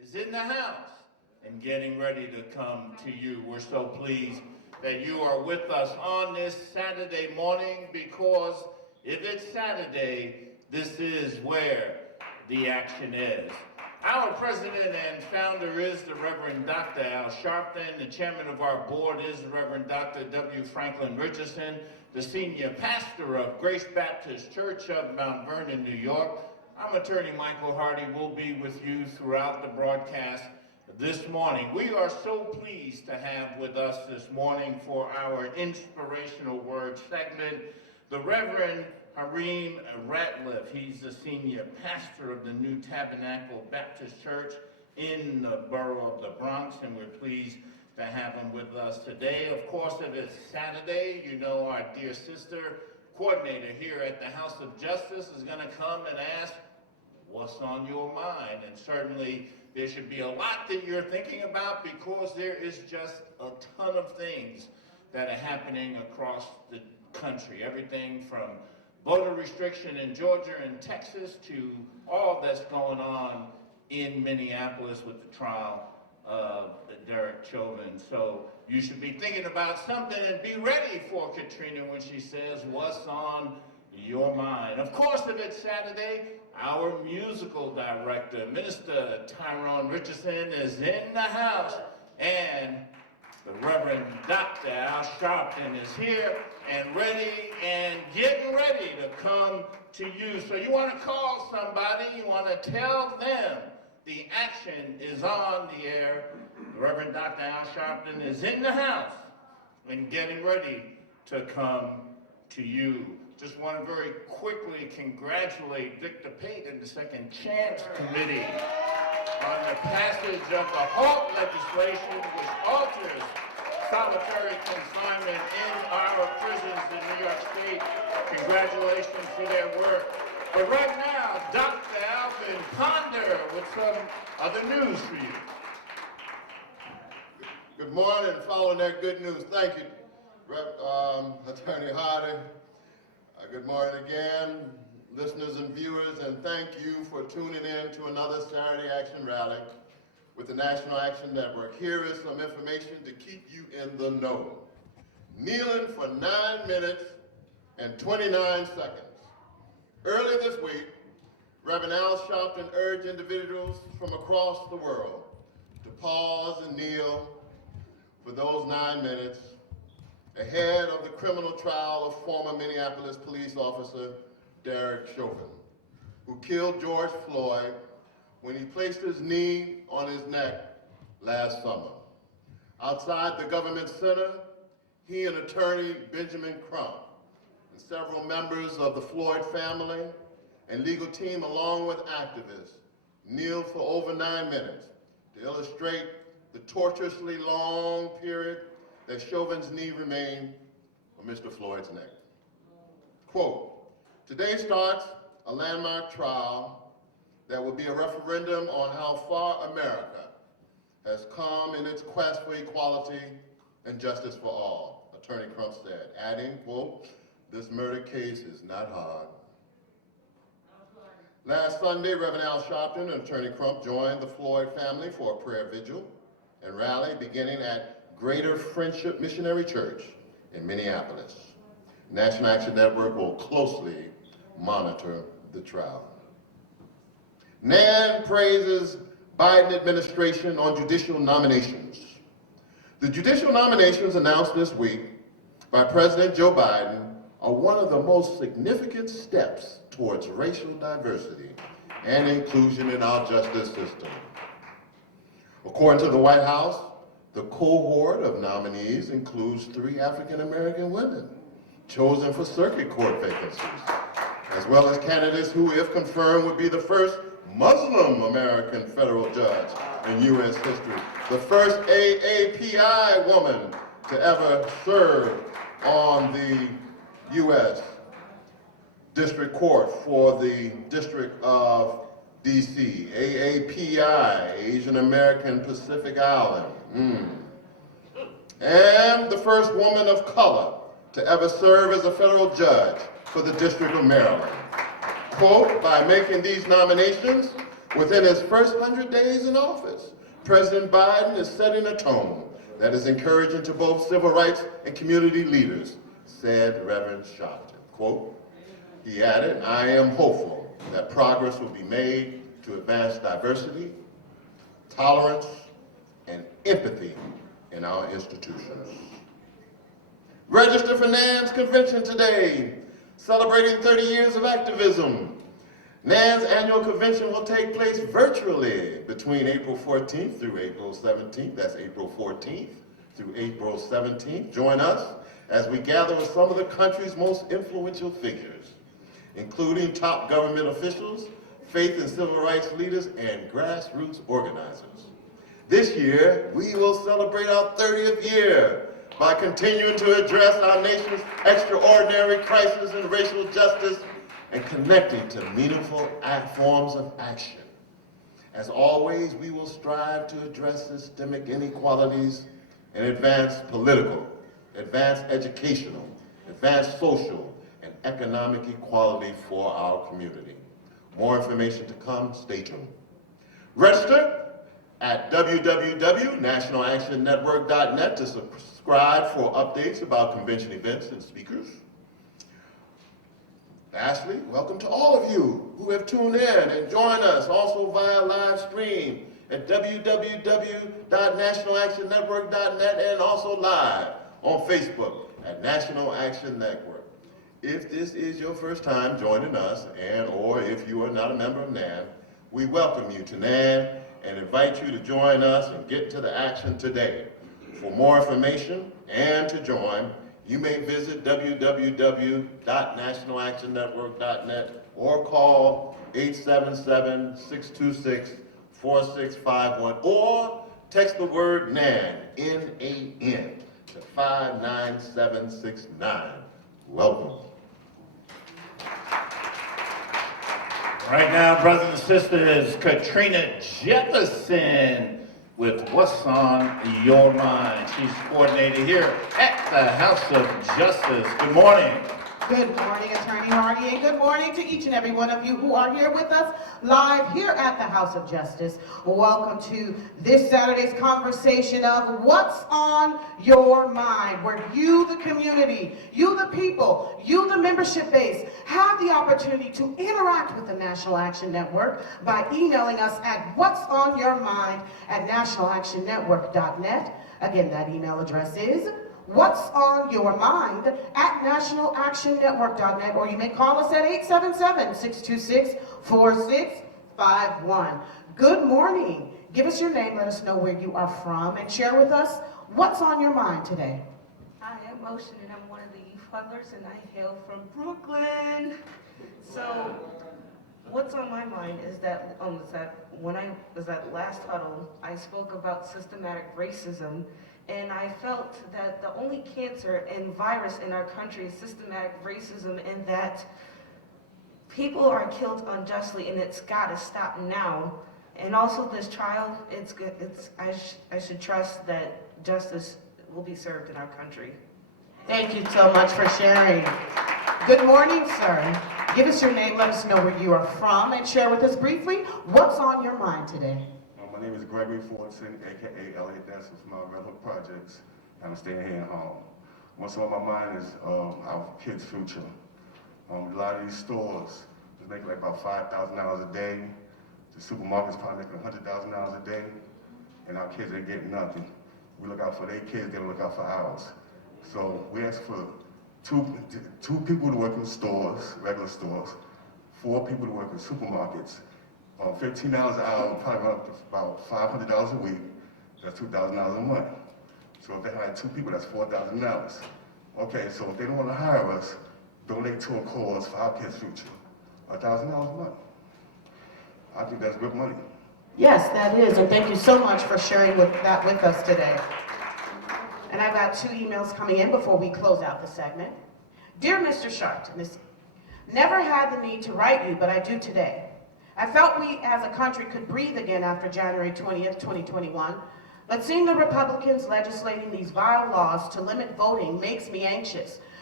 is in the house and getting ready to come to you. We're so pleased that you are with us on this Saturday morning, because if it's Saturday, this is where the action is. Our president and founder is the Reverend Dr. Al Sharpton. The chairman of our board is the Reverend Dr. W. Franklin Richardson, the senior pastor of Grace Baptist Church of Mount Vernon, New York. I'm Attorney Michael Hardy. Will be with you throughout the broadcast this morning. We are so pleased to have with us this morning for our inspirational word segment, the Reverend Hareem Radcliffe. He's the senior pastor of the New Tabernacle Baptist Church in the borough of the Bronx, and we're pleased to have him with us today. Of course, if it's Saturday, you know our dear sister coordinator here at the House of Justice is going to come and ask, what's on your mind? And certainly there should be a lot that you're thinking about, because there is just a ton of things that are happening across the country. Everything from voter restriction in Georgia and Texas to all that's going on in Minneapolis with the trial of Derek Chauvin. So you should be thinking about something and be ready for Katrina when she says, what's on your mind? Of course, if it's Saturday, our musical director, Minister Tyrone Richardson, is in the house, and the Reverend Dr. Al Sharpton is here and ready and getting ready to come to you. So you want to call somebody, you want to tell them the action is on the air. The Reverend Dr. Al Sharpton is in the house and getting ready to come to you. Just want to very quickly congratulate Victor Pate and the Second Chance Committee on the passage of the HALT legislation, which alters solitary confinement in our prisons in New York State. Congratulations for their work. But right now, Dr. Alvin Ponder with some other news for you. Good morning. Following that good news, thank you, Attorney Hardy. Good morning again, listeners and viewers, and thank you for tuning in to another Saturday Action Rally with the National Action Network. Here is some information to keep you in the know. Kneeling for 9 minutes and 29 seconds. Early this week, Reverend Al Sharpton urged individuals from across the world to pause and kneel for those 9 minutes ahead of the criminal trial of former Minneapolis police officer Derek Chauvin, who killed George Floyd when he placed his knee on his neck last summer. Outside the government center, he and attorney Benjamin Crump and several members of the Floyd family and legal team, along with activists, kneeled for over 9 minutes to illustrate the tortuously long period that Chauvin's knee remained on Mr. Floyd's neck. Quote, today starts a landmark trial that will be a referendum on how far America has come in its quest for equality and justice for all, Attorney Crump said, adding, quote, this murder case is not hard. Last Sunday, Reverend Al Sharpton and Attorney Crump joined the Floyd family for a prayer vigil and rally beginning at Greater Friendship Missionary Church in Minneapolis. National Action Network will closely monitor the trial. NAN praises Biden administration on judicial nominations. The judicial nominations announced this week by President Joe Biden are one of the most significant steps towards racial diversity and inclusion in our justice system. According to the White House, the cohort of nominees includes 3 African-American women chosen for circuit court vacancies, as well as candidates who, if confirmed, would be the first Muslim American federal judge in U.S. history, the first AAPI woman to ever serve on the U.S. District Court for the District of D.C., AAPI, Asian American Pacific Island, and the first woman of color to ever serve as a federal judge for the District of Maryland. Quote, by making these nominations, Within his first 100 days in office, President Biden is setting a tone that is encouraging to both civil rights and community leaders, said Reverend Sharpton. Quote, he added, I am hopeful that progress will be made to advance diversity, tolerance, and empathy in our institutions. Register for NAN's convention today, celebrating 30 years of activism. NAN's annual convention will take place virtually between April 14th through April 17th. That's April 14th through April 17th. Join us as we gather with some of the country's most influential figures, including top government officials, faith and civil rights leaders, and grassroots organizers. This year, we will celebrate our 30th year by continuing to address our nation's extraordinary crisis in racial justice and connecting to meaningful forms of action. As always, we will strive to address systemic inequalities and advance political, advance educational, advance social, and economic equality for our community. More information to come, stay tuned. Register at www.nationalactionnetwork.net to subscribe for updates about convention events and speakers. Lastly, welcome to all of you who have tuned in and joined us also via live stream at www.nationalactionnetwork.net and also live on Facebook at National Action Network. If this is your first time joining us and or if you are not a member of NAN, we welcome you to NAN and invite you to join us and get to the action today. For more information and to join, you may visit www.nationalactionnetwork.net or call 877-626-4651 or text the word NAN, N-A-N, to 59769. Welcome. Right now, brothers and sisters, Katrina Jefferson with What's on Your Mind. She's coordinated here at the House of Justice. Good morning. Good morning, Attorney Hardy, and good morning to each and every one of you who are here with us live here at the House of Justice. Welcome to this Saturday's conversation of What's on Your Mind, where you, the community, you, the people, you, the membership base, have the opportunity to interact with the National Action Network by emailing us at whatsonyourmind@nationalactionnetwork.net. Again, that email address is What's on Your Mind at nationalactionnetwork.net, or you may call us at 877-626-4651. Good morning. Give us your name, let us know where you are from, and share with us what's on your mind today. I am Ocean, and I'm one of the youth funders, and I hail from Brooklyn. So, what's on my mind is that when I was at last huddle, I spoke about systematic racism. And I felt that the only cancer and virus in our country is systematic racism, and that people are killed unjustly, and it's got to stop now. And also this trial, I should trust that justice will be served in our country. Thank you so much for sharing. Good morning, sir. Give us your name, let us know where you are from, and share with us briefly what's on your mind today. My name is Gregory Fortson, aka Elliot Dancer from my Reverend projects. I'm staying here at home. What's on my mind is our kids' future. A lot of these stores is making like about $5,000 a day. The supermarkets probably making $100,000 a day, and our kids ain't getting nothing. We look out for their kids, they don't look out for ours. So we ask for two people to work in stores, regular stores, 4 people to work in supermarkets. $15 an hour, probably run up to about $500 a week. That's $2,000 a month. So if they hire 2 people, that's $4,000. Okay, so if they don't want to hire us, donate to a cause for our kids' future. $1,000 a month. I think that's good money. Yes, that is, and thank you so much for sharing that with us today. And I've got 2 emails coming in before we close out the segment. Dear Mr. Sharpton, never had the need to write you, but I do today. I felt we as a country could breathe again after January 20th, 2021, but seeing the Republicans legislating these vile laws to limit voting makes me anxious.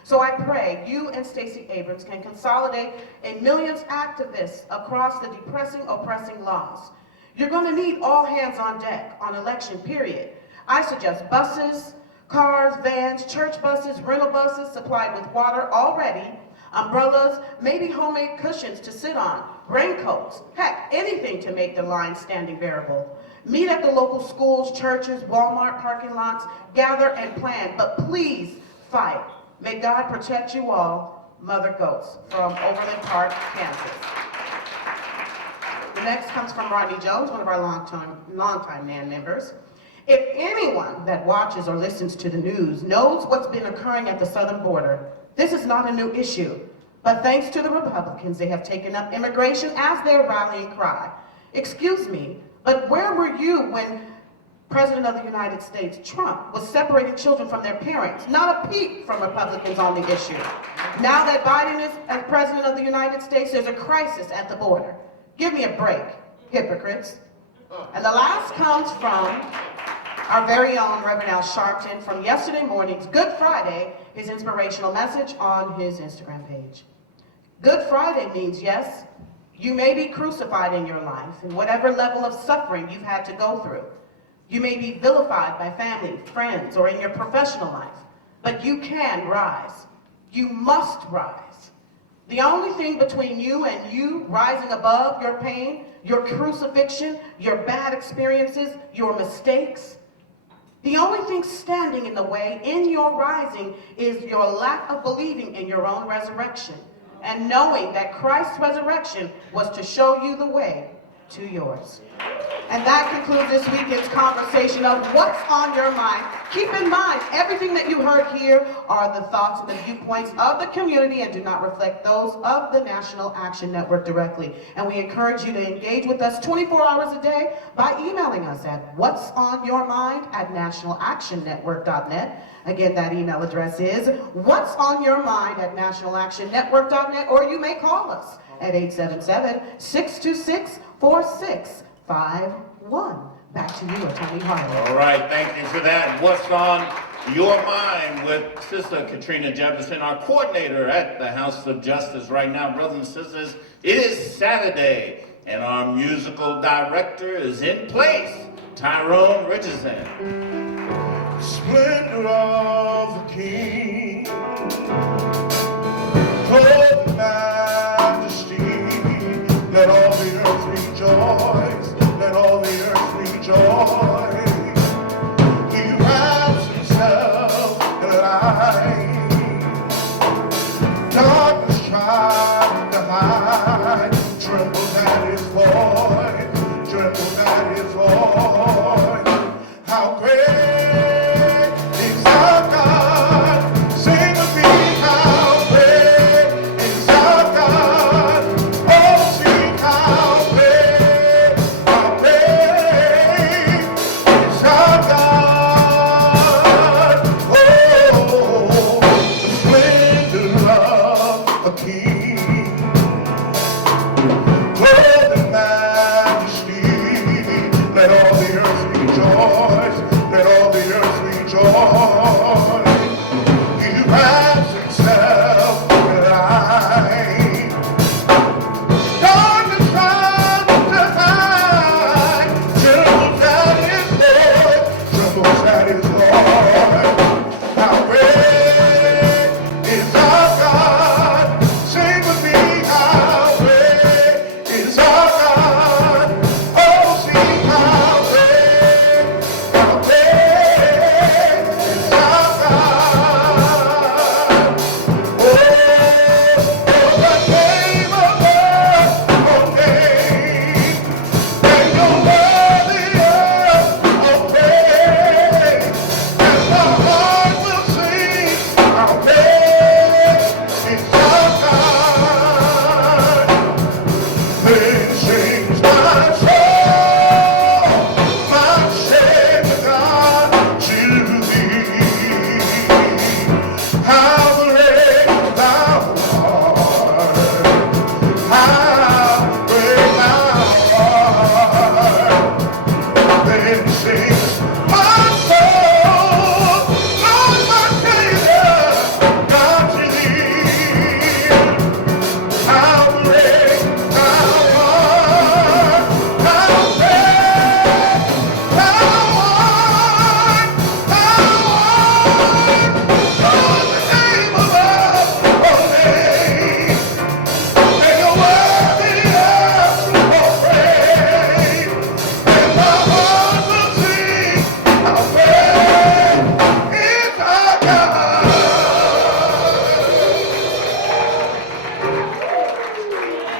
So I pray you and Stacey Abrams can consolidate a millions activists across the depressing, oppressing laws. You're going to need all hands on deck on election period. I suggest buses, cars, vans, church buses, rental buses supplied with water already, umbrellas, maybe homemade cushions to sit on, raincoats, heck, anything to make the line standing bearable. Meet at the local schools, churches, Walmart parking lots, gather and plan, but please fight. May God protect you all, Mother Goats, from Overland Park, Kansas. The next comes from Rodney Jones, one of our longtime NAN members. If anyone that watches or listens to the news knows what's been occurring at the southern border, this is not a new issue. But thanks to the Republicans, they have taken up immigration as their rallying cry. Excuse me, but where were you when President of the United States, Trump, was separating children from their parents? Not a peep from Republicans on the issue. Now that Biden is as President of the United States, there's a crisis at the border. Give me a break, hypocrites. And the last comes from our very own Reverend Al Sharpton from yesterday morning's Good Friday, his inspirational message on his Instagram page. Good Friday means, yes, you may be crucified in your life in whatever level of suffering you've had to go through. You may be vilified by family, friends, or in your professional life, but you can rise. You must rise. The only thing between you and you rising above your pain, your crucifixion, your bad experiences, your mistakes, the only thing standing in the way in your rising is your lack of believing in your own resurrection and knowing that Christ's resurrection was to show you the way to yours. And that concludes this weekend's conversation of What's on Your Mind. Keep in mind, everything that you heard here are the thoughts and the viewpoints of the community and do not reflect those of the National Action Network directly. And we encourage you to engage with us 24 hours a day by emailing us at whatsonyourmind@nationalactionnetwork.net. Again, that email address is whatsonyourmind@nationalactionnetwork.net, or you may call us at 877-626-4651. Back to you, Attorney Harden. All right, thank you for that. What's on your mind with Sister Katrina Jefferson, our coordinator at the House of Justice right now. Brothers and sisters, it is Saturday, and our musical director is in place, Tyrone Richardson. Splendor of the King, clothed in majesty, let all the earth rejoice, let all the earth rejoice. He wraps himself in light, darkness trying to hide, trembles at his voice, trembles at his voice. How great is our God,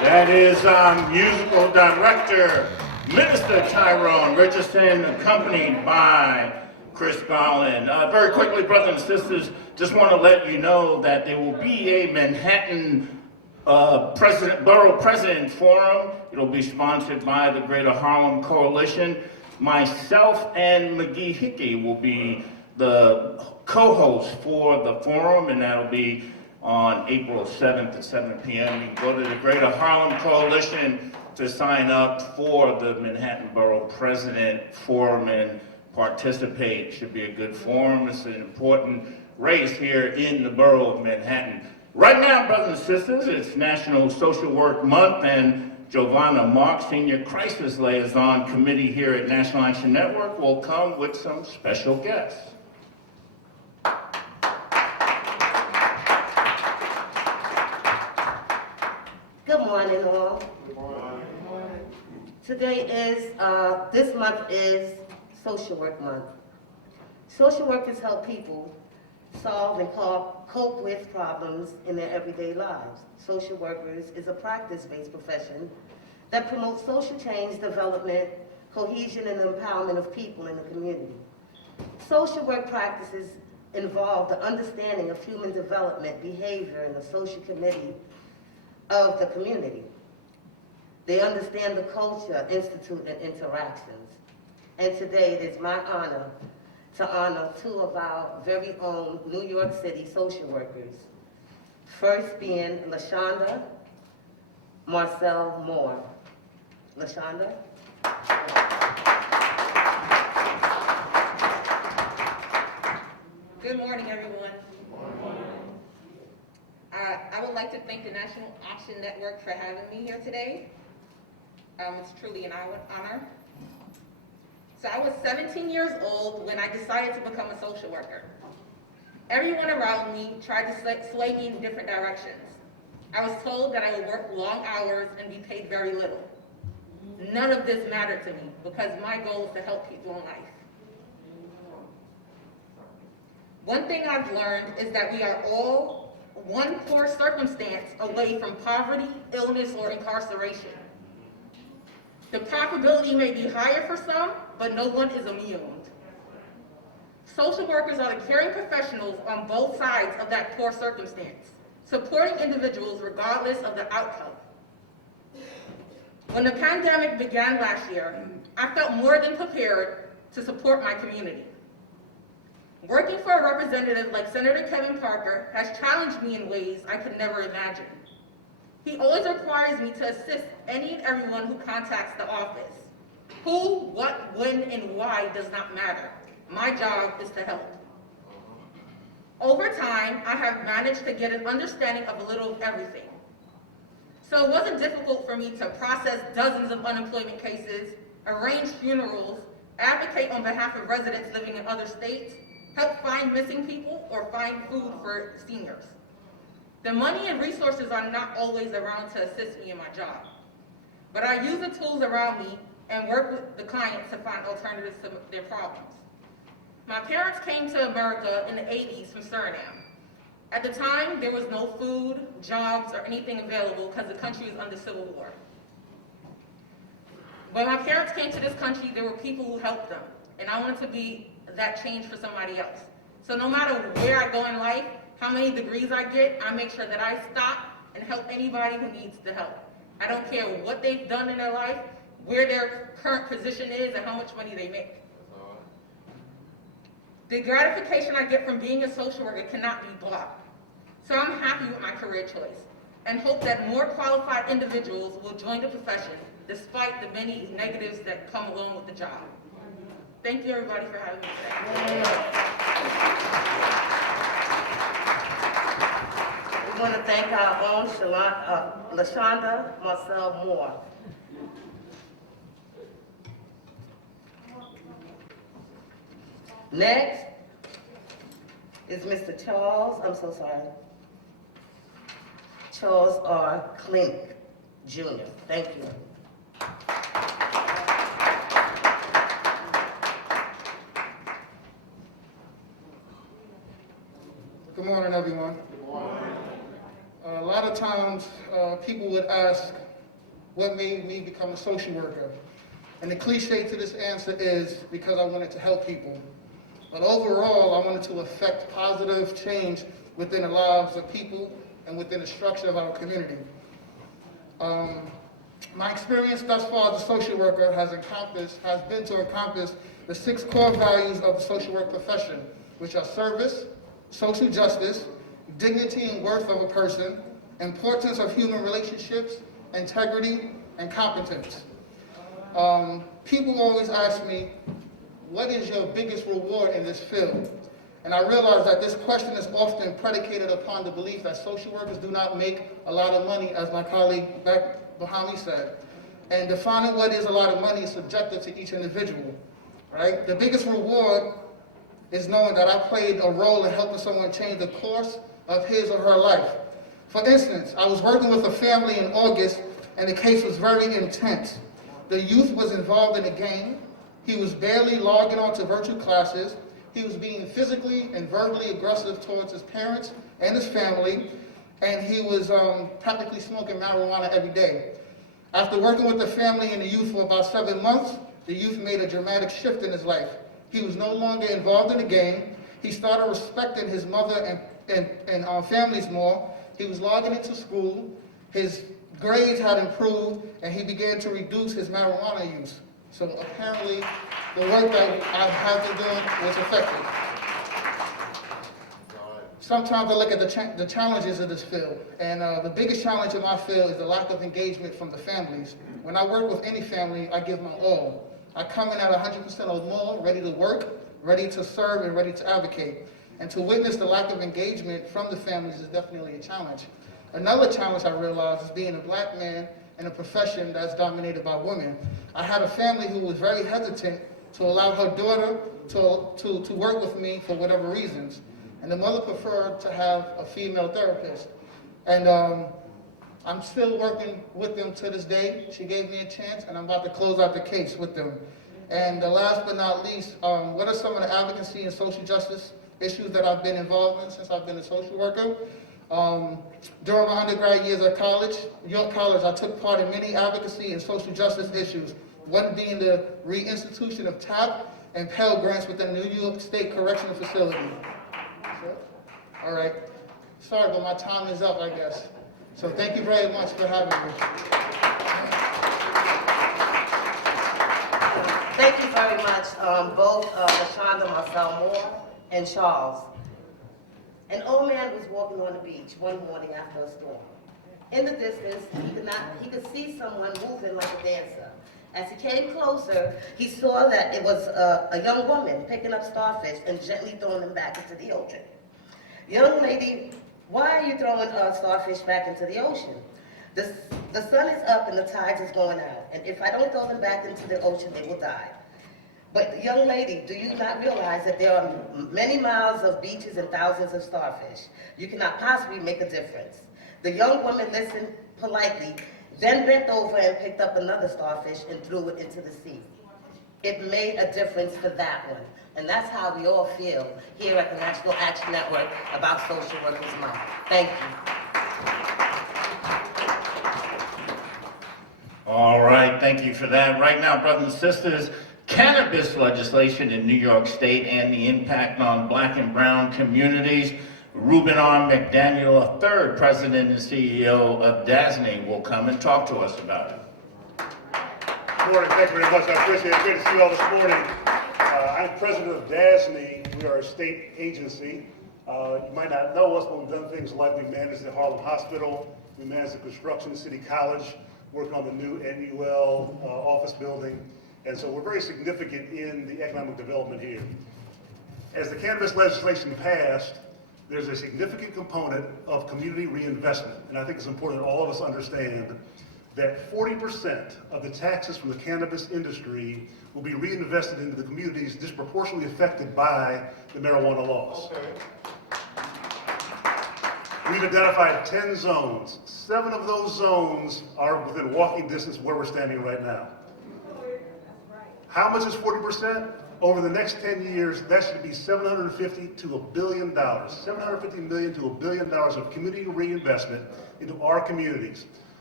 That is musical director, Minister Tyrone Richardson, accompanied by Chris Garland. Very quickly, brothers and sisters, just want to let you know that there will be a Manhattan Borough President Forum. It'll be sponsored by the Greater Harlem Coalition. Myself and McGee Hickey will be the co-hosts for the forum, and that'll be on April 7th at 7 p.m. You can go to the Greater Harlem Coalition to sign up for the Manhattan Borough President Forum and participate. Should be a good forum. It's an important race here in the borough of Manhattan. Right now, brothers and sisters, it's National Social Work Month, and Giovanna Mark, Senior Crisis Liaison Committee here at National Action Network, will come with some special guests. Good morning, all. Good morning. Today is, this month is Social Work Month. Social workers help people solve and cope with problems in their everyday lives. Social workers is a practice-based profession that promotes social change, development, cohesion, and empowerment of people in the community. Social work practices involve the understanding of human development, behavior, and the social committee of the community. They understand the culture, institute, and interactions. And today it is my honor to honor two of our very own New York City social workers. First being Lashonda, Marcel Moore. Lashonda. Good morning, everyone. I would like to thank the National Action Network for having me here today. It's truly an honor. So I was 17 years old when I decided to become a social worker. Everyone around me tried to sway me in different directions. I was told that I would work long hours and be paid very little. None of this mattered to me because my goal is to help people in life. One thing I've learned is that we are all one poor circumstance away from poverty, illness, or incarceration. The probability may be higher for some, but no one is immune. Social workers are the caring professionals on both sides of that poor circumstance, supporting individuals regardless of the outcome. When the pandemic began last year, I felt more than prepared to support my community. Working for a representative like Senator Kevin Parker has challenged me in ways I could never imagine. He always requires me to assist any and everyone who contacts the office. Who, what, when, and why does not matter. My job is to help. Over time, I have managed to get an understanding of a little of everything. So it wasn't difficult for me to process dozens of unemployment cases, arrange funerals, advocate on behalf of residents living in other states, help find missing people, or find food for seniors. The money and resources are not always around to assist me in my job, but I use the tools around me and work with the clients to find alternatives to their problems. My parents came to America in the 80s from Suriname. At the time, there was no food, jobs, or anything available because the country was under civil war. When my parents came to this country, there were people who helped them, and I wanted to be that change for somebody else. So no matter where I go in life, how many degrees I get, I make sure that I stop and help anybody who needs the help. I don't care what they've done in their life, where their current position is, and how much money they make. The gratification I get from being a social worker cannot be bought. So I'm happy with my career choice and hope that more qualified individuals will join the profession despite the many negatives that come along with the job. Thank you, everybody, for having me today. We want to thank our own Lashonda Marcel Moore. Next is Mr. Charles R. Klink, Jr. Thank you. Good morning, everyone. Good morning. A lot of times, people would ask, what made me become a social worker. And the cliche to this answer is because I wanted to help people. But overall, I wanted to affect positive change within the lives of people and within the structure of our community. My experience thus far as a social worker has been to encompass the 6 core values of the social work profession, which are service, social justice, dignity and worth of a person, importance of human relationships, integrity, and competence. People always ask me, what is your biggest reward in this field? And I realize that this question is often predicated upon the belief that social workers do not make a lot of money, as my colleague back behind me said. And defining what is a lot of money is subjective to each individual, right? The biggest reward is knowing that I played a role in helping someone change the course of his or her life. For instance, I was working with a family in August, and the case was very intense. The youth was involved in a gang. He was barely logging on to virtual classes. He was being physically and verbally aggressive towards his parents and his family, and he was practically smoking marijuana every day. After working with the family and the youth for about 7 months, the youth made a dramatic shift in his life. He was no longer involved in the gang. He started respecting his mother and families more. He was logging into school. His grades had improved, and he began to reduce his marijuana use. So apparently, the work that I had been doing was effective. Sometimes I look at the challenges of this field, and the biggest challenge in my field is the lack of engagement from the families. When I work with any family, I give my all. I come in at 100% or more, ready to work, ready to serve, and ready to advocate. And to witness the lack of engagement from the families is definitely a challenge. Another challenge I realized is being a black man in a profession that's dominated by women. I had a family who was very hesitant to allow her daughter to work with me for whatever reasons. And the mother preferred to have a female therapist. And I'm still working with them to this day. She gave me a chance, and I'm about to close out the case with them. And last but not least, what are some of the advocacy and social justice issues that I've been involved in since I've been a social worker? During my undergrad years at college, York College, I took part in many advocacy and social justice issues, one being the reinstitution of TAP and Pell Grants within the New York State Correctional Facility. All right. Sorry, but my time is up, I guess. So thank you very much for having me. Thank you very much, both Lashonda, Marcel Moore, and Charles. An old man was walking on the beach one morning after a storm. In the distance, he could see someone moving like a dancer. As he came closer, he saw that it was a young woman picking up starfish and gently throwing them back into the ocean. Young lady, why are you throwing starfish back into the ocean? The sun is up and the tides is going out, and if I don't throw them back into the ocean, they will die. But young lady, do you not realize that there are many miles of beaches and thousands of starfish? You cannot possibly make a difference. The young woman listened politely, then bent over and picked up another starfish and threw it into the sea. It made a difference for that one. And that's how we all feel here at the National Action Network about Social Workers Month. Thank you. All right, thank you for that. Right now, brothers and sisters, cannabis legislation in New York State and the impact on black and brown communities. Reuben Mcdaniel, III, President and CEO of Dazny, will come and talk to us about it. Good morning, thank you very much. I appreciate it. Great to see you all this morning. I'm president of Dazny. We are a state agency. You might not know us, but we've done things like we manage the Harlem Hospital, we manage the construction of City College, working on the new NUL office building. And so we're very significant in the economic development here. As the cannabis legislation passed, there's a significant component of community reinvestment. And I think it's important that all of us understand that 40% of the taxes from the cannabis industry will be reinvested into the communities disproportionately affected by the marijuana laws. Okay. We've identified 10 zones. 7 of those zones are within walking distance where we're standing right now. How much is 40%? Over the next 10 years, that should be $750 to $1 billion. $750 million to $1 billion of community reinvestment into our communities.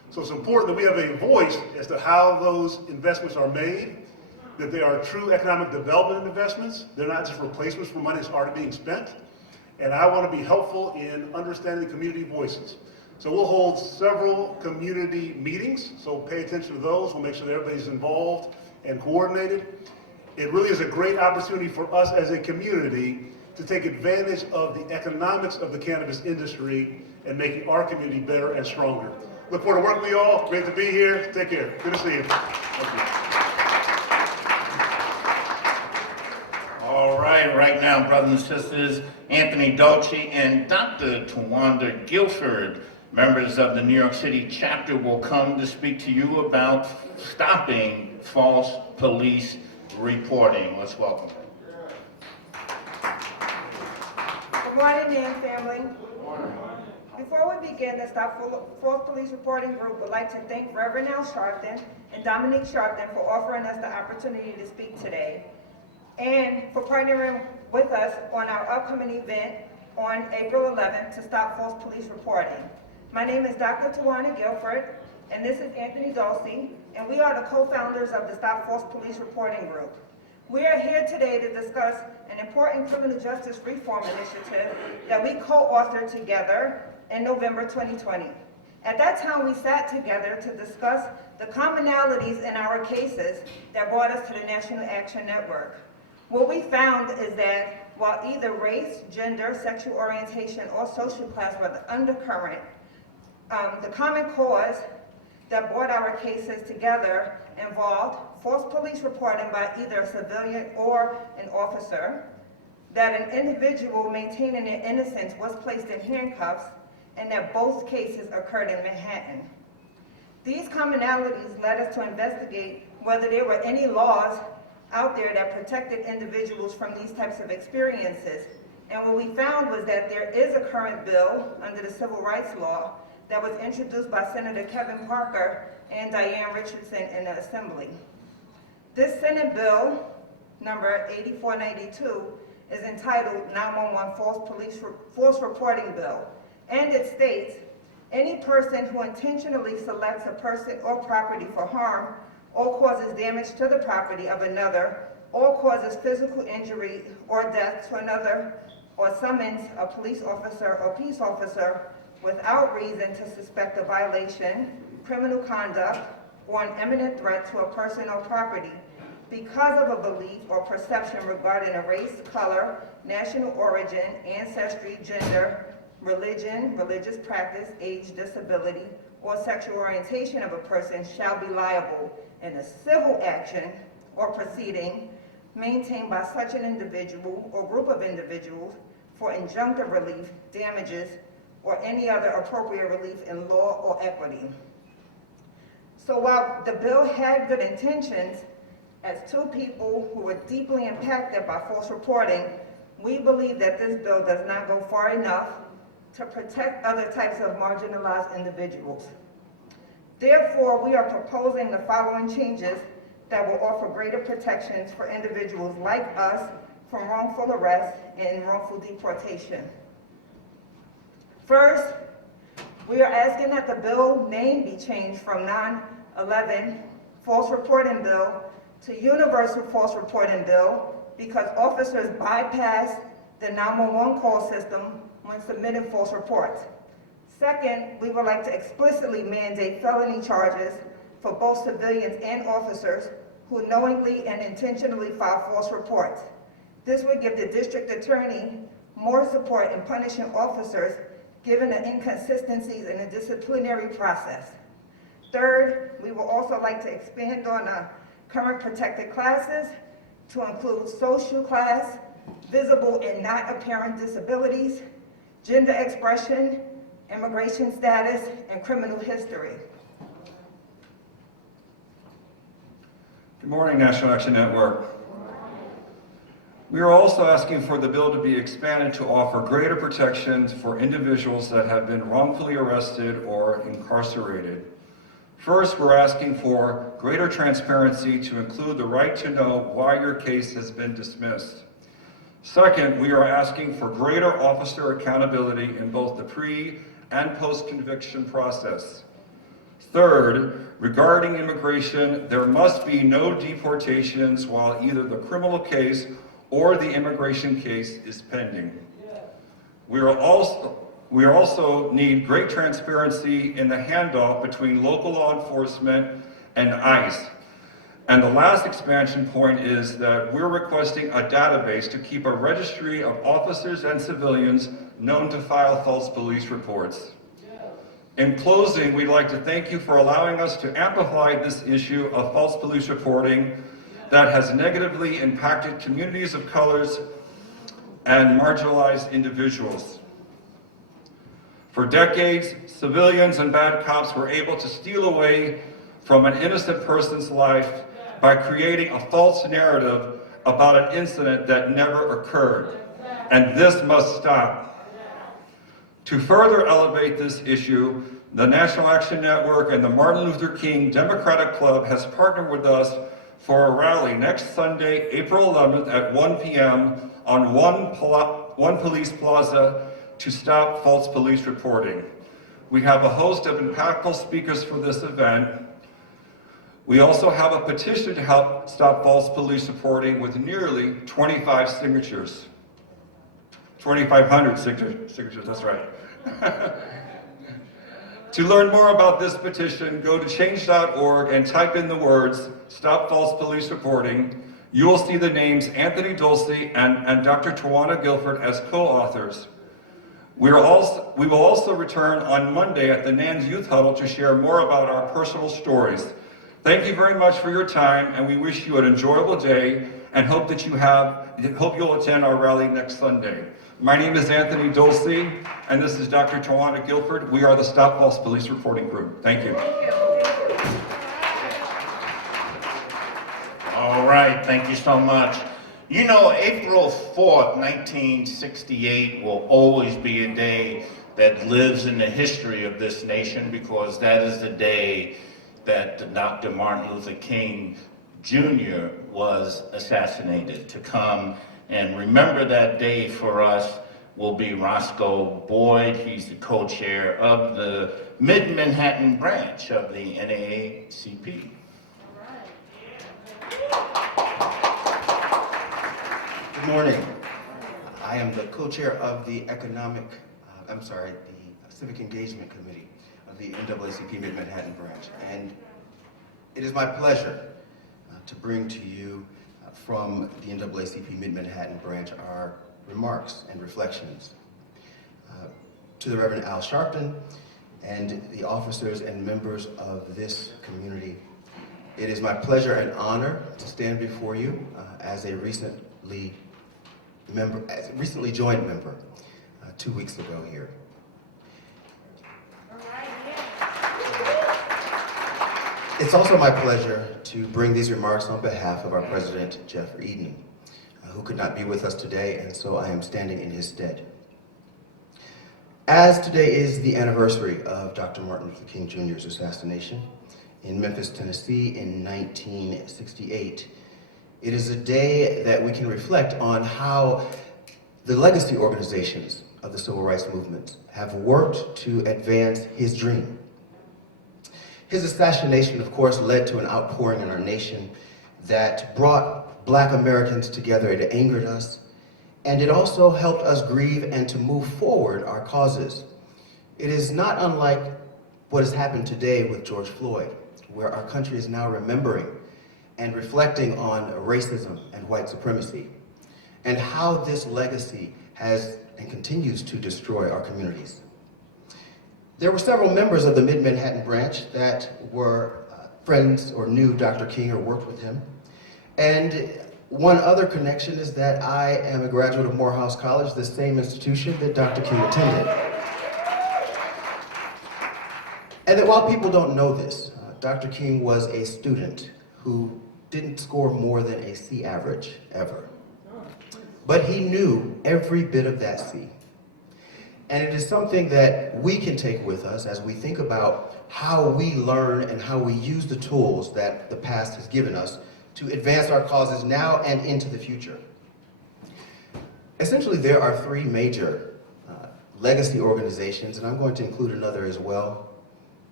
So it's important that we have a voice as to how those investments are made, that they are true economic development investments. They're not just replacements for money that's already being spent. And I want to be helpful in understanding the community voices. So we'll hold several community meetings, so pay attention to those. We'll make sure that everybody's involved and coordinated. It really is a great opportunity for us as a community to take advantage of the economics of the cannabis industry and making our community better and stronger. Look forward to working with you all. Great to be here. Take care. Good to see you. Thank you. All right now, brothers and sisters, Anthony Dolce and Dr. Tawanda Guilford, members of the New York City chapter, will come to speak to you about stopping false police reporting. Let's welcome them. Good morning, NAM family. Before we begin, the Stop False Police Reporting Group would like to thank Reverend Sharpton and Dominique Sharpton for offering us the opportunity to speak today, and for partnering with us on our upcoming event on April 11th to stop false police reporting. My name is Dr. Tawana Guilford, and this is Anthony Dulce, and we are the co-founders of the Stop False Police Reporting Group. We are here today to discuss an important criminal justice reform initiative that we co-authored together in November 2020. At that time, we sat together to discuss the commonalities in our cases that brought us to the National Action Network. What we found is that while either race, gender, sexual orientation, or social class were the undercurrent, the common cause that brought our cases together involved false police reporting by either a civilian or an officer, that an individual maintaining their innocence was placed in handcuffs, and that both cases occurred in Manhattan. These commonalities led us to investigate whether there were any laws out there that protected individuals from these types of experiences. And what we found was that there is a current bill under the Civil Rights Law that was introduced by Senator Kevin Parker and Diane Richardson in the Assembly. This Senate bill, number 8492, is entitled 911 False Reporting Bill, and it states, any person who intentionally selects a person or property for harm or causes damage to the property of another, or causes physical injury or death to another, or summons a police officer or peace officer without reason to suspect a violation, criminal conduct, or an imminent threat to a person or property because of a belief or perception regarding a race, color, national origin, ancestry, gender, religion, religious practice, age, disability, or sexual orientation of a person shall be liable in a civil action or proceeding maintained by such an individual or group of individuals for injunctive relief, damages, or any other appropriate relief in law or equity. So while the bill had good intentions, as two people who were deeply impacted by false reporting, we believe that this bill does not go far enough to protect other types of marginalized individuals. Therefore, we are proposing the following changes that will offer greater protections for individuals like us from wrongful arrest and wrongful deportation. First, we are asking that the bill name be changed from 9/11 False Reporting Bill to Universal False Reporting Bill because officers bypass the 911 call system when submitting false reports. Second, we would like to explicitly mandate felony charges for both civilians and officers who knowingly and intentionally file false reports. This would give the district attorney more support in punishing officers given the inconsistencies in the disciplinary process. Third, we would also like to expand on current protected classes to include social class, visible and not apparent disabilities, gender expression, immigration status, and criminal history. Good morning, National Action Network. We are also asking for the bill to be expanded to offer greater protections for individuals that have been wrongfully arrested or incarcerated. First, we're asking for greater transparency to include the right to know why your case has been dismissed. Second, we are asking for greater officer accountability in both the pre- and post-conviction process. Third, regarding immigration, there must be no deportations while either the criminal case or the immigration case is pending. We also need great transparency in the handoff between local law enforcement and ICE. And the last expansion point is that we're requesting a database to keep a registry of officers and civilians known to file false police reports. In closing, we'd like to thank you for allowing us to amplify this issue of false police reporting that has negatively impacted communities of colors and marginalized individuals. For decades, civilians and bad cops were able to steal away from an innocent person's life by creating a false narrative about an incident that never occurred. And this must stop. To further elevate this issue, the National Action Network and the Martin Luther King Democratic Club has partnered with us for a rally next Sunday, April 11th at 1 p.m. on One Police Plaza to stop false police reporting. We have a host of impactful speakers for this event. We also have a petition to help stop false police reporting with nearly 25 signatures. 2,500 signatures, that's right. To learn more about this petition, go to change.org and type in the words, Stop False Police Reporting. You will see the names Anthony Dulce and Dr. Tawana Guilford as co-authors. We will also return on Monday at the NANS Youth Huddle to share more about our personal stories. Thank you very much for your time, and we wish you an enjoyable day and hope you'll attend our rally next Sunday. My name is Anthony Dulce, and this is Dr. Tawana Guilford. We are the Stop False Police Reporting Group. Thank you. All right, thank you so much. You know, April 4th, 1968 will always be a day that lives in the history of this nation because that is the day that Dr. Martin Luther King Jr. was assassinated. To come and remember that day for us will be Roscoe Boyd. He's the co-chair of the Mid-Manhattan branch of the NAACP. Good morning. I am the co-chair of the Civic Engagement Committee of the NAACP Mid-Manhattan branch. And it is my pleasure to bring to you from the NAACP Mid-Manhattan branch our remarks and reflections. To the Reverend Al Sharpton and the officers and members of this community, it is my pleasure and honor to stand before you as a recently joined member 2 weeks ago here. It's also my pleasure to bring these remarks on behalf of our president, Jeff Eden, who could not be with us today, and so I am standing in his stead. As today is the anniversary of Dr. Martin Luther King Jr.'s assassination in Memphis, Tennessee in 1968, it is a day that we can reflect on how the legacy organizations of the civil rights movement have worked to advance his dream. His assassination, of course, led to an outpouring in our nation that brought Black Americans together. It angered us, and it also helped us grieve and to move forward our causes. It is not unlike what has happened today with George Floyd, where our country is now remembering and reflecting on racism and white supremacy, and how this legacy has and continues to destroy our communities. There were several members of the Mid-Manhattan branch that were friends or knew Dr. King or worked with him. And one other connection is that I am a graduate of Morehouse College, the same institution that Dr. King attended. And that while people don't know this, Dr. King was a student who didn't score more than a C average ever. But he knew every bit of that C. And it is something that we can take with us as we think about how we learn and how we use the tools that the past has given us to advance our causes now and into the future. Essentially, there are three major legacy organizations, and I'm going to include another as well,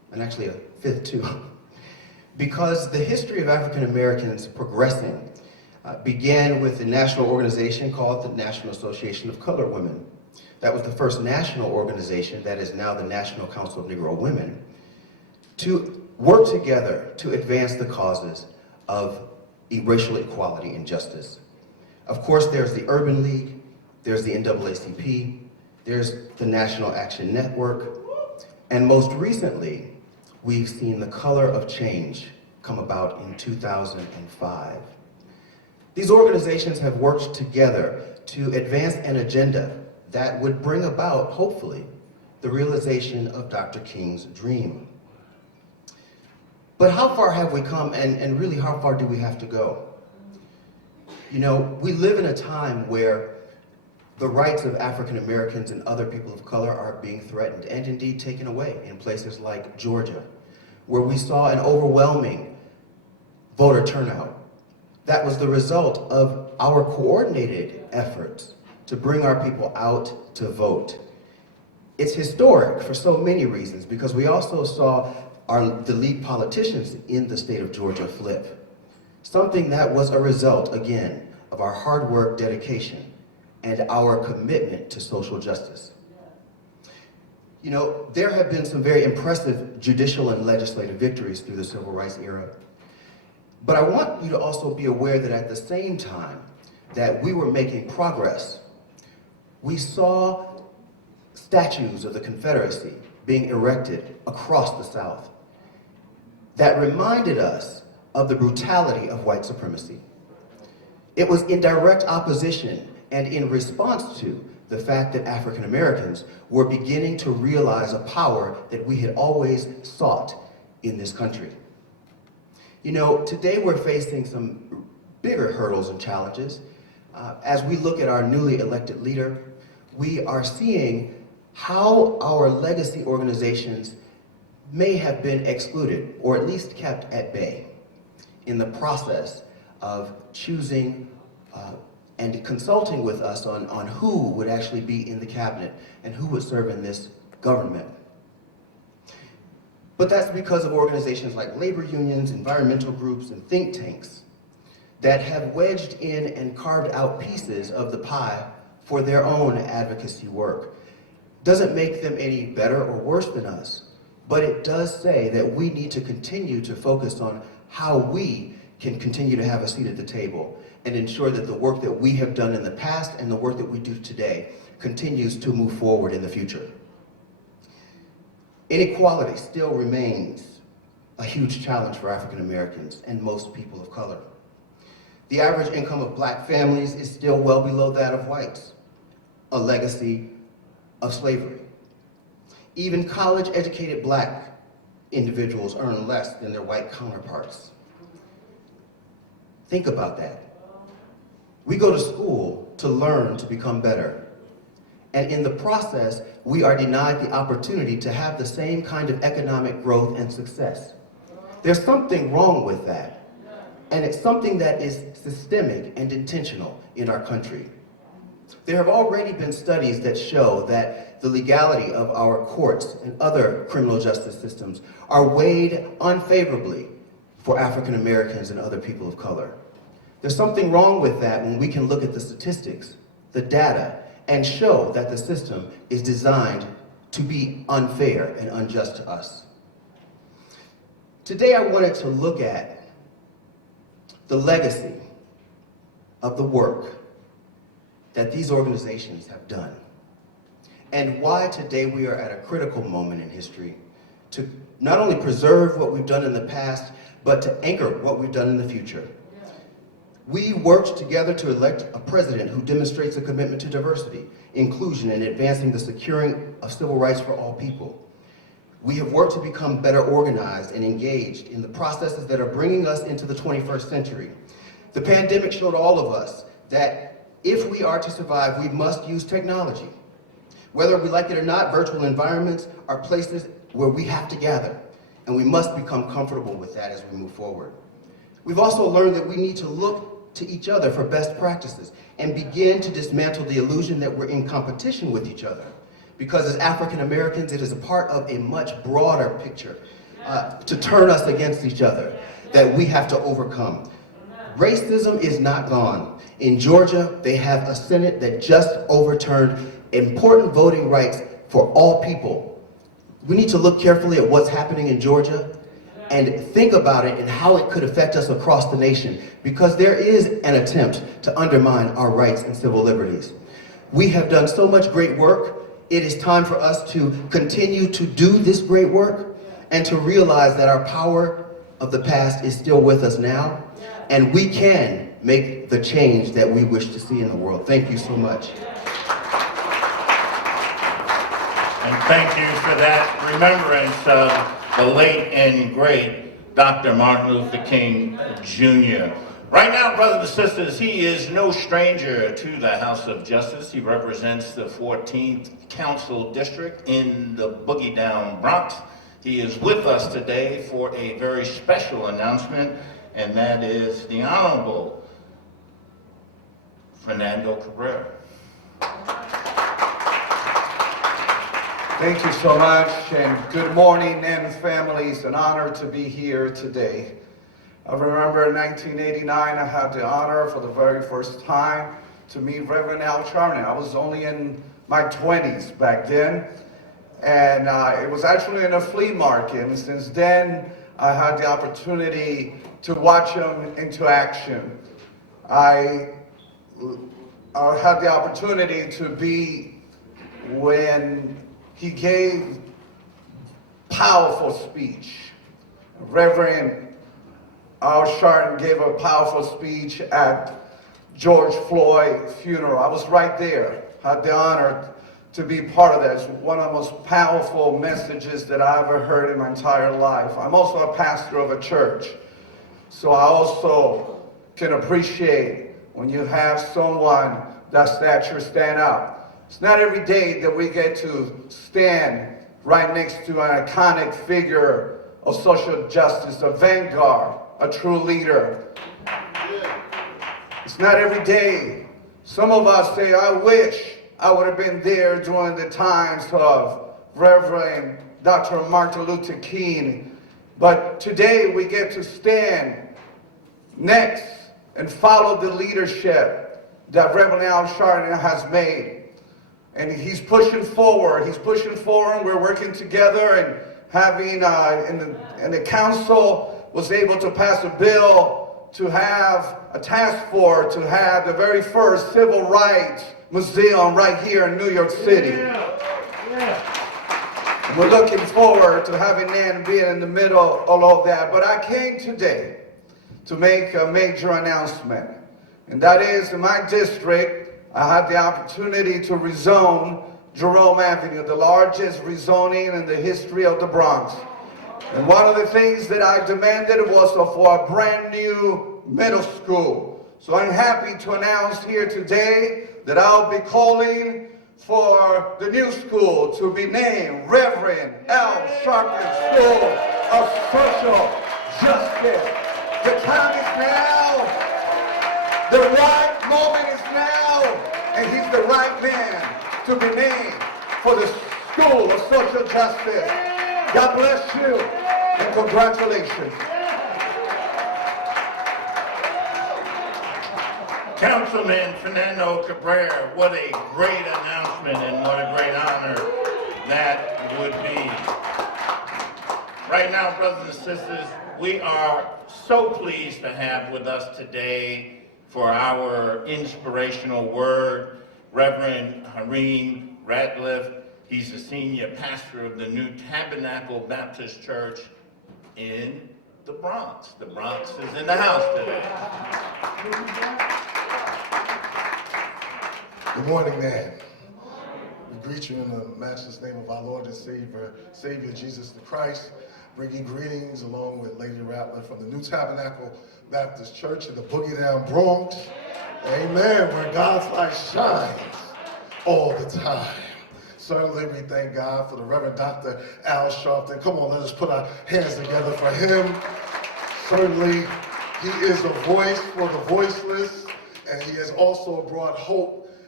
and actually a fifth too, because the history of African Americans progressing began with a national organization called the National Association of Colored Women. That was the first national organization, that is now the National Council of Negro Women, to work together to advance the causes of racial equality and justice. Of course, there's the Urban League, there's the NAACP, there's the National Action Network, and most recently, we've seen the Color of Change come about in 2005. These organizations have worked together to advance an agenda that would bring about, hopefully, the realization of Dr. King's dream. But how far have we come, and really how far do we have to go? You know, we live in a time where the rights of African Americans and other people of color are being threatened and indeed taken away in places like Georgia, where we saw an overwhelming voter turnout. That was the result of our coordinated efforts to bring our people out to vote. It's historic for so many reasons, because we also saw the lead politicians in the state of Georgia flip. Something that was a result, again, of our hard work, dedication, and our commitment to social justice. You know, there have been some very impressive judicial and legislative victories through the civil rights era. But I want you to also be aware that at the same time that we were making progress, we saw statues of the Confederacy being erected across the South that reminded us of the brutality of white supremacy. It was in direct opposition and in response to the fact that African Americans were beginning to realize a power that we had always sought in this country. You know, today we're facing some bigger hurdles and challenges. As we look at our newly elected leader, we are seeing how our legacy organizations may have been excluded, or at least kept at bay, in the process of choosing and consulting with us on who would actually be in the cabinet and who would serve in this government. But that's because of organizations like labor unions, environmental groups, and think tanks that have wedged in and carved out pieces of the pie for their own advocacy work. Doesn't make them any better or worse than us, but it does say that we need to continue to focus on how we can continue to have a seat at the table and ensure that the work that we have done in the past and the work that we do today continues to move forward in the future. Inequality still remains a huge challenge for African Americans and most people of color. The average income of black families is still well below that of whites, a legacy of slavery. Even college-educated black individuals earn less than their white counterparts. Think about that. We go to school to learn to become better. And in the process, we are denied the opportunity to have the same kind of economic growth and success. There's something wrong with that. And it's something that is systemic and intentional in our country. There have already been studies that show that the legality of our courts and other criminal justice systems are weighed unfavorably for African Americans and other people of color. There's something wrong with that when we can look at the statistics, the data, and show that the system is designed to be unfair and unjust to us. Today I wanted to look at the legacy of the work that these organizations have done, and why today we are at a critical moment in history to not only preserve what we've done in the past, but to anchor what we've done in the future. We worked together to elect a president who demonstrates a commitment to diversity, inclusion, and advancing the securing of civil rights for all people. We have worked to become better organized and engaged in the processes that are bringing us into the 21st century. The pandemic showed all of us that if we are to survive, we must use technology. Whether we like it or not, virtual environments are places where we have to gather, and we must become comfortable with that as we move forward. We've also learned that we need to look to each other for best practices and begin to dismantle the illusion that we're in competition with each other, because as African Americans, it is a part of a much broader picture to turn us against each other that we have to overcome. Racism is not gone. In Georgia, they have a Senate that just overturned important voting rights for all people. We need to look carefully at what's happening in Georgia and think about it and how it could affect us across the nation, because there is an attempt to undermine our rights and civil liberties. We have done so much great work. It is time for us to continue to do this great work and to realize that our power of the past is still with us now, and we can make the change that we wish to see in the world. Thank you so much. And thank you for that remembrance of the late and great Dr. Martin Luther King Jr. Right now, brothers and sisters, he is no stranger to the House of Justice. He represents the 14th Council District in the Boogie Down Bronx. He is with us today for a very special announcement, and that is the Honorable Fernando Cabrera. Thank you so much, and good morning, and families. An honor to be here today. I remember in 1989, I had the honor for the very first time to meet Reverend Al Sharpton. I was only in my 20s back then, and it was actually in a flea market, and since then, I had the opportunity to watch him into action. I had the opportunity to be when he gave powerful speech. Reverend Al Sharpton gave a powerful speech at George Floyd's funeral. I was right there. I had the honor to be part of that. It's one of the most powerful messages that I ever heard in my entire life. I'm also a pastor of a church, so I also can appreciate when you have someone that stature stand up. It's not every day that we get to stand right next to an iconic figure of social justice, a vanguard, a true leader. It's not every day. Some of us say, I wish I would have been there during the times of Reverend Dr. Martin Luther King. But today we get to stand next and follow the leadership that Reverend Al Sharpton has made. And he's pushing forward. We're working together, and having, and the council was able to pass a bill to have a task force to have the very first civil rights museum right here in New York City. And we're looking forward to having Nan being in the middle of all of that. But I came today to make a major announcement. And that is, in my district, I had the opportunity to rezone Jerome Avenue, the largest rezoning in the history of the Bronx. And one of the things that I demanded was for a brand new middle school. So I'm happy to announce here today that I'll be calling for the new school to be named Reverend Al Sharpton School of Social Justice. The time is now. The right moment is now, and he's the right man to be named for the School of Social Justice. God bless you, and congratulations. Councilman Fernando Cabrera, what a great announcement and what a great honor that would be. Right now, brothers and sisters, we are so pleased to have with us today for our inspirational word, Reverend Hareem Radcliffe. He's the senior pastor of the New Tabernacle Baptist Church in the Bronx. The Bronx is in the house today. Good morning, man. We greet you in the matchless name of our Lord and Savior Jesus the Christ, bringing greetings along with Lady Ratliff from the New Tabernacle Baptist Church in the Boogie Down Bronx. Amen, where God's light shines all the time. Certainly we thank God for the Reverend Dr. Al Sharpton. Come on, let us put our hands together for him. Certainly he is a voice for the voiceless, and he has also brought hope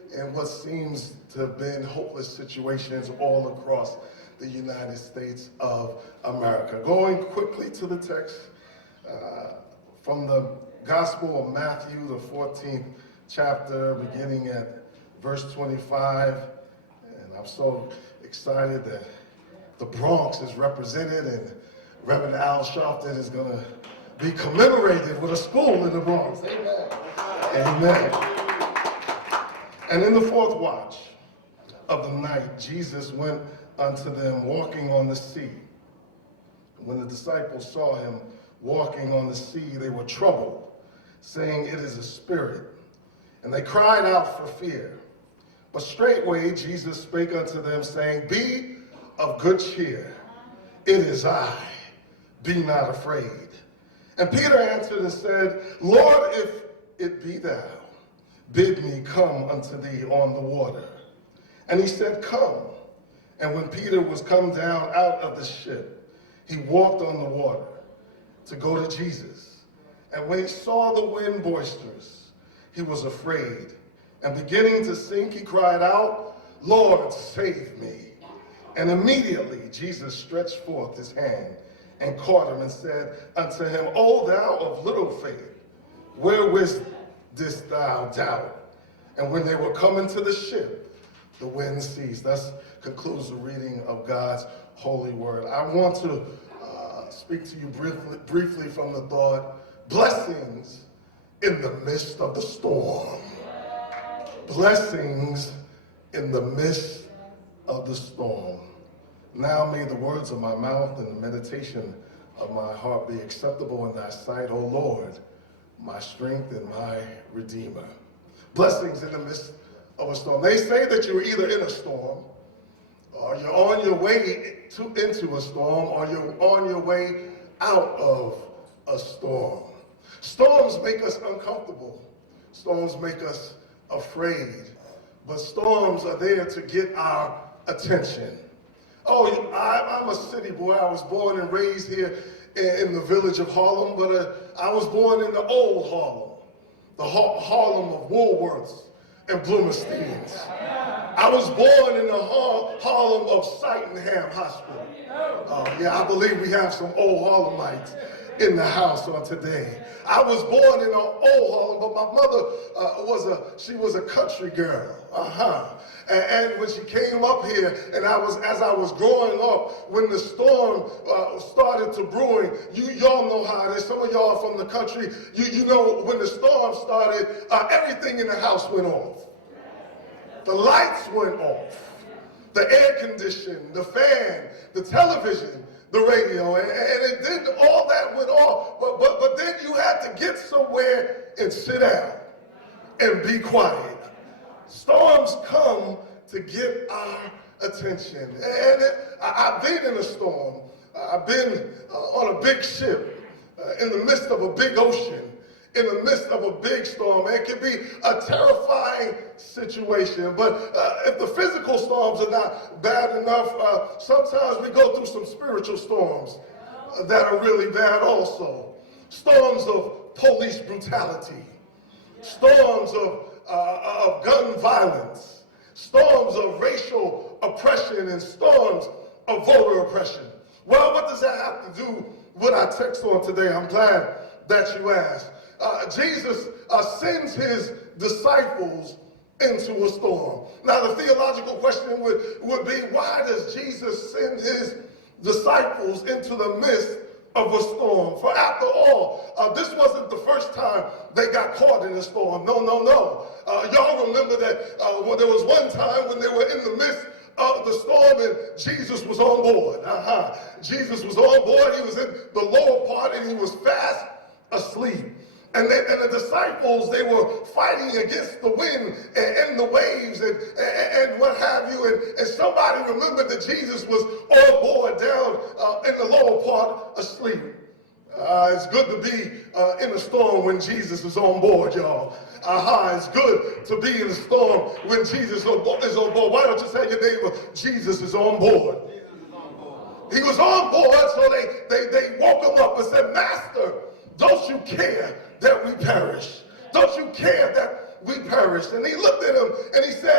in what seems to have been hopeless situations all across the United States of America. Going quickly to the text from the Gospel of Matthew, the 14th chapter, beginning at verse 25. And I'm so excited that the Bronx is represented, and Reverend Al Sharpton is going to be commemorated with a school in the Bronx. Amen. Amen. And in the fourth watch of the night, Jesus went unto them walking on the sea. When the disciples saw him walking on the sea, they were troubled, saying, "It is a spirit." And they cried out for fear. But straightway Jesus spake unto them, saying, "Be of good cheer. It is I. Be not afraid." And Peter answered and said, "Lord, if it be thou, bid me come unto thee on the water." And he said, "Come." And when Peter was come down out of the ship, he walked on the water to go to Jesus. And when he saw the wind boisterous, he was afraid. And beginning to sink, he cried out, "Lord, save me." And immediately Jesus stretched forth his hand and caught him and said unto him, "O thou of little faith, wherewith didst thou doubt?" And when they were come into the ship, the wind ceased. That concludes the reading of God's holy word. I want to speak to you briefly from the thought, blessings in the midst of the storm. Blessings in the midst of the storm. Now may the words of my mouth and the meditation of my heart be acceptable in thy sight, O Lord, my strength and my redeemer. Blessings in the midst of a storm. They say that you're either in a storm, or you're on your way into a storm, or you're on your way out of a storm. Storms make us uncomfortable. Storms make us afraid. But storms are there to get our attention. Oh, I'm a city boy. I was born and raised here in the village of Harlem, but I was born in the old Harlem, the Harlem of Woolworths and Bloomesteins. I was born in the Harlem of Sydenham Hospital. Yeah, I believe we have some old Harlemites in the house on today. I was born in the old Harlem, but my mother was a country girl. And when she came up here, and as I was growing up, when the storm started to brewing, y'all know how it is. Some of y'all are from the country. You know when the storm started, everything in the house went off. The lights went off. The air condition, the fan, the television, the radio, and it did, all that went off, but then you had to get somewhere and sit down and be quiet. Storms come to get our attention. And I've been in a storm. I've been on a big ship in the midst of a big ocean, in the midst of a big storm. It can be a terrifying situation, but if the physical storms are not bad enough, sometimes we go through some spiritual storms that are really bad also. Storms of police brutality, storms of gun violence, storms of racial oppression, and storms of voter oppression. Well, what does that have to do with our text on today? I'm glad that you asked. Jesus sends his disciples into a storm. Now, the theological question would be, why does Jesus send his disciples into the midst of a storm? For after all, this wasn't the first time they got caught in a storm. No. Y'all remember that there was one time when they were in the midst of the storm and Jesus was on board. Jesus was on board. He was in the lower part and he was fast asleep. And the disciples, they were fighting against the wind and the waves and what have you. And somebody remembered that Jesus was on board down in the lower part asleep. It's good to be in a storm when Jesus is on board, y'all. It's good to be in a storm when Jesus is on board. Why don't you tell your neighbor, Jesus is on board. He was on board, so they woke him up and said, "Master, don't you care that we perish? Don't you care that we perish?" And he looked at him and he said,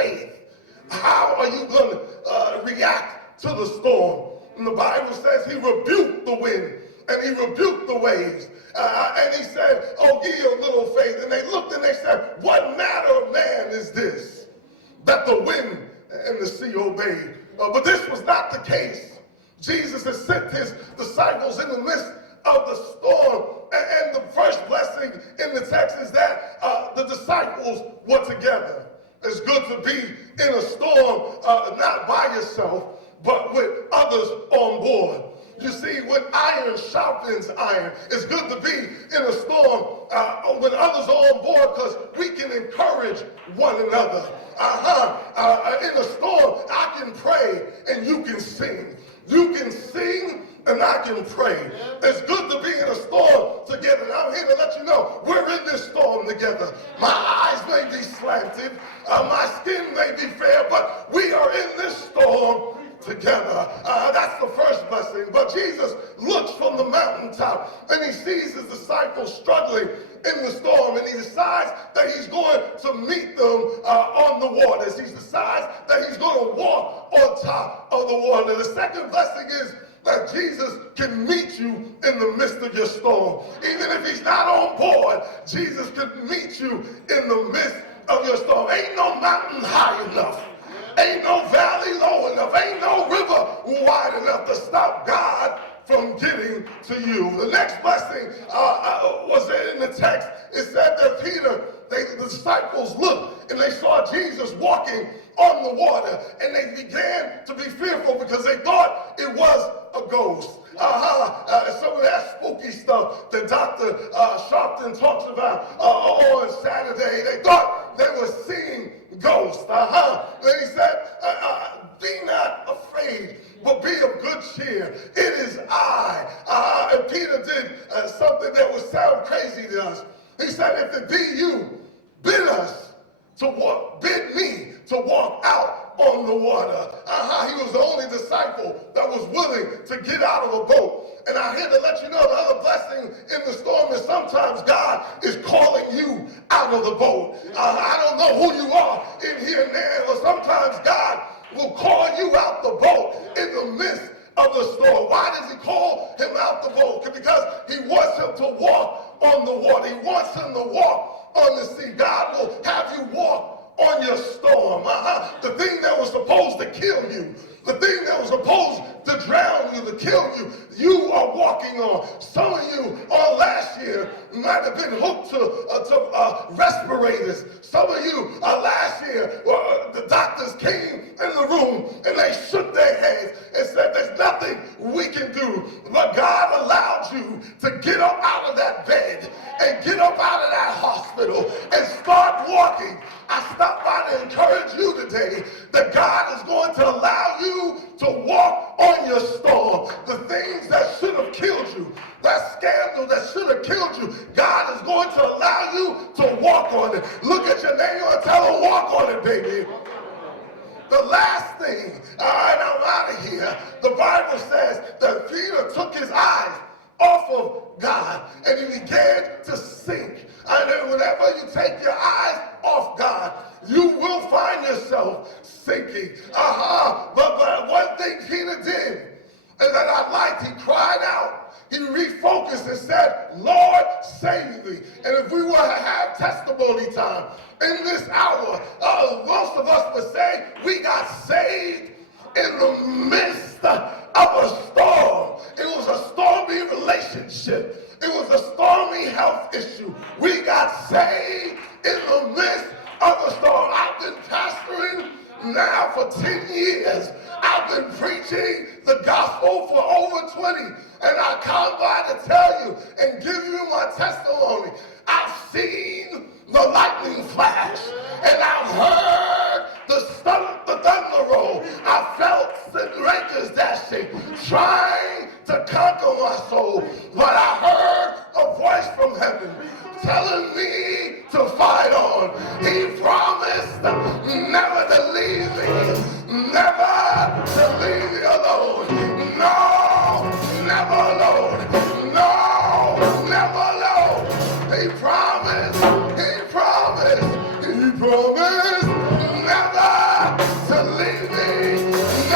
faith, how are you going to react to the storm? And the Bible says he rebuked the wind and he rebuked the waves. And he said, oh, ye of little faith. And they looked and they said, what manner of man is this, that the wind and the sea obeyed? But this was not the case. Jesus has sent his disciples in the midst of the storm. And the first blessing in the text is that the disciples were together. It's good to be in a storm, not by yourself, but with others on board. You see, when iron sharpens iron, it's good to be in a storm when others are on board, because we can encourage one another. In a storm, I can pray and you can sing. You can sing and I can pray. It's good to be in a storm together. And I'm here to let you know we're in this storm together. My eyes may be slanted, my skin may be fair, but we are in this storm together. That's the first blessing. But Jesus looks from the mountaintop and he sees his disciples struggling in the storm, and he decides that he's going to meet them on the waters. He decides that he's going to walk on top of the water. The second blessing is that Jesus can meet you in the midst of your storm. Even if he's not on board, Jesus can meet you in the midst of your storm. Ain't no mountain high enough. Ain't no valley low enough. Ain't no river wide enough to stop God from getting to you. The next blessing was in the text. It said that the disciples looked and they saw Jesus walking on the water, and they began to be fearful because they thought it was a ghost. Some of that spooky stuff that Dr. Sharpton talks about on Saturday. They thought they were seeing ghosts. Then he said, be not afraid, but be of good cheer. It is I. And Peter did something that would sound crazy to us. He said, if it be you, bid me to walk out on the water. He was the only disciple that was willing to get out of a boat. And I'm here to let you know the other blessing in the storm is sometimes God is calling you out of the boat. I don't know who you are in here now, but sometimes God will call you out the boat in the midst of the storm. Why does he call him out the boat? Because he wants him to walk on the water. He wants him to walk on the sea. God will have you walk on your storm. The thing that was supposed to kill you, the thing that was supposed to drown you, to kill you, you are walking on. Some of you on last year might have been hooked to respirators. Some of you last year, the doctors came in the room and they shook their heads and said, there's nothing we can do. But God allowed you to get up out of that bed and get up out of that hospital and start walking. I stopped by to encourage you today that God is going to allow you to walk on your storm. The things that should have killed you, that scandal that should have killed you, God is going to allow you to walk on it. Look at your neighbor and tell her, walk on it, baby. The last thing, and I'm out of here, the Bible says that Peter took his eyes off of God and he began to sink. And then whenever you take your eyes off God, you will find yourself sinking. But one thing Peter did, and that I liked, he cried out. He refocused and said, Lord, save me. And if we were to have testimony time in this hour, most of us would say we got saved in the midst of a storm. It was a stormy relationship. It was a stormy health issue. We got saved in the midst of a storm. I've been pastoring now for 10 years. I've been preaching the gospel for over 20. And I come by to tell you and give you my testimony. I've seen the lightning flash, and I've heard the thunder roll. I felt the rangers dashing, trying to conquer my soul. But I heard a voice from heaven telling me to fight on. He promised never to leave me, never to leave me alone. No, never alone. No, never alone. He promised, he promised, he promised never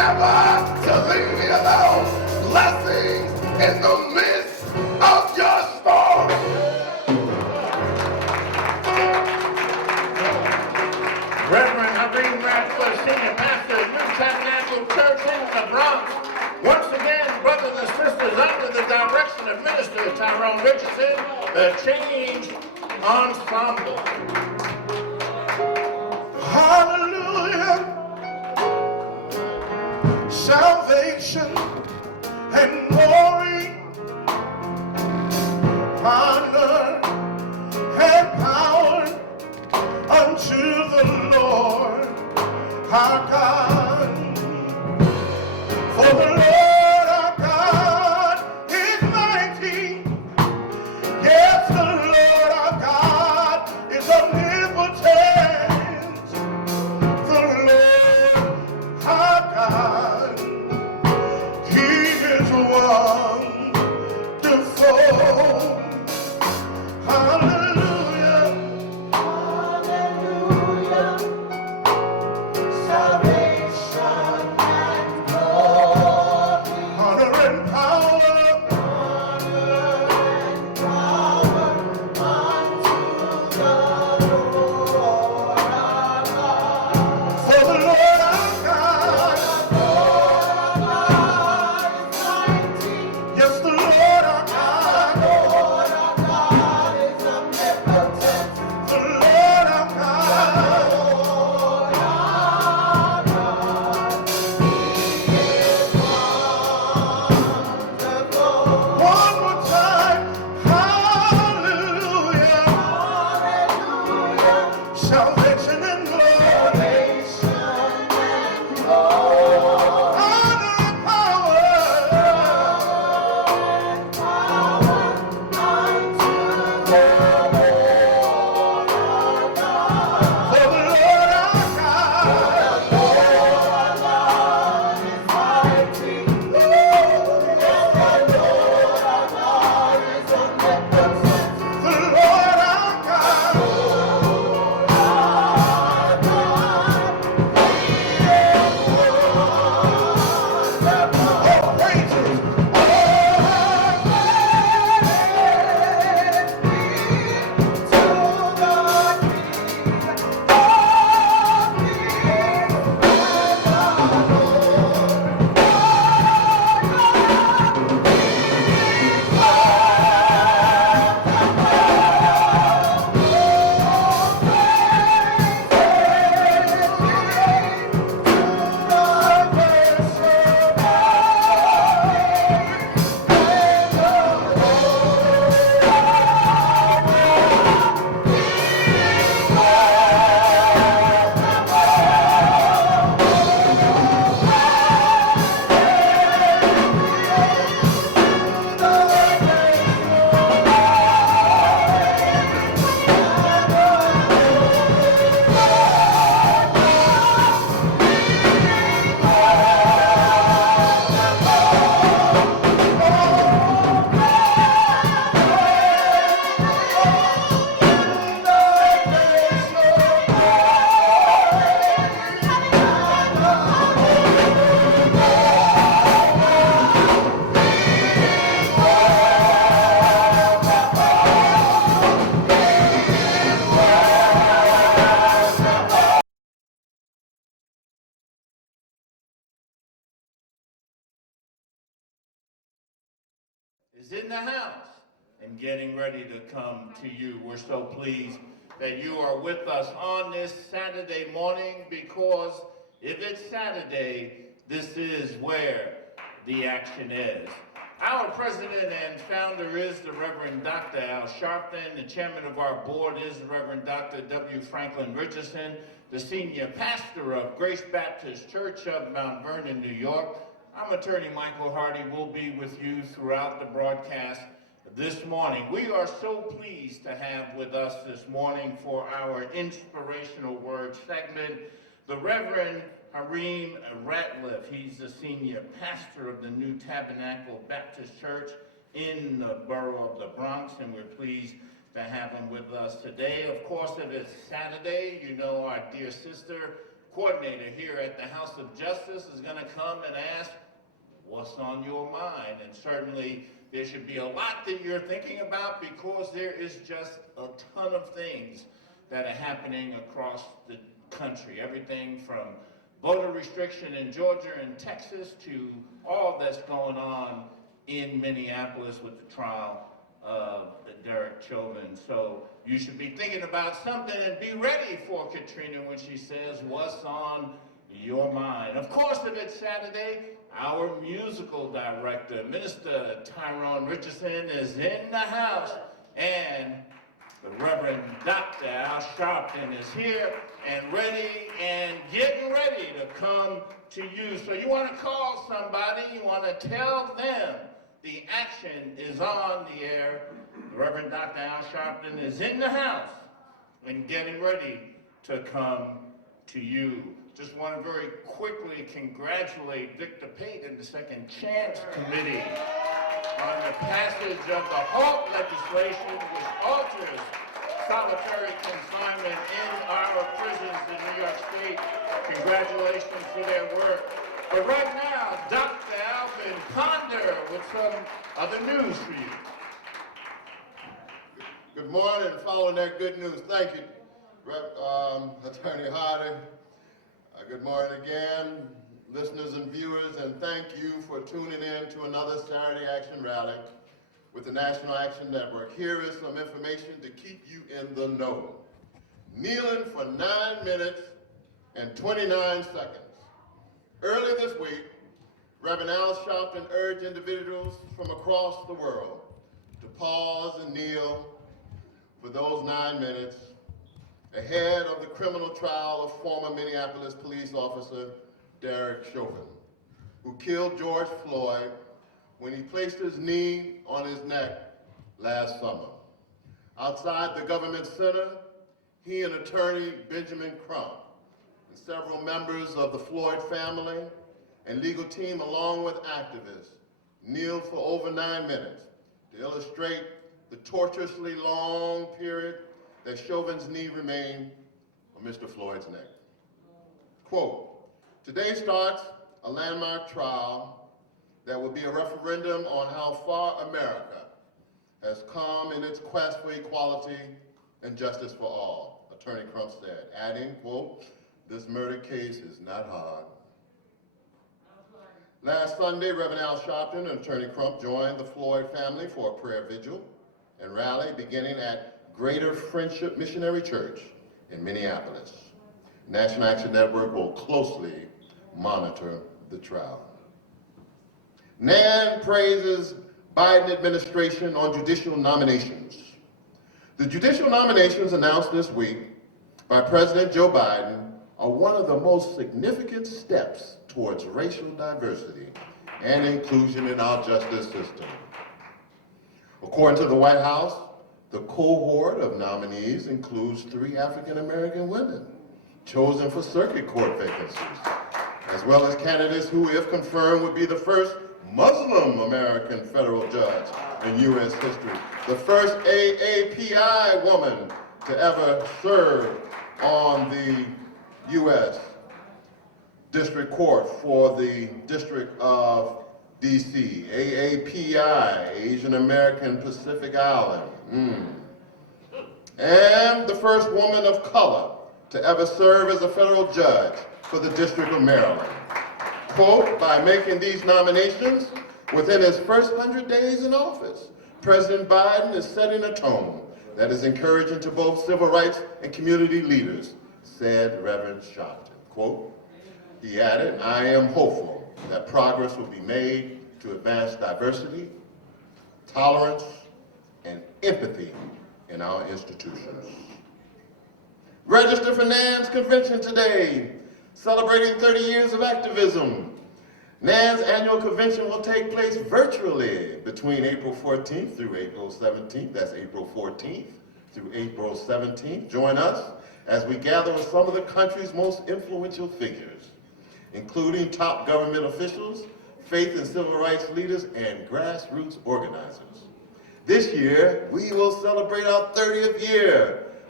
never to leave me alone. Blessings in the midst of your storm. Reverend Hareem Radcliffe, Senior Pastor of New Tabernacle Church in the Bronx. Once again, brothers and sisters, under the direction of Minister Tyrone Richardson, the Change Ensemble. Hallelujah. Salvation and glory, honor and power unto the Lord our God. For the Lord our God is mighty. Yes, the Lord our God is omnipotent. The Lord our God, He is wonderful. Hallelujah. Hallelujah. Salvation and glory, honor and power, unto the Lord our God. For the Lord our God, is mighty. Yes, the Lord our God, is omnipotent. The Lord our God, one more time. Hallelujah. Hallelujah. Salvation and glory. Honor and power. Unto the Lord our God. For the Lord our God, is mighty. The Lord our God, all praises, all praise be to the King, all Is in the house and getting ready to come to you. We're so pleased that you are with us on this Saturday morning, because if it's Saturday, this is where the action is. Our president and founder is the Reverend Dr. Al Sharpton. The chairman of our board is the Reverend Dr. W. Franklin Richardson, the senior pastor of Grace Baptist Church of Mount Vernon, New York. I'm Attorney Michael Hardy. Will be with you throughout the broadcast this morning. We are so pleased to have with us this morning for our inspirational word segment, the Reverend Hareem Radcliffe. He's the senior pastor of the New Tabernacle Baptist Church in the borough of the Bronx, and we're pleased to have him with us today. Of course, if it's Saturday, you know our dear sister, coordinator here at the House of Justice, is going to come and ask, what's on your mind? And certainly there should be a lot that you're thinking about, because there is just a ton of things that are happening across the country. Everything from voter restriction in Georgia and Texas to all that's going on in Minneapolis with the trial of Derek Chauvin. So you should be thinking about something and be ready for Katrina when she says, what's on your mind? Of course, if it's Saturday, our musical director, Minister Tyrone Richardson, is in the house, and the Reverend Dr. Al Sharpton is here and ready and getting ready to come to you. So you want to call somebody, you want to tell them the action is on the air. The Reverend Dr. Al Sharpton is in the house and getting ready to come to you. Just want to very quickly congratulate Victor Pate and the Second Chance Committee on the passage of the HALT legislation, which alters solitary confinement in our prisons in New York State. Congratulations for their work. But right now, Dr. Alvin Ponder with some other news for you. Good morning. Following that good news, thank you, Attorney Hardy. Good morning again, listeners and viewers, and thank you for tuning in to another Saturday Action Rally with the National Action Network. Here is some information to keep you in the know. Kneeling for 9 minutes and 29 seconds. Early this week, Reverend Al Sharpton urged individuals from across the world to pause and kneel for those 9 minutes ahead of the criminal trial of former Minneapolis police officer Derek Chauvin, who killed George Floyd when he placed his knee on his neck last summer. Outside the government center, he and attorney Benjamin Crump and several members of the Floyd family and legal team, along with activists, kneeled for over 9 minutes to illustrate the tortuously long period that Chauvin's knee remained on Mr. Floyd's neck. Quote, today starts a landmark trial that will be a referendum on how far America has come in its quest for equality and justice for all, Attorney Crump said, adding, quote, this murder case is not hard. Last Sunday, Reverend Al Sharpton and Attorney Crump joined the Floyd family for a prayer vigil and rally beginning at Greater Friendship Missionary Church in Minneapolis. National Action Network will closely monitor the trial. NAN praises Biden administration on judicial nominations. The judicial nominations announced this week by President Joe Biden are one of the most significant steps towards racial diversity and inclusion in our justice system. According to the White House, the cohort of nominees includes 3 African-American women chosen for circuit court vacancies, as well as candidates who, if confirmed, would be the first Muslim American federal judge in U.S. history, the first AAPI woman to ever serve on the U.S. District Court for the District of D.C., AAPI, Asian American Pacific Island, and the first woman of color to ever serve as a federal judge for the District of Maryland. Quote, by making these nominations within his first 100 days in office, President Biden is setting a tone that is encouraging to both civil rights and community leaders, said Reverend Sharpton. Quote, he added, I am hopeful that progress will be made to advance diversity, tolerance, and empathy in our institutions. Register for NAN's convention today, celebrating 30 years of activism. NAN's annual convention will take place virtually between April 14th through April 17th. That's April 14th through April 17th. Join us as we gather with some of the country's most influential figures, including top government officials, faith and civil rights leaders, and grassroots organizers. This year, we will celebrate our 30th year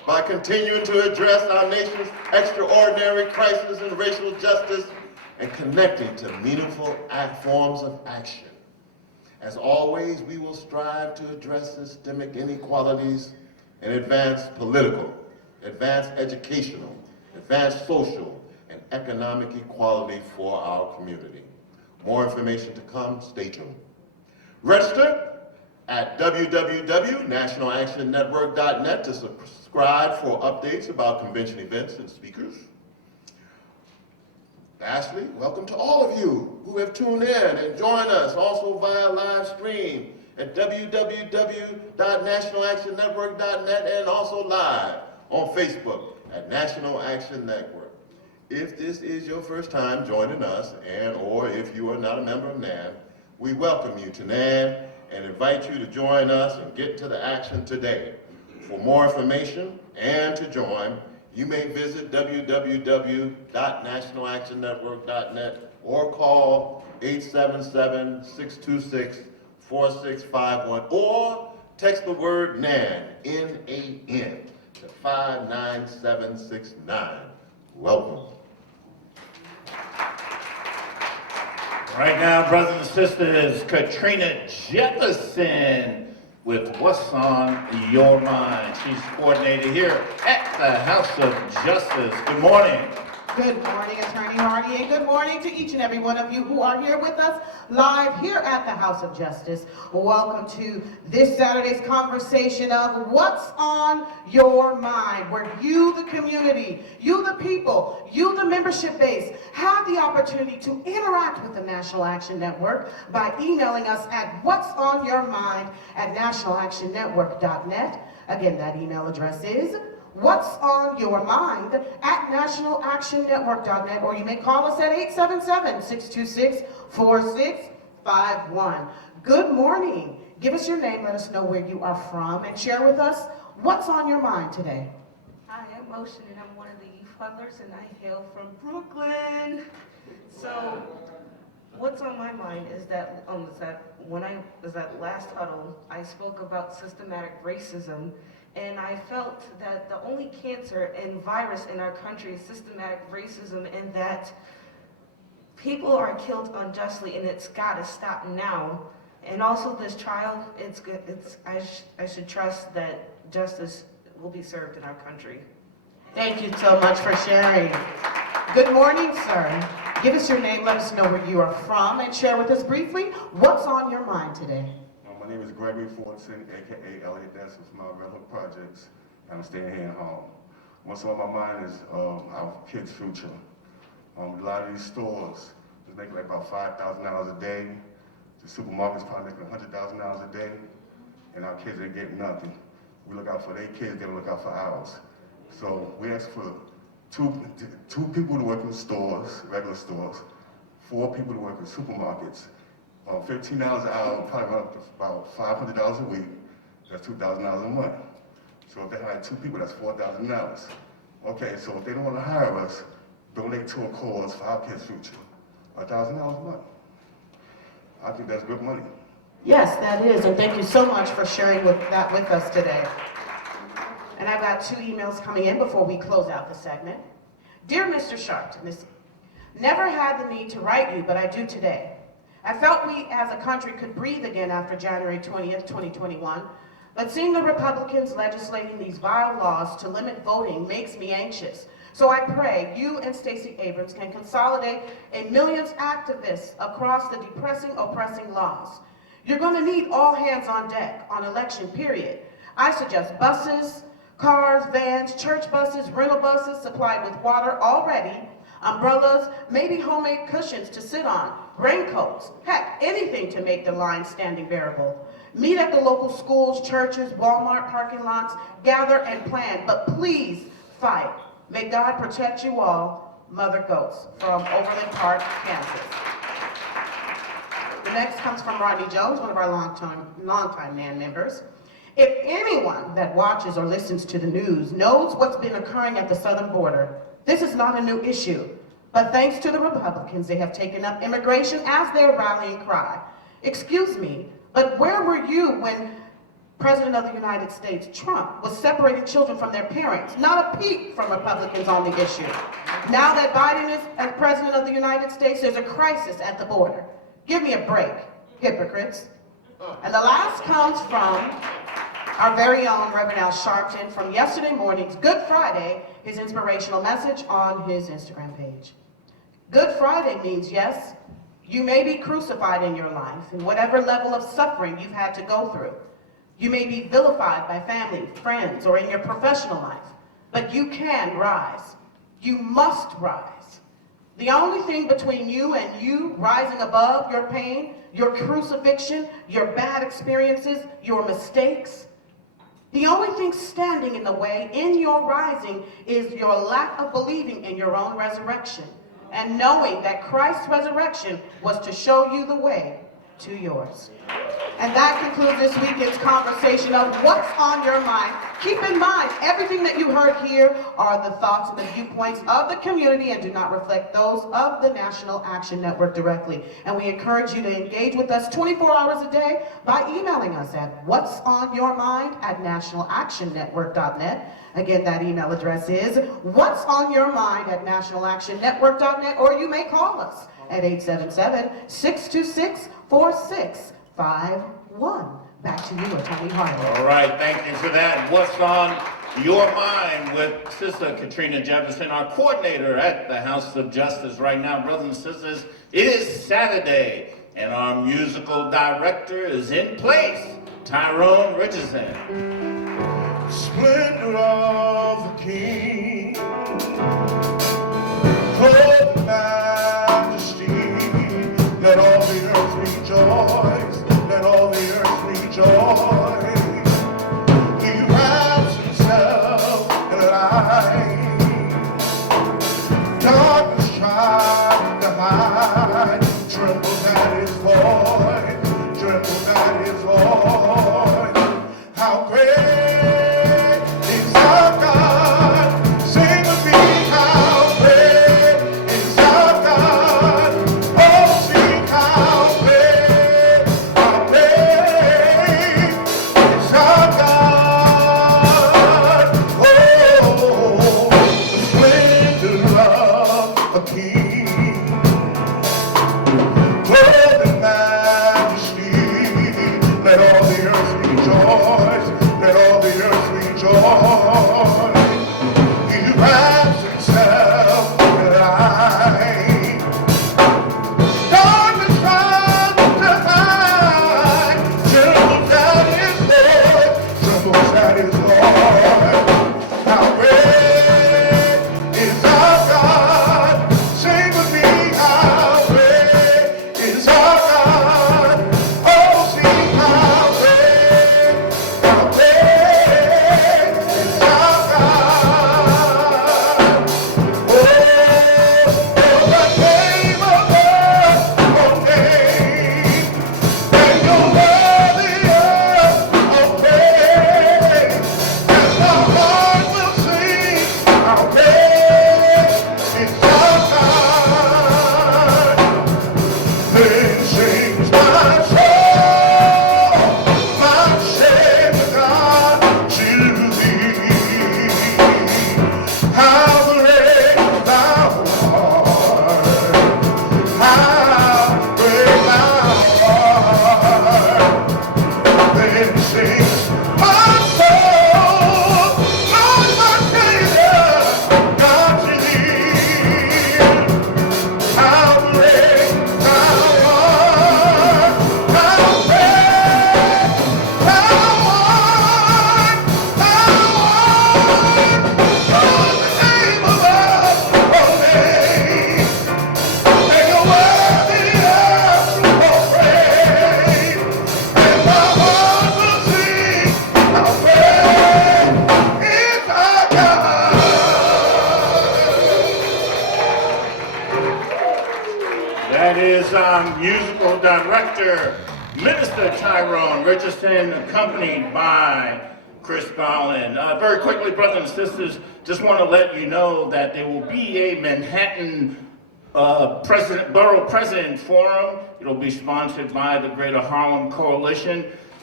by continuing to address our nation's extraordinary crisis in racial justice and connecting to meaningful forms of action. As always, we will strive to address systemic inequalities and advance political, advance educational, advance social, and economic equality for our community. More information to come, stay tuned. Register at www.nationalactionnetwork.net to subscribe for updates about convention events and speakers. Lastly, welcome to all of you who have tuned in and joined us also via live stream at www.nationalactionnetwork.net and also live on Facebook at National Action Network. If this is your first time joining us or if you are not a member of NAN, we welcome you to NAN and invite you to join us and get to the action today. For more information and to join, you may visit www.nationalactionnetwork.net or call 877-626-4651 or text the word NAN, N-A-N, to 59769. Welcome. Right now, brothers and sisters, Katrina Jefferson with What's on Your Mind. She's coordinated here at the House of Justice. Good morning. Good morning, Attorney Hardy, and good morning to each and every one of you who are here with us live here at the House of Justice. Welcome to this Saturday's conversation of What's on Your Mind, where you, the community, you, the people, you, the membership base, have the opportunity to interact with the National Action Network by emailing us at whatsonyourmind@nationalactionnetwork.net. Again, that email address is What's on Your Mind at nationalactionnetwork.net, or you may call us at 877-626-4651. Good morning. Give us your name, let us know where you are from, and share with us what's on your mind today. Hi, I'm Ocean, and I'm one of the youth funders, and I hail from Brooklyn. So, what's on my mind is that when I was at last huddle, I spoke about systematic racism. And I felt that the only cancer and virus in our country is systematic racism, and that people are killed unjustly, and it's got to stop now. And also this trial, I should trust that justice will be served in our country. Thank you so much for sharing. Good morning, sir. Give us your name, let us know where you are from, and share with us briefly what's on your mind today. My name is Gregory Fortson, aka Elliot Dance with my Reverend projects. I'm staying here at home. What's on my mind is our kids' future. A lot of these stores is making like about $5,000 a day. The supermarket's probably making $100,000 a day, and our kids ain't getting nothing. We look out for their kids, they look out for ours. So we ask for two people to work in stores, regular stores, 4 people to work in supermarkets. $15 an hour, probably run up to about $500 a week. That's $2,000 a month. So if they hire 2 people, that's $4,000. Okay, so if they don't want to hire us, donate to a cause for our kids' future. $1,000 a month. I think that's good money. Yes, that is, and thank you so much for sharing that with us today. And I've got 2 emails coming in before we close out the segment. Dear Mr. Sharpton, never had the need to write you, but I do today. I felt we as a country could breathe again after January 20th, 2021, but seeing the Republicans legislating these vile laws to limit voting makes me anxious. So I pray you and Stacey Abrams can consolidate a millions activists across the depressing, oppressing laws. You're going to need all hands on deck on election period. I suggest buses, cars, vans, church buses, rental buses supplied with water already, umbrellas, maybe homemade cushions to sit on, raincoats, heck, anything to make the line standing bearable. Meet at the local schools, churches, Walmart parking lots, gather and plan, but please fight. May God protect you all, Mother Goats, from Overland Park, Kansas. The next comes from Rodney Jones, one of our longtime NAN members. If anyone that watches or listens to the news knows what's been occurring at the southern border, this is not a new issue. But thanks to the Republicans, they have taken up immigration as their rallying cry. Excuse me, but where were you when President of the United States, Trump, was separating children from their parents. Not a peep from Republicans on the issue. Now that Biden is as President of the United States, there's a crisis at the border. Give me a break, hypocrites. And the last comes from our very own Reverend Al Sharpton from yesterday morning's Good Friday, his inspirational message on his Instagram page. Good Friday means, yes, you may be crucified in your life in whatever level of suffering you've had to go through. You may be vilified by family, friends, or in your professional life, but you can rise. You must rise. The only thing between you and you rising above your pain, your crucifixion, your bad experiences, your mistakes, the only thing standing in the way in your rising is your lack of believing in your own resurrection and knowing that Christ's resurrection was to show you the way to yours. And that concludes this weekend's conversation of What's on Your Mind. Keep in mind, everything that you heard here are the thoughts and the viewpoints of the community and do not reflect those of the National Action Network directly. And we encourage you to engage with us 24 hours a day by emailing us at whatsonyourmind@nationalactionnetwork.net. Again, that email address is whatsonyourmind@nationalactionnetwork.net, or you may call us at 877-626-4651. Back to you, Attorney Harden. All right, thank you for that. What's on your mind with Sister Katrina Jefferson, our coordinator at the House of Justice right now. Brothers and sisters, it is Saturday, and our musical director is in place, Tyrone Richardson. Splendor of the King, holy majesty, let all the earth rejoice, let all the earth rejoice. He wraps himself in light, darkness tries to hide, trembles at his voice, trembles at his voice. How great is our God, sing with me, how great is our God, oh sing how great is our God, oh the splendor of a king, clothed in majesty, let all the earth rejoice, let all the earth rejoice. He wraps himself in light, darkness tries to hide, trembles at his voice, trembles at his voice. How great is our God, sing with me, how great is our God, oh sing how great is our God. Oh, the name above all names, and you're worthy of praise, and my heart will sing how great is our God. Then sings my soul, my Savior God, to thee. How great thou art, how great thou art. Then sings my soul, Lord, my Savior God, to thee. How great thou art, how great thou art, oh, the name above all names, and you're worthy of all praise, and my heart will sing how great is our God. That is our musical director, Minister Tyrone Richardson, accompanied by Chris Garland. Very quickly, brothers and sisters, just want to let you know that there will be a Manhattan Borough President Forum. It'll be sponsored by the Greater Harlem Coalition.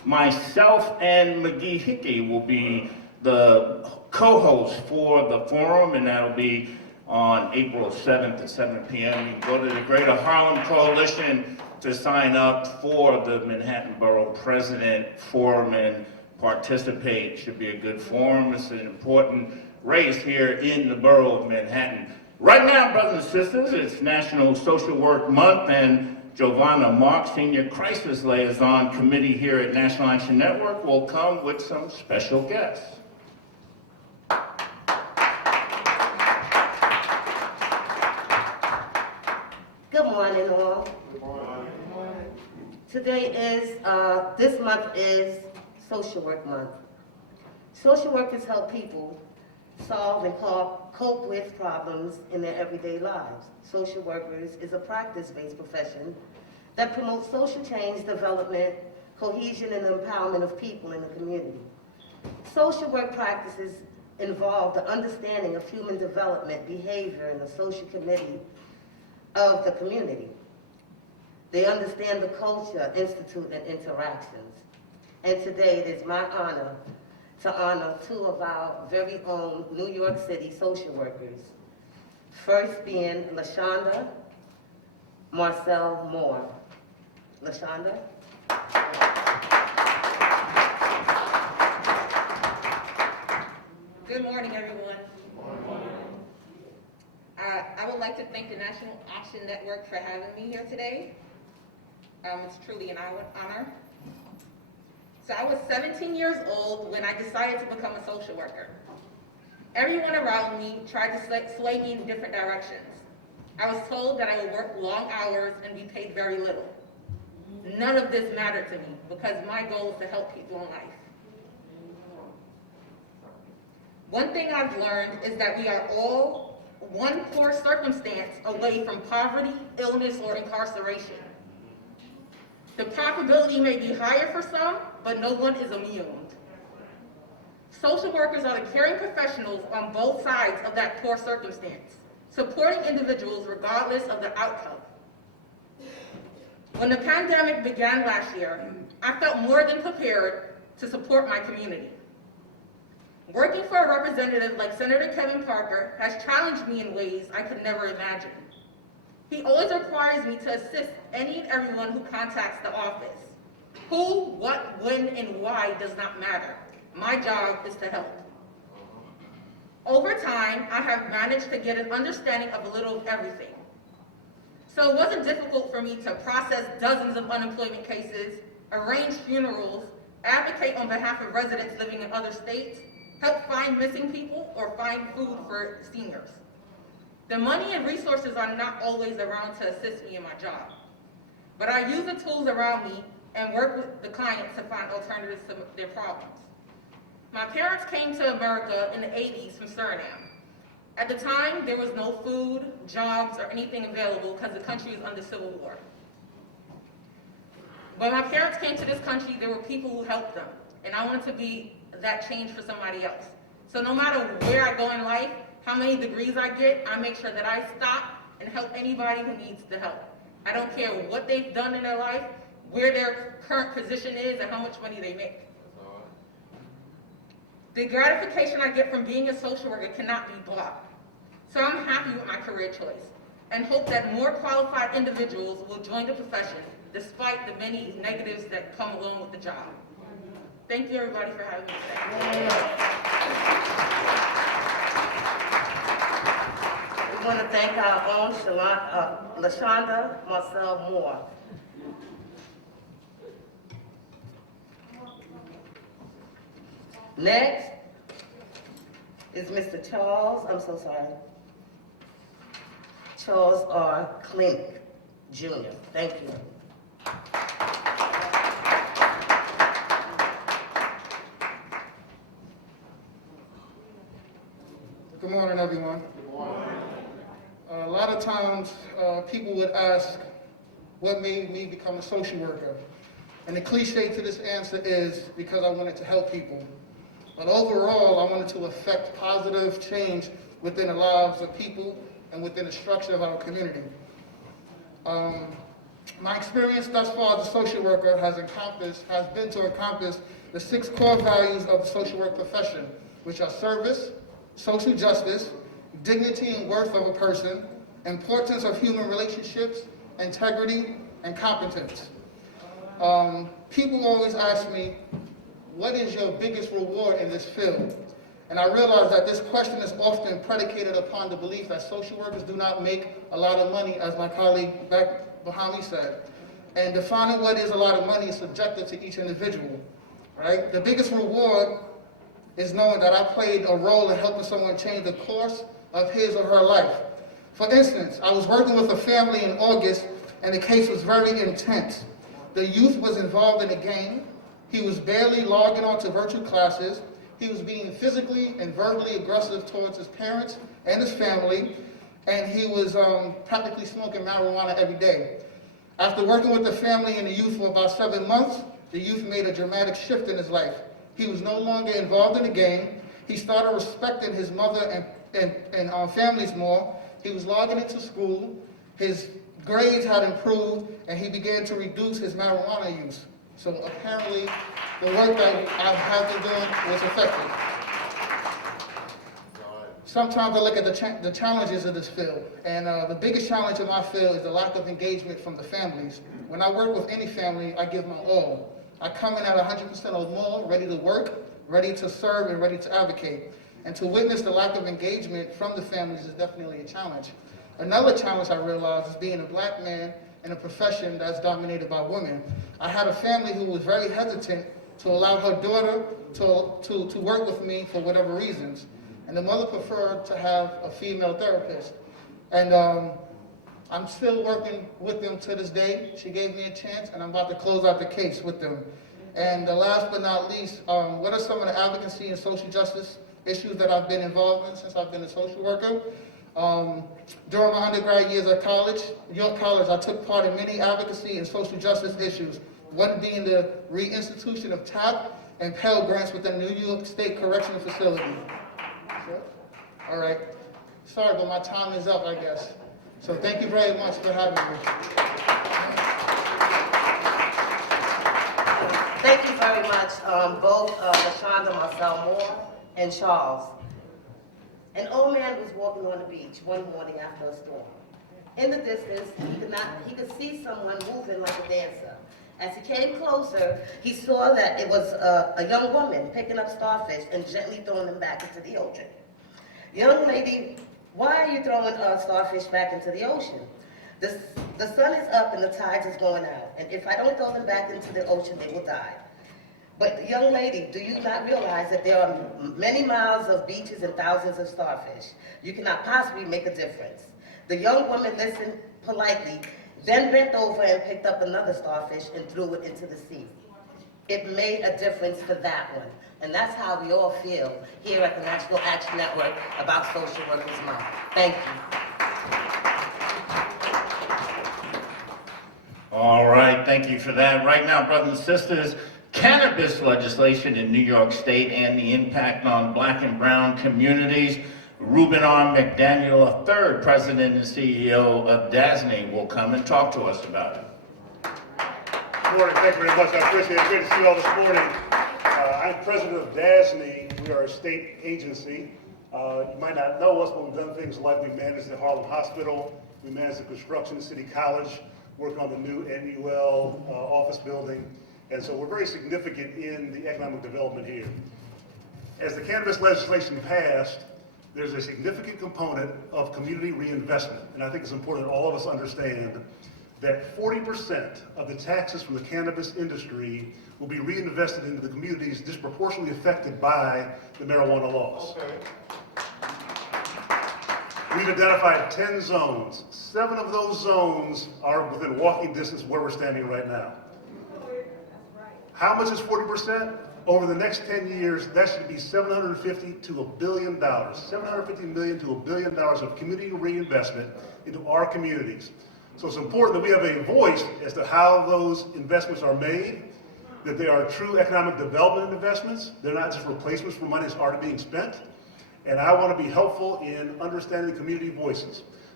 Myself and McGee Hickey will be the co-hosts for the forum, and that'll be on April 7th at 7 p.m. You can go to the Greater Harlem Coalition to sign up for the Manhattan Borough President Forum and participate. Should be a good forum. It's an important race here in the borough of Manhattan. Right now, brothers and sisters, it's National Social Work Month, and Giovanna Mark, Senior Crisis Liaison Committee here at National Action Network, will come with some special guests. Good morning, all. Good morning. Today is, this month is Social Work Month. Social workers help people solve and cope with problems in their everyday lives. Social workers is a practice-based profession that promotes social change, development, cohesion, and empowerment of people in the community. Social work practices involve the understanding of human development, behavior, and the social committee of the community. They understand the culture, institute, and interactions. And today it is my honor to honor two of our very own New York City social workers. First being Lashonda, Marcel Moore. Lashonda. Good morning, everyone. I would like to thank the National Action Network for having me here today. It's truly an honor. So I was 17 years old when I decided to become a social worker. Everyone around me tried to sway me in different directions. I was told that I would work long hours and be paid very little. None of this mattered to me because my goal is to help people in life. One thing I've learned is that we are all one poor circumstance away from poverty, illness, or incarceration. The probability may be higher for some, but no one is immune. Social workers are the caring professionals on both sides of that poor circumstance, supporting individuals regardless of the outcome. When the pandemic began last year, I felt more than prepared to support my community. Working for a representative like Senator Kevin Parker has challenged me in ways I could never imagine. He always requires me to assist any and everyone who contacts the office. Who, what, when, and why does not matter. My job is to help. Over time, I have managed to get an understanding of a little of everything. So it wasn't difficult for me to process dozens of unemployment cases, arrange funerals, advocate on behalf of residents living in other states, help find missing people, or find food for seniors. The money and resources are not always around to assist me in my job, but I use the tools around me and work with the clients to find alternatives to their problems. My parents came to America in the 80s from Suriname. At the time, there was no food, jobs, or anything available because the country was under civil war. When my parents came to this country, there were people who helped them, and I wanted to be that change for somebody else. So no matter where I go in life, how many degrees I get, I make sure that I stop and help anybody who needs the help. I don't care what they've done in their life, where their current position is, and how much money they make. The gratification I get from being a social worker cannot be bought. So I'm happy with my career choice and hope that more qualified individuals will join the profession despite the many negatives that come along with the job. Thank you everybody for having me today. We want to thank our own Lashonda Marcel Moore. Next is Mr. Charles R. Clinic, Jr. Thank you. Good morning, everyone. Good morning. A lot of times, people would ask, what made me become a social worker? And the cliche to this answer is, because I wanted to help people. But overall, I wanted to affect positive change within the lives of people and within the structure of our community. My experience thus far as a social worker has been to encompass the 6 core values of the social work profession, which are service, social justice, dignity and worth of a person, importance of human relationships, integrity, and competence. People always ask me, what is your biggest reward in this field? And I realize that this question is often predicated upon the belief that social workers do not make a lot of money, as my colleague back behind me said. And defining what is a lot of money is subjective to each individual, right? The biggest reward is knowing that I played a role in helping someone change the course of his or her life. For instance, I was working with a family in August, and the case was very intense. The youth was involved in a gang. He was barely logging on to virtual classes. He was being physically and verbally aggressive towards his parents and his family, and he was practically smoking marijuana every day. After working with the family and the youth for about 7 months, the youth made a dramatic shift in his life. He was no longer involved in the gang. He started respecting his mother and families more. He was logging into school. His grades had improved, and he began to reduce his marijuana use. So apparently, the work that I have been doing was effective. Sometimes I look at the challenges of this field, and the biggest challenge in my field is the lack of engagement from the families. When I work with any family, I give my all. I come in at 100% or more, ready to work, ready to serve, and ready to advocate. And to witness the lack of engagement from the families is definitely a challenge. Another challenge I realized is being a black man in a profession that's dominated by women. I had a family who was very hesitant to allow her daughter to work with me for whatever reasons. And the mother preferred to have a female therapist. And I'm still working with them to this day. She gave me a chance, and I'm about to close out the case with them. And last but not least, what are some of the advocacy and social justice issues that I've been involved in since I've been a social worker? During my undergrad years at college, York College, I took part in many advocacy and social justice issues, one being the reinstitution of TAP and Pell Grants within the New York State Correctional Facility. Sure? All right. Sorry, but my time is up, I guess. So thank you very much for having me. Thank you very much, both Lashonda, Marcel Moore, and Charles. An old man was walking on the beach one morning after a storm. In the distance, he could see someone moving like a dancer. As he came closer, he saw that it was a young woman picking up starfish and gently throwing them back into the ocean. Young lady, why are you throwing starfish back into the ocean? The sun is up and the tides is going out, and if I don't throw them back into the ocean, they will die. But young lady, do you not realize that there are many miles of beaches and thousands of starfish? You cannot possibly make a difference. The young woman listened politely, then bent over and picked up another starfish and threw it into the sea. It made a difference for that one. And that's how we all feel here at the National Action Network about Social Workers Month. Thank you. All right, thank you for that. Right now, brothers and sisters, cannabis legislation in New York State and the impact on black and brown communities. Reuben R. Mcdaniel, III, President and CEO of Dazny, will come and talk to us about it. Good morning, thank you very much. I appreciate it. Great to see you all this morning. I'm president of Dazny. We are a state agency. You might not know us, but we've done things like we manage the Harlem Hospital, we manage the construction of City College, work on the new NUL office building, and so we're very significant in the economic development here. As the cannabis legislation passed, there's a significant component of community reinvestment, and I think it's important that all of us understand that 40% of the taxes from the cannabis industry will be reinvested into the communities disproportionately affected by the marijuana laws. Okay. We've identified 10 zones. 7 of those zones are within walking distance where we're standing right now. How much is 40%? Over the next 10 years, that should be $750 to $1 billion. $750 million to $1 billion of community reinvestment into our communities. So it's important that we have a voice as to how those investments are made, that they are true economic development investments. They're not just replacements for money that's already being spent. And I want to be helpful in understanding the community voices.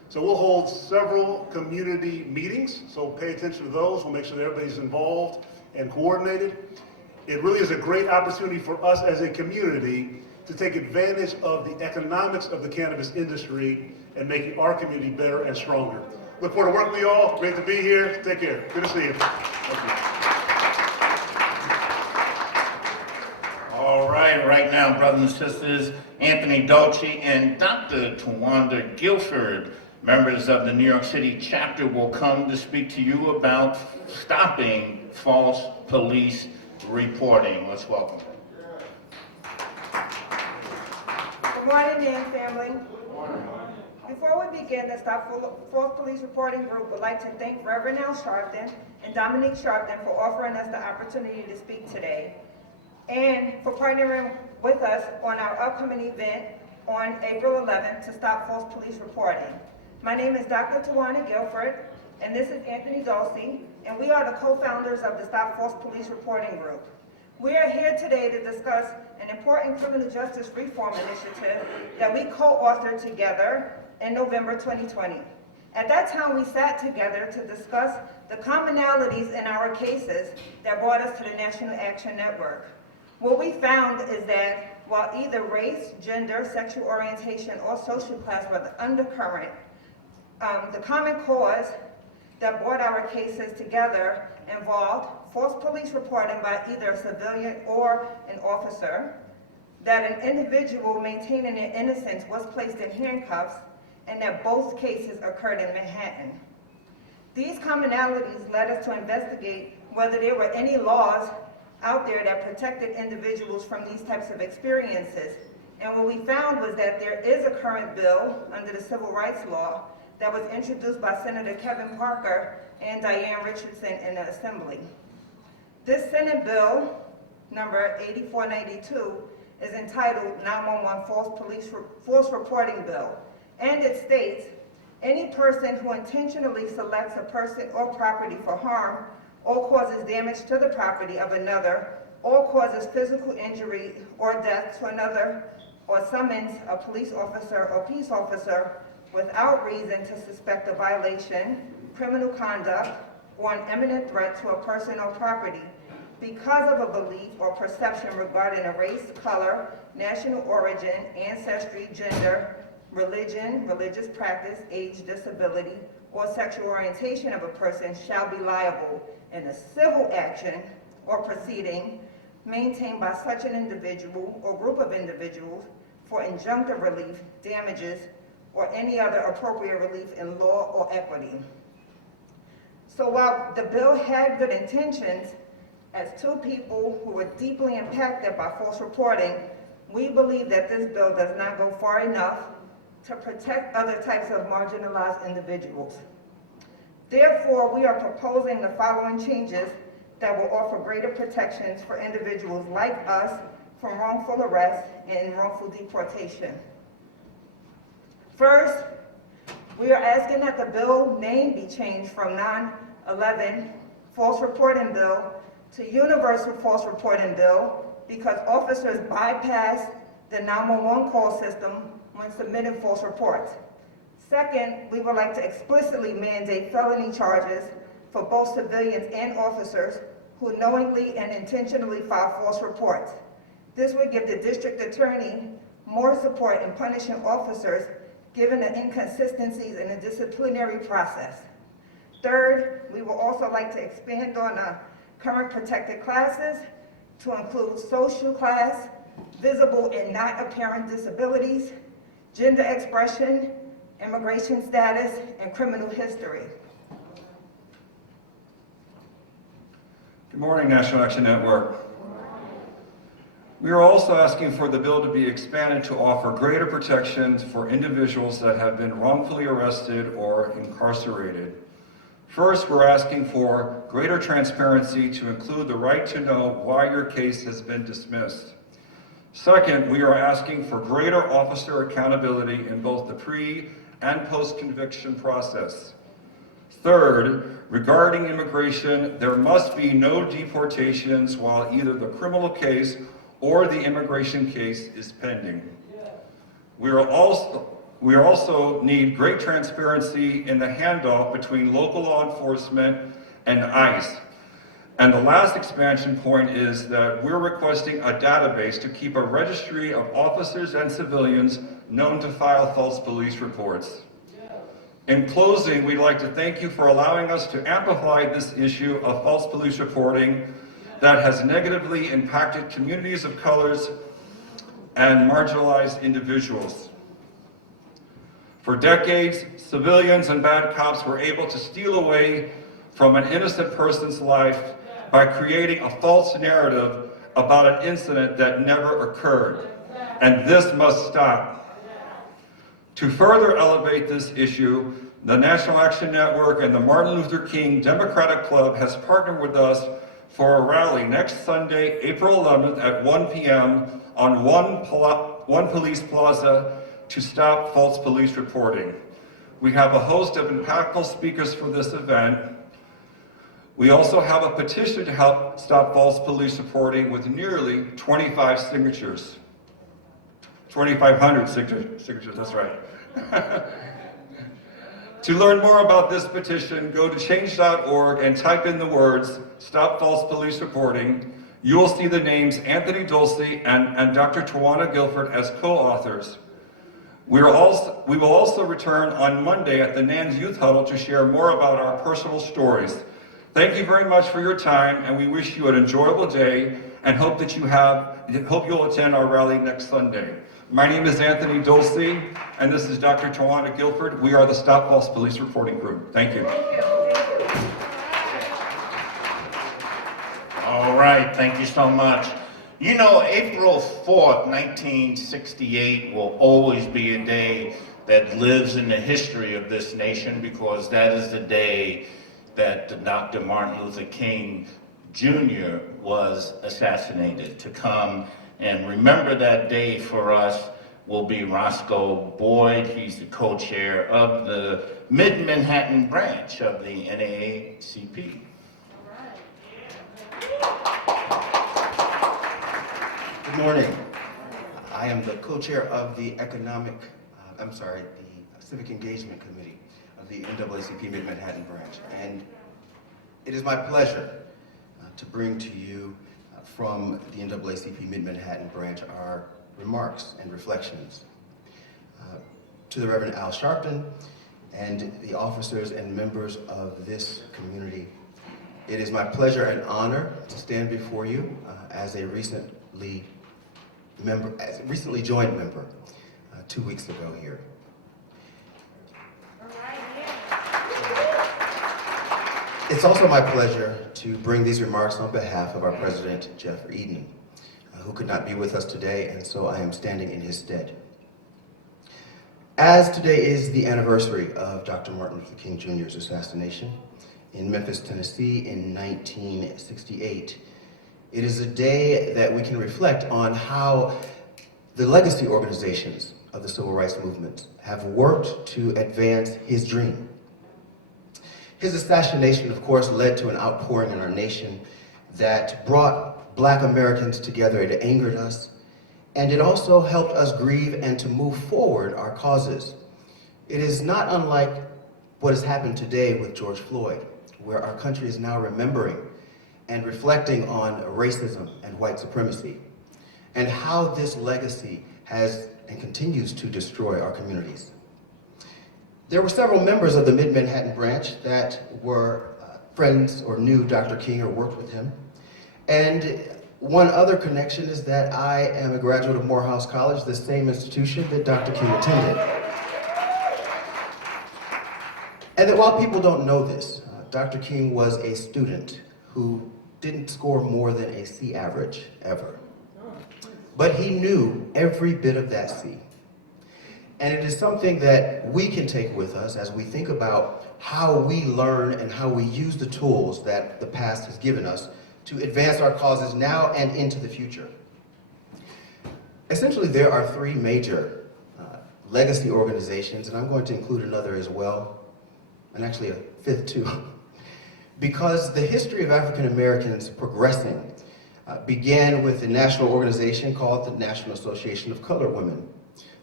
So we'll hold several community meetings, so pay attention to those. We'll make sure that everybody's involved and coordinated. It really is a great opportunity for us as a community to take advantage of the economics of the cannabis industry and making our community better and stronger. Look forward to working with you all. Great to be here. Take care. Good to see you. Thank you. All right now, brothers and sisters, Anthony Dolce and Dr. Tawanda Guilford, members of the New York City chapter, will come to speak to you about stopping false police reporting. Let's welcome them. Good morning, man family. Before we begin, the Stop False Police Reporting Group would like to thank Reverend Al Sharpton and Dominique Sharpton for offering us the opportunity to speak today, and for partnering with us on our upcoming event on April 11th to stop false police reporting. My name is Dr. Tawanda Guilford, and this is Anthony Dolce, and we are the co-founders of the Stop False Police Reporting Group. We are here today to discuss an important criminal justice reform initiative that we co-authored together in November 2020. At that time, we sat together to discuss the commonalities in our cases that brought us to the National Action Network. What we found is that while either race, gender, sexual orientation, or social class were the undercurrent, the common cause that brought our cases together involved false police reporting by either a civilian or an officer, that an individual maintaining their innocence was placed in handcuffs, and that both cases occurred in Manhattan. These commonalities led us to investigate whether there were any laws out there that protected individuals from these types of experiences. And what we found was that there is a current bill under the Civil Rights Law that was introduced by Senator Kevin Parker and Diane Richardson in the Assembly. This Senate bill, number 8492, is entitled 911 False Reporting Bill, and it states, any person who intentionally selects a person or property for harm or causes damage to the property of another or causes physical injury or death to another or summons a police officer or peace officer without reason to suspect a violation, criminal conduct, or an imminent threat to a person or property because of a belief or perception regarding a race, color, national origin, ancestry, gender, religion, religious practice, age, disability, or sexual orientation of a person shall be liable in a civil action or proceeding maintained by such an individual or group of individuals for injunctive relief, damages, or any other appropriate relief in law or equity. So while the bill had good intentions, as two people who were deeply impacted by false reporting, we believe that this bill does not go far enough to protect other types of marginalized individuals. Therefore, we are proposing the following changes that will offer greater protections for individuals like us from wrongful arrest and wrongful deportation. First, we are asking that the bill name be changed from 9/11 False Reporting Bill to Universal False Reporting Bill because officers bypass the 911 call system when submitting false reports. Second, we would like to explicitly mandate felony charges for both civilians and officers who knowingly and intentionally file false reports. This would give the district attorney more support in punishing officers given the inconsistencies in the disciplinary process. Third, we would also like to expand on the current protected classes to include social class, visible and not apparent disabilities, gender expression, immigration status, and criminal history. Good morning, National Action Network. We are also asking for the bill to be expanded to offer greater protections for individuals that have been wrongfully arrested or incarcerated. First, we're asking for greater transparency to include the right to know why your case has been dismissed. Second, we are asking for greater officer accountability in both the pre- and post-conviction process. Third, regarding immigration, there must be no deportations while either the criminal case or the immigration case is pending. We are also We also need great transparency in the handoff between local law enforcement and ICE. And the last expansion point is that we're requesting a database to keep a registry of officers and civilians known to file false police reports. In closing, we'd like to thank you for allowing us to amplify this issue of false police reporting that has negatively impacted communities of colors and marginalized individuals. For decades, civilians and bad cops were able to steal away from an innocent person's life by creating a false narrative about an incident that never occurred. And this must stop. To further elevate this issue, the National Action Network and the Martin Luther King Democratic Club has partnered with us for a rally next Sunday, April 11th at 1 p.m. on One Police Plaza to stop false police reporting. We have a host of impactful speakers for this event. We also have a petition to help stop false police reporting with nearly 25 signatures. 2,500 signatures, that's right. To learn more about this petition, go to change.org and type in the words, Stop False Police Reporting. You will see the names Anthony Dulce and Dr. Tawana Guilford as co-authors. We will also return on Monday at the NANS Youth Huddle to share more about our personal stories. Thank you very much for your time, and we wish you an enjoyable day and hope you'll attend our rally next Sunday. My name is Anthony Dulce, and this is Dr. Tawana Guilford. We are the Stop False Police Reporting Group. Thank you. All right, thank you so much. You know, April 4th, 1968 will always be a day that lives in the history of this nation because that is the day that Dr. Martin Luther King Jr. was assassinated. To come and remember that day for us will be Roscoe Boyd. He's the co-chair of the Mid-Manhattan branch of the NAACP. Good morning. I am the co-chair of the Civic Engagement Committee of the NAACP Mid-Manhattan branch. And it is my pleasure to bring to you from the NAACP Mid-Manhattan branch our remarks and reflections. To the Reverend Al Sharpton and the officers and members of this community, it is my pleasure and honor to stand before you as a recently joined member 2 weeks ago here. It's also my pleasure to bring these remarks on behalf of our president, Jeff Eden, who could not be with us today, and so I am standing in his stead. As today is the anniversary of Dr. Martin Luther King Jr.'s assassination in Memphis, Tennessee in 1968, it is a day that we can reflect on how the legacy organizations of the civil rights movement have worked to advance his dream. His assassination, of course, led to an outpouring in our nation that brought Black Americans together. It angered us, and it also helped us grieve and to move forward our causes. It is not unlike what has happened today with George Floyd, where our country is now remembering and reflecting on racism and white supremacy, and how this legacy has and continues to destroy our communities. There were several members of the Mid-Manhattan branch that were friends or knew Dr. King or worked with him. And one other connection is that I am a graduate of Morehouse College, the same institution that Dr. King attended. And that while people don't know this, Dr. King was a student who didn't score more than a C average ever. But he knew every bit of that C. And it is something that we can take with us as we think about how we learn and how we use the tools that the past has given us to advance our causes now and into the future. Essentially, there are three major legacy organizations, and I'm going to include another as well, and actually a fifth too, because the history of African Americans progressing began with a national organization called the National Association of Colored Women.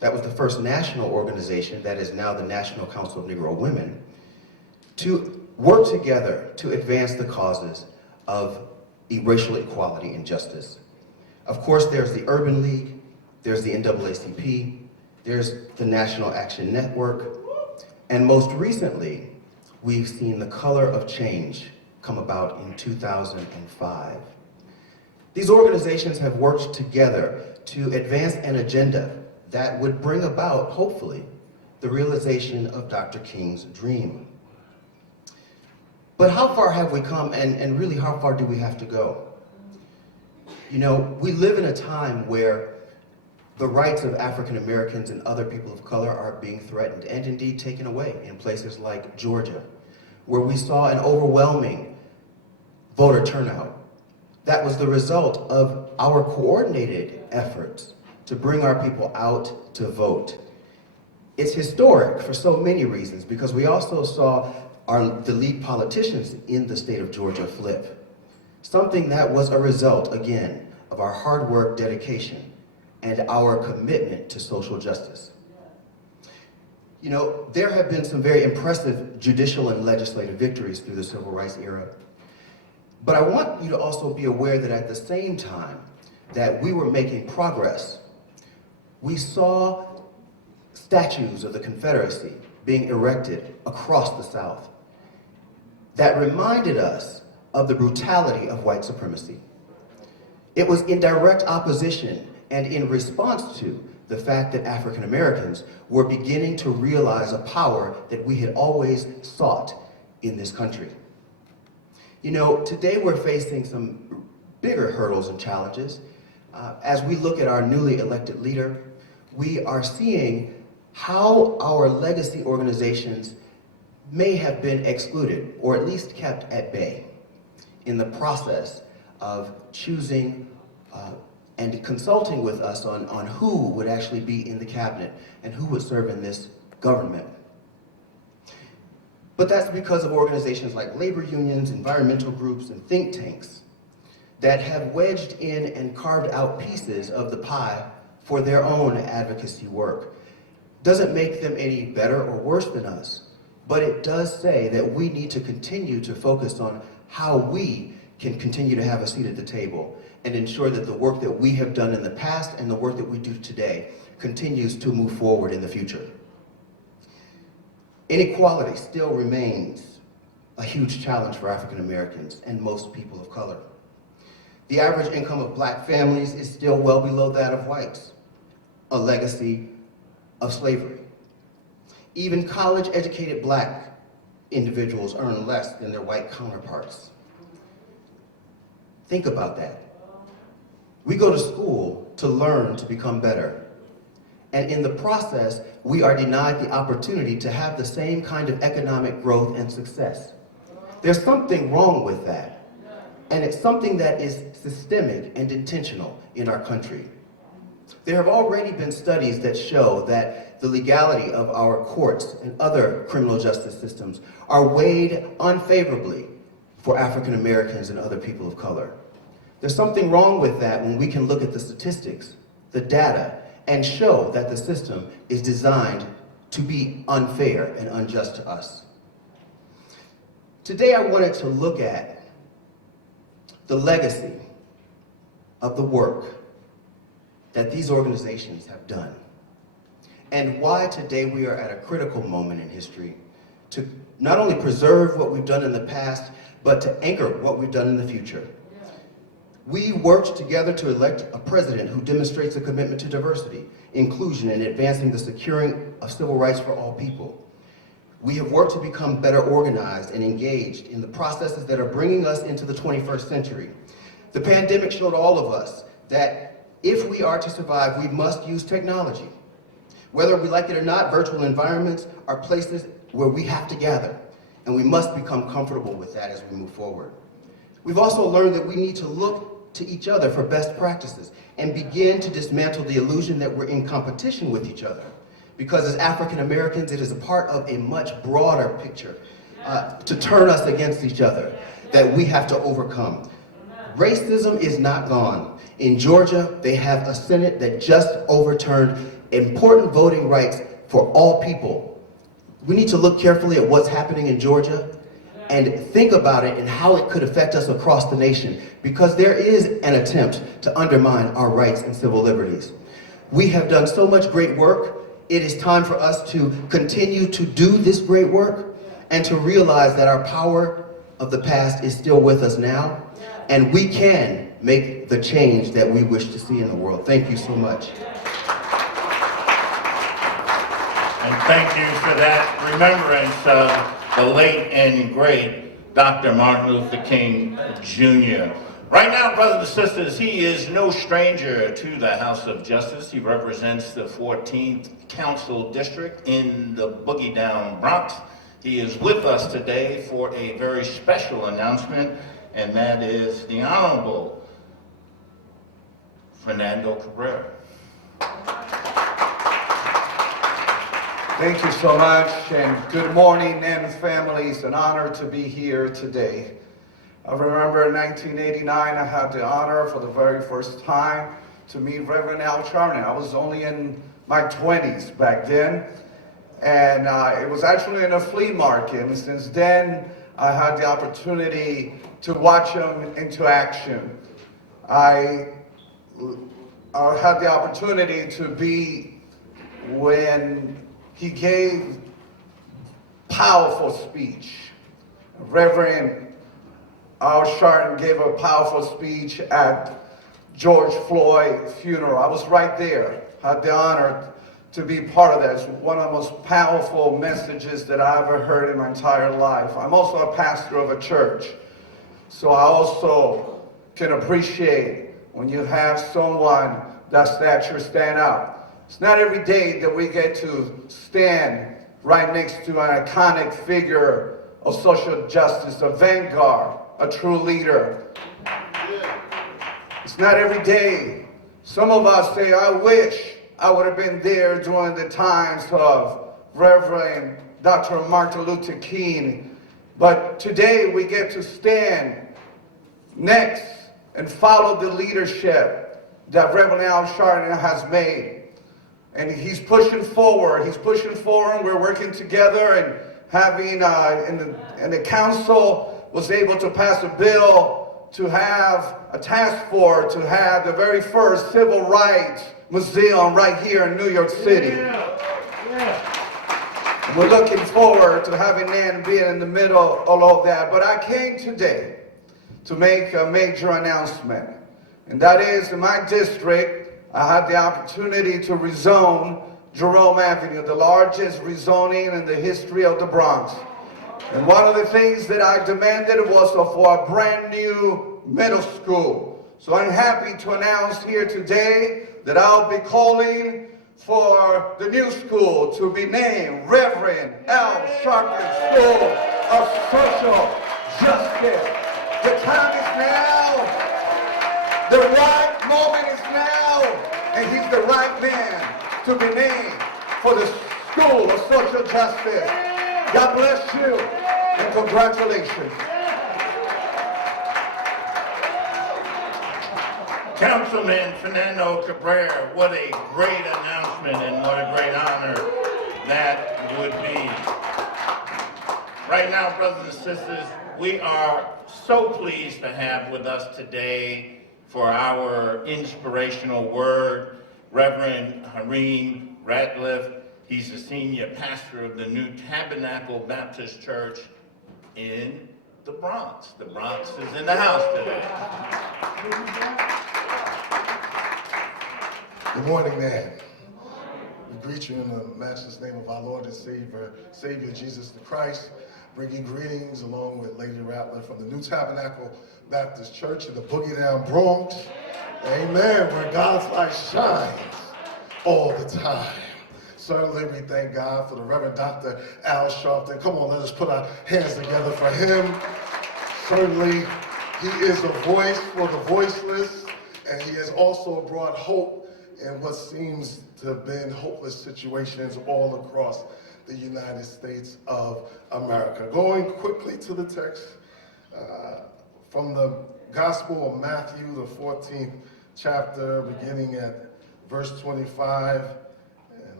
that was the first national organization that is now the National Council of Negro Women, to work together to advance the causes of racial equality and justice. Of course, there's the Urban League, there's the NAACP, there's the National Action Network, and most recently, we've seen the Color of Change come about in 2005. These organizations have worked together to advance an agenda that would bring about, hopefully, the realization of Dr. King's dream. But how far have we come, and really how far do we have to go? You know, we live in a time where the rights of African Americans and other people of color are being threatened and indeed taken away in places like Georgia, where we saw an overwhelming voter turnout. That was the result of our coordinated efforts to bring our people out to vote. It's historic for so many reasons, because we also saw the lead politicians in the state of Georgia flip. Something that was a result, again, of our hard work, dedication, and our commitment to social justice. You know, there have been some very impressive judicial and legislative victories through the civil rights era. But I want you to also be aware that at the same time that we were making progress, we saw statues of the Confederacy being erected across the South that reminded us of the brutality of white supremacy. It was in direct opposition and in response to the fact that African Americans were beginning to realize a power that we had always sought in this country. You know, today we're facing some bigger hurdles and challenges. As we look at our newly elected leader, we are seeing how our legacy organizations may have been excluded, or at least kept at bay, in the process of choosing and consulting with us on who would actually be in the cabinet and who would serve in this government. But that's because of organizations like labor unions, environmental groups, and think tanks that have wedged in and carved out pieces of the pie for their own advocacy work. Doesn't make them any better or worse than us, but it does say that we need to continue to focus on how we can continue to have a seat at the table and ensure that the work that we have done in the past and the work that we do today continues to move forward in the future. Inequality still remains a huge challenge for African Americans and most people of color. The average income of black families is still well below that of whites, a legacy of slavery. Even college-educated black individuals earn less than their white counterparts. Think about that. We go to school to learn to become better. And in the process, we are denied the opportunity to have the same kind of economic growth and success. There's something wrong with that. And it's something that is systemic and intentional in our country. There have already been studies that show that the legality of our courts and other criminal justice systems are weighed unfavorably for African Americans and other people of color. There's something wrong with that when we can look at the statistics, the data, and show that the system is designed to be unfair and unjust to us. Today I wanted to look at the legacy of the work that these organizations have done, and why today we are at a critical moment in history to not only preserve what we've done in the past, but to anchor what we've done in the future. We worked together to elect a president who demonstrates a commitment to diversity, inclusion, and advancing the securing of civil rights for all people. We have worked to become better organized and engaged in the processes that are bringing us into the 21st century. The pandemic showed all of us that if we are to survive, we must use technology. Whether we like it or not, virtual environments are places where we have to gather, and we must become comfortable with that as we move forward. We've also learned that we need to look to each other for best practices and begin to dismantle the illusion that we're in competition with each other. Because as African Americans, it is a part of a much broader picture to turn us against each other that we have to overcome. Racism is not gone. In Georgia, they have a Senate that just overturned important voting rights for all people. We need to look carefully at what's happening in Georgia and think about it and how it could affect us across the nation, because there is an attempt to undermine our rights and civil liberties. We have done so much great work. It is time for us to continue to do this great work and to realize that our power of the past is still with us now, and we can make the change that we wish to see in the world. Thank you so much. And thank you for that remembrance of the late and great Dr. Martin Luther King Jr. Right now, brothers and sisters, he is no stranger to the House of Justice. He represents the 14th Council District in the Boogie Down Bronx. He is with us today for a very special announcement, and that is the Honorable Fernando Cabrera. Thank you so much, and good morning, NEMS family. It's an honor to be here today. I remember in 1989, I had the honor for the very first time to meet Reverend Al Sharpton. I was only in my 20s back then, and it was actually in a flea market, and since then, I had the opportunity to watch him into action. I had the opportunity to be when he gave powerful speech. Reverend Al Sharpton gave a powerful speech at George Floyd's funeral. I was right there. I had the honor to be part of that. It's one of the most powerful messages that I ever heard in my entire life. I'm also a pastor of a church, so I also can appreciate when you have someone that stature stand up. It's not every day that we get to stand right next to an iconic figure of social justice, a vanguard, a true leader. It's not every day. Some of us say, I wish I would have been there during the times of Reverend Dr. Martin Luther King. But today we get to stand next and follow the leadership that Reverend Al Sharpton has made. And he's pushing forward. He's pushing forward. We're working together and having, and the council was able to pass a bill to have a task force to have the very first civil rights museum right here in New York City. And we're looking forward to having Nan being in the middle of all of that. But I came today to make a major announcement. And that is, in my district, I had the opportunity to rezone Jerome Avenue, the largest rezoning in the history of the Bronx. And one of the things that I demanded was for a brand new middle school. So I'm happy to announce here today that I'll be calling for the new school to be named Reverend Al Sharpton School of Social Justice. The time is now. The right moment is now, and he's the right man to be named for the School of Social Justice. God bless you, and congratulations. Councilman Fernando Cabrera, what a great announcement and what a great honor that would be. Right now, brothers and sisters, we are so pleased to have with us today for our inspirational word, Reverend Hareem Radcliffe. He's the senior pastor of the New Tabernacle Baptist Church in the Bronx. The Bronx is in the house today. Good morning, man. We greet you in the matchless name of our Lord and Savior Jesus the Christ, bringing greetings along with Lady Ratliff from the New Tabernacle Baptist Church in the Boogie Down Bronx. Amen, where God's light shines all the time. Certainly we thank God for the Reverend Dr. Al Sharpton. Come on, let us put our hands together for him. Certainly he is a voice for the voiceless, and he has also brought hope in what seems to have been hopeless situations all across the United States of America. Going quickly to the text from the Gospel of Matthew, the 14th chapter, beginning at verse 25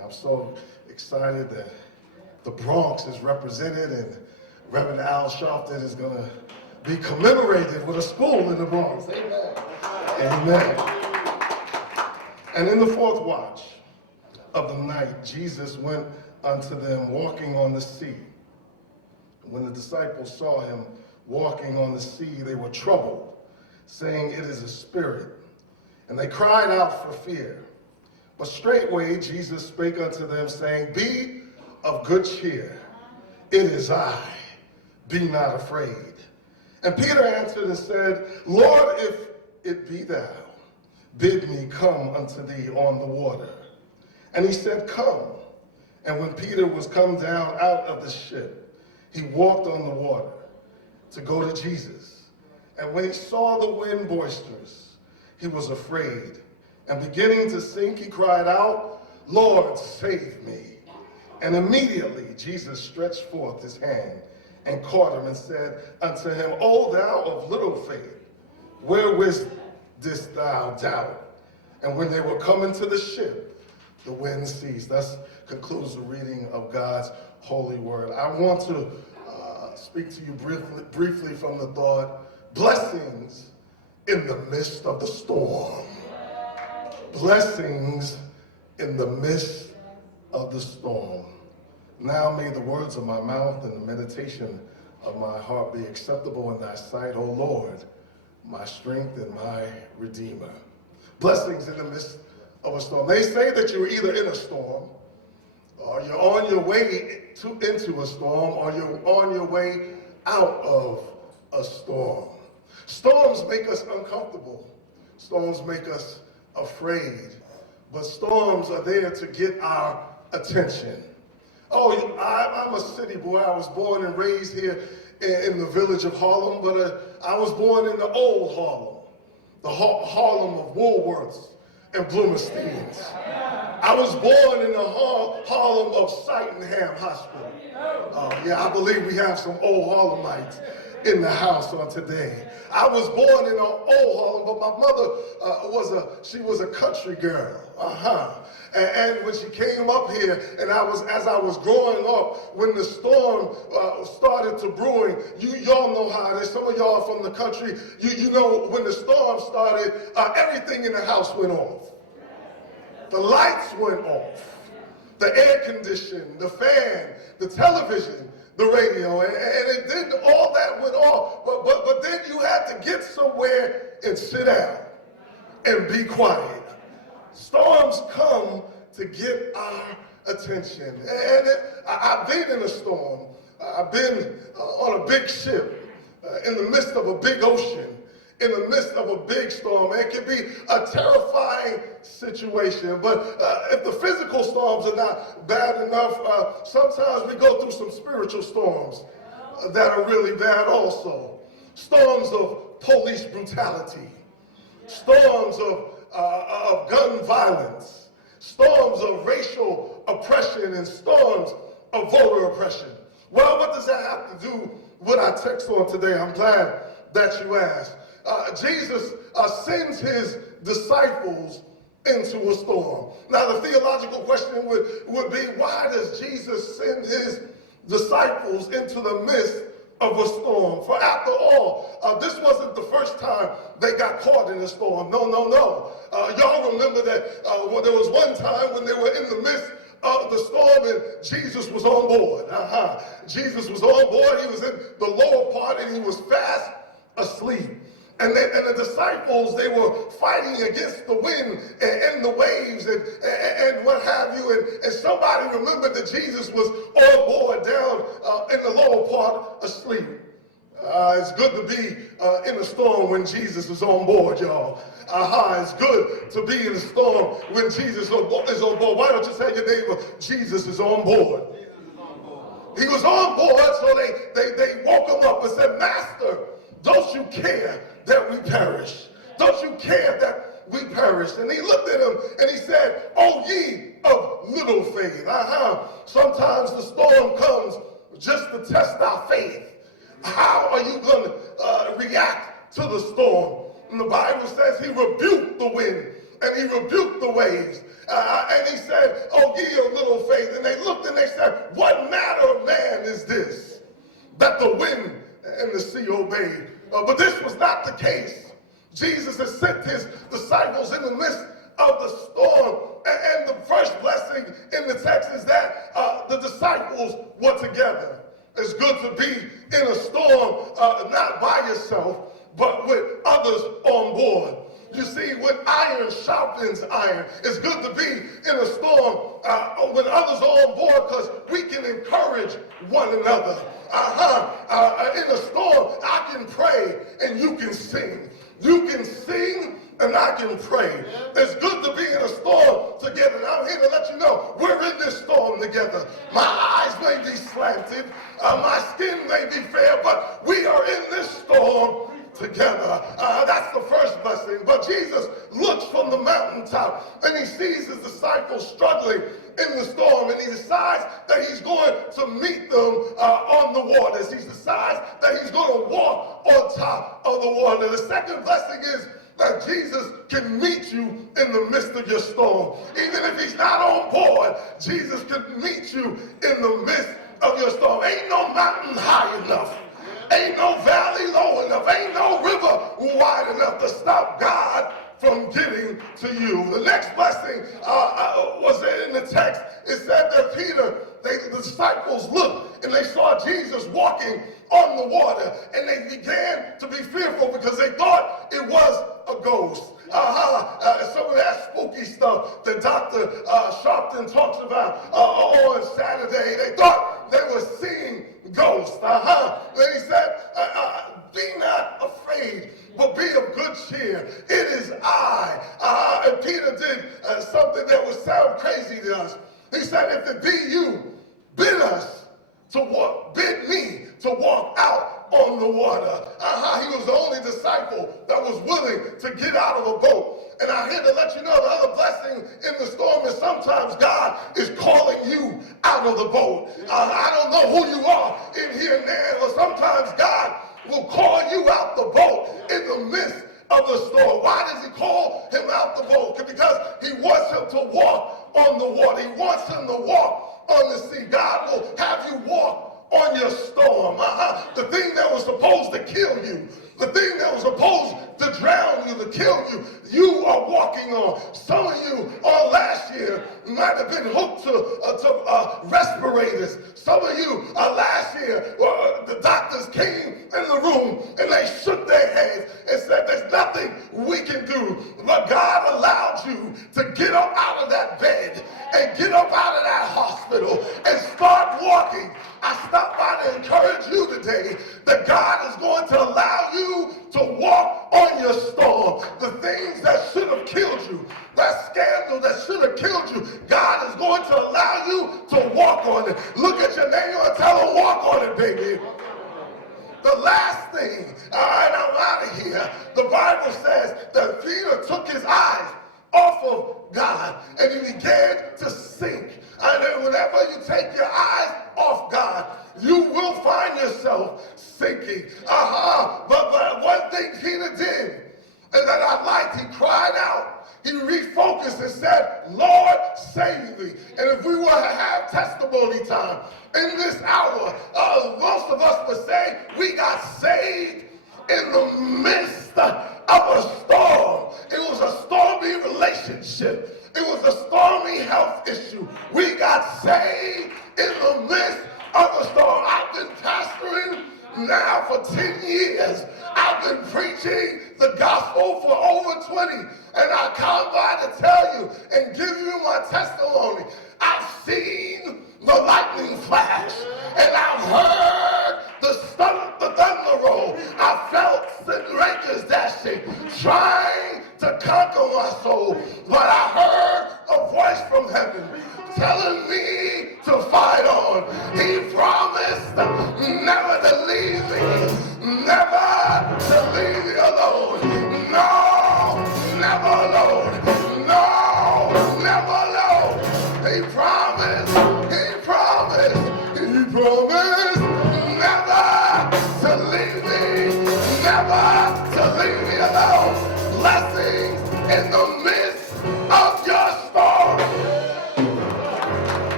I'm so excited that the Bronx is represented and Reverend Al Sharpton is going to be commemorated with a school in the Bronx. Amen. Amen. And in the fourth watch of the night, Jesus went unto them walking on the sea. When the disciples saw him walking on the sea, they were troubled, saying, "It is a spirit." And they cried out for fear. But straightway Jesus spake unto them, saying, "Be of good cheer. It is I. Be not afraid." And Peter answered and said, "Lord, if it be thou, bid me come unto thee on the water." And he said, "Come." And when Peter was come down out of the ship, he walked on the water to go to Jesus. And when he saw the wind boisterous, he was afraid. And beginning to sink, he cried out, "Lord, save me." And immediately Jesus stretched forth his hand and caught him and said unto him, "O thou of little faith, wherewith didst thou doubt?" And when they were coming to the ship, the wind ceased. That concludes the reading of God's holy word. I want to speak to you briefly from the thought, blessings in the midst of the storm. Blessings in the midst of the storm. Now may the words of my mouth and the meditation of my heart be acceptable in thy sight, O Lord, my strength and my redeemer. Blessings in the midst of a storm. They say that you're either in a storm, or you're on your way into a storm, or you're on your way out of a storm. Storms make us uncomfortable. Storms make us afraid. But storms are there to get our attention. Oh, I'm a city boy. I was born and raised here in the village of Harlem, but I was born in the old Harlem, the Harlem of Woolworths and Bloomesteins. I was born in the Harlem of Sydenham Hospital. Yeah, I believe we have some old Harlemites in the house on today. I was born in an old Harlem, but my mother was a country girl. And when she came up here, and as I was growing up, when the storm started to brewing, y'all know how it is. Some of y'all are from the country. You know when the storm started, everything in the house went off. The lights went off, the air condition, the fan, the television, the radio, and it did, all that went off. But then you had to get somewhere and sit down and be quiet. Storms come to get our attention. And I've been in a storm. I've been on a big ship, in the midst of a big ocean, in the midst of a big storm. It can be a terrifying situation, but if the physical storms are not bad enough, sometimes we go through some spiritual storms that are really bad also. Storms of police brutality, storms of gun violence, storms of racial oppression, and storms of voter oppression. Well, what does that have to do with our text on today? I'm glad that you asked. Jesus sends his disciples into a storm. Now, the theological question would be, why does Jesus send his disciples into the midst of a storm? For after all, this wasn't the first time they got caught in a storm. No. Y'all remember that there was one time when they were in the midst of the storm and Jesus was on board. Jesus was on board. He was in the lower part and he was fast asleep. And the disciples, they were fighting against the wind and the waves and what have you. And somebody remembered that Jesus was on board down in the lower part asleep. It's good to be in a storm when Jesus is on board, y'all. It's good to be in a storm when Jesus is on board. Why don't you tell your neighbor, Jesus is on board? He was on board, so they woke him up and said, "Master, don't you care that we perish? Don't you care that we perish?" And he looked at him and he said, "O ye of little faith." Sometimes the storm comes just to test our faith. How are you going to react to the storm? And the Bible says he rebuked the wind and he rebuked the waves. And he said, oh, ye of little faith. And they looked and they said, what manner of man is this, that the wind and the sea obeyed? But this was not the case. Jesus has sent his disciples in the midst of the storm. And the first blessing in the text is that the disciples were together. It's good to be in a storm, not by yourself, but with others on board. You see, when iron sharpens iron, it's good to be in a storm when others are on board, because we can encourage one another. In a storm, I can pray and you can sing. You can sing and I can pray. It's good to be in a storm together. And I'm here to let you know we're in this storm together. My eyes may be slanted, my skin may be fair, but we are in this storm together. That's the first blessing. But Jesus looks from the mountaintop and he sees his disciples struggling in the storm, and he decides that he's going to meet them on the waters. He decides that he's going to walk on top of the water. The second blessing is that Jesus can meet you in the midst of your storm. Even if he's not on board, Jesus can meet you in the midst of your storm. Ain't no mountain high enough. Ain't no valley low enough. Ain't no river wide enough to stop God from getting to you. The next blessing was in the text. It said that the disciples looked and they saw Jesus walking on the water, and they began to be fearful because they thought it was a ghost. Some of that spooky stuff that Dr. Sharpton talks about on Saturday. They thought they were seeing ghosts. Then he said, be not afraid, but be of good cheer. It is I. And Peter did something that would sound crazy to us. He said, if it be you, bid me to walk out on the water. He was the only disciple that was willing to get out of a boat. And I'm here to let you know the other blessing in the storm is sometimes God is calling you out of the boat. I don't know who you are in here now, but sometimes God will call you out the boat in the midst of the storm. Why does he call him out the boat? Because he wants him to walk on the water. He wants him to walk on the sea. God will have you walk on your storm. The thing that was supposed to kill you, the thing that was supposed to drown you, to kill you, you are walking on. Some of you on last year might have been hooked to respirators. Some of you last year, the doctors came in the room and they shook their heads and said, there's nothing we can do. But God allowed you to get up out of that bed and get up out of that hospital and start walking. I stopped by to encourage you today that God is going to allow you to walk on your storm. The things that should have killed you, that scandal that should have killed you, God is going to allow you to walk on it. Look at your neighbor and tell him, walk on it, baby. The last thing, and I'm out of here, the Bible says that Peter took his eyes off of God and he began to sink. And then whenever you take your eyes off God, you will find yourself sinking. But one thing Peter did, and that I liked, he cried out. He refocused and said, Lord, save me. And if we were to have testimony time in this hour, most of us would say we got saved in the midst of a storm. It was a stormy relationship. It was a stormy health issue. We got saved in the midst of a storm. I've been pastoring now for 10 years. I've been preaching the gospel for over 20. And I come by to tell you and give you my testimony. I've seen the lightning flash. And I've heard the thunder roll. I felt St. Rangers dashing, trying to conquer my soul. But I heard a voice from heaven telling me to fight on. He promised never to leave me, never to leave me alone. No, never alone. No, never alone. He promised never to leave me, never to leave me alone. Blessings in the midst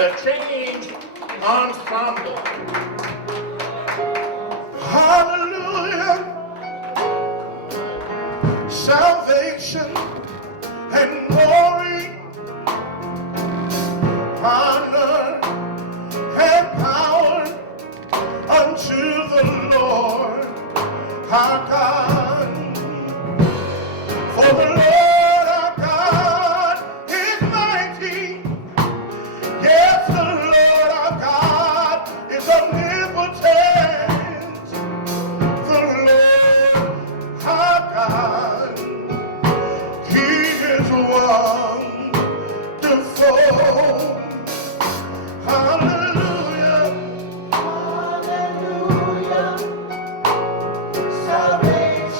the Change Ensemble. Hallelujah. Salvation and glory, honor and power unto the Lord our God. For the Lord our God is mighty. Yes, the Lord our God is omnipotent. The Lord our God, He is wonderful. Hallelujah. Hallelujah. Salvation.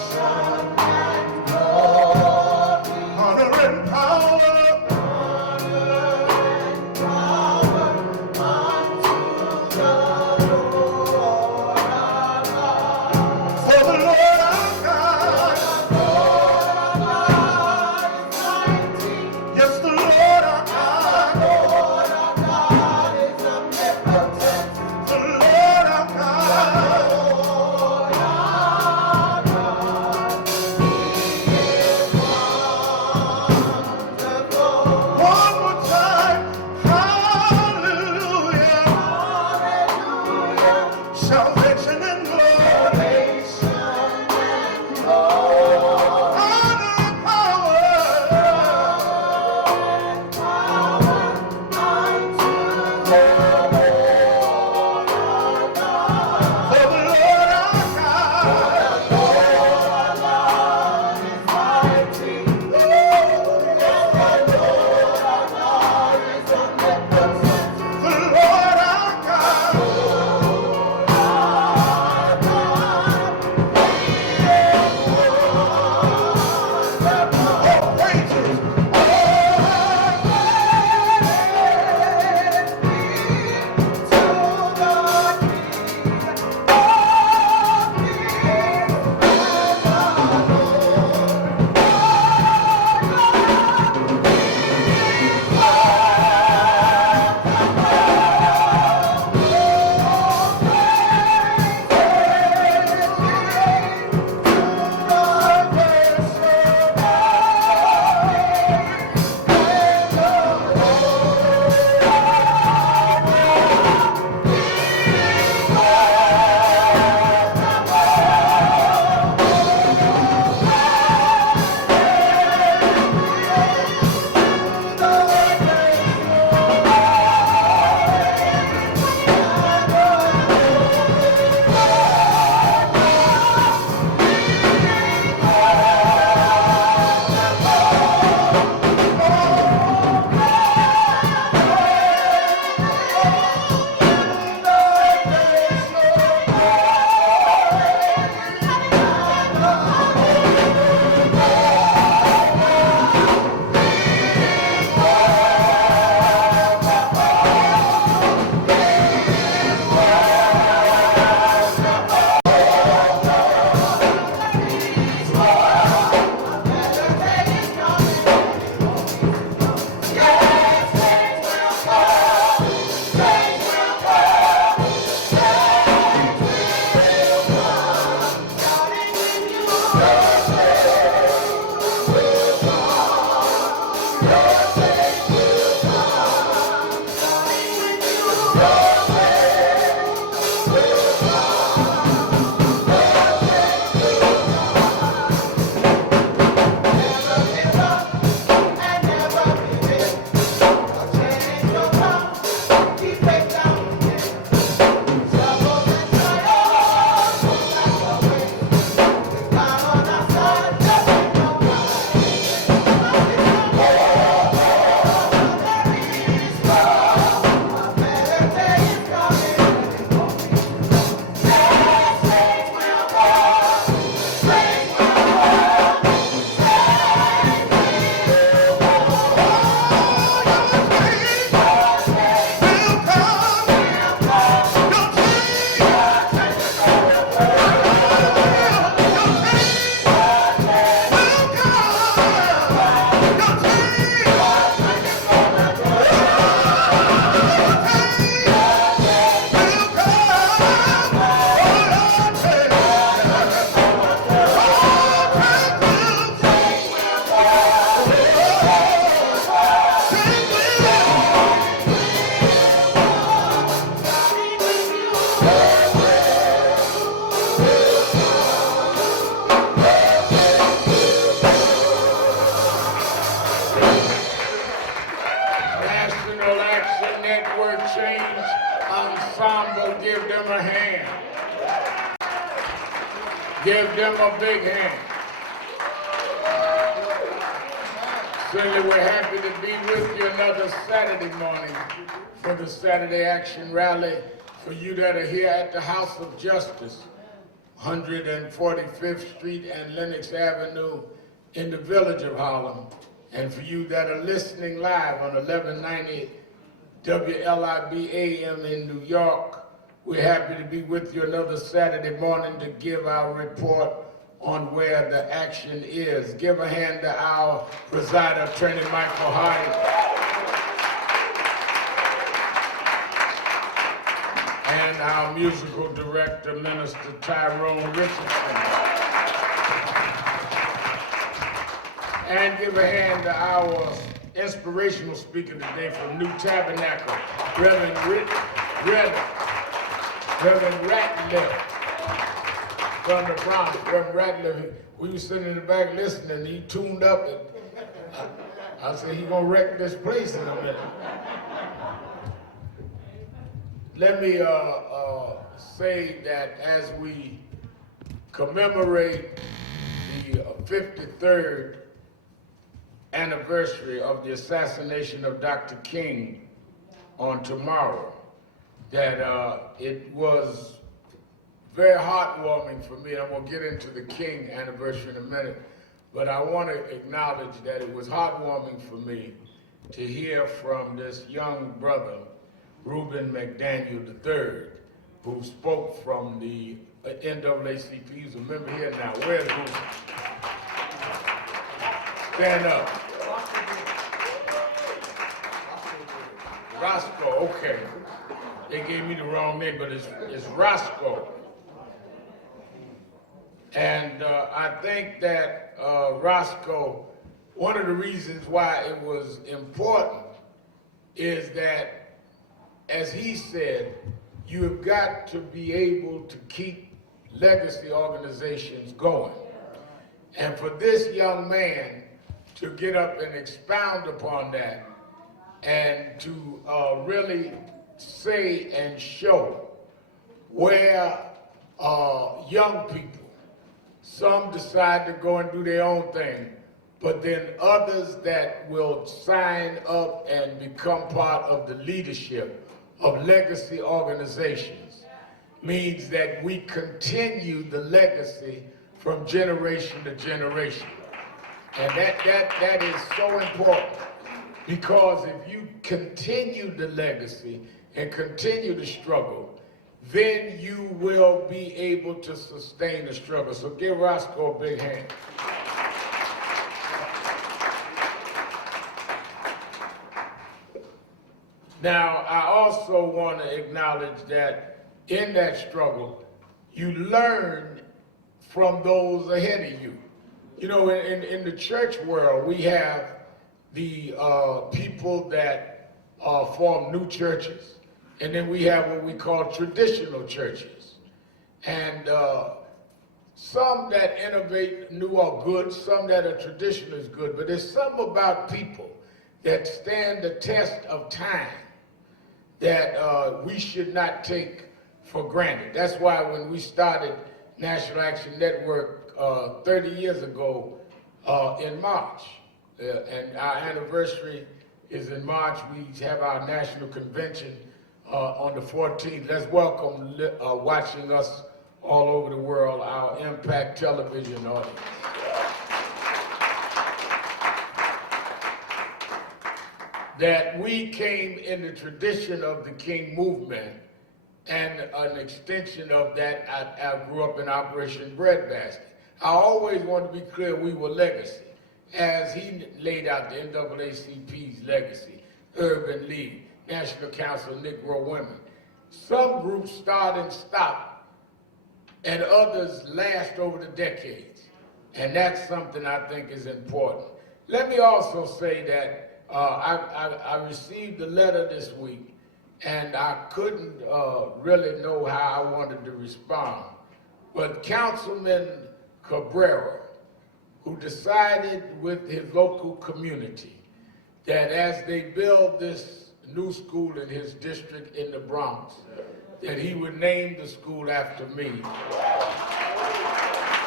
Give them a big hand. Certainly we're happy to be with you another Saturday morning for the Saturday Action Rally. For you that are here at the House of Justice, 145th Street and Lenox Avenue in the village of Harlem. And for you that are listening live on 1190 WLIB AM in New York, we're happy to be with you another Saturday morning to give our report on where the action is. Give a hand to our presider, Attorney Michael Hyde, and our musical director, Minister Tyrone Richardson. And give a hand to our inspirational speaker today from New Tabernacle, Reverend Ratliff from the Bronx. Reverend Ratliff, we were sitting in the back listening, he tuned up, and I said, he's gonna wreck this place in a minute. Let me say that as we commemorate the 53rd anniversary of the assassination of Dr. King on tomorrow, that it was very heartwarming for me. I'm gonna get into the King anniversary in a minute, but I want to acknowledge that it was heartwarming for me to hear from this young brother, Reuben Mcdaniel III, who spoke from the NAACP. He's a member here now. Where's Reuben? Stand up. Roscoe, okay. They gave me the wrong name, but it's Roscoe. And I think that Roscoe, one of the reasons why it was important is that, as he said, you have got to be able to keep legacy organizations going. And for this young man to get up and expound upon that and to really say and show where young people, some decide to go and do their own thing, but then others that will sign up and become part of the leadership of legacy organizations, means that we continue the legacy from generation to generation. And that is so important, because if you continue the legacy and continue the struggle, then you will be able to sustain the struggle. So give Roscoe a big hand. Now, I also want to acknowledge that in that struggle, you learn from those ahead of you. You know, in the church world, we have the people that form new churches, and then we have what we call traditional churches. And some that innovate new are good, some that are traditional is good, but there's something about people that stand the test of time that we should not take for granted. That's why when we started National Action Network 30 years ago in March, and our anniversary is in March, we have our national convention on the 14th. Let's welcome watching us all over the world, our Impact Television audience. That we came in the tradition of the King movement, and an extension of that, I grew up in Operation Breadbasket. I always want to be clear, we were legacy, as he laid out the NAACP's legacy, Urban League, National Council of Negro Women. Some groups start and stop, and others last over the decades. And that's something I think is important. Let me also say that I received a letter this week, and I couldn't really know how I wanted to respond. But Councilman Cabrera, who decided with his local community that as they build this new school in his district in the Bronx, that he would name the school after me.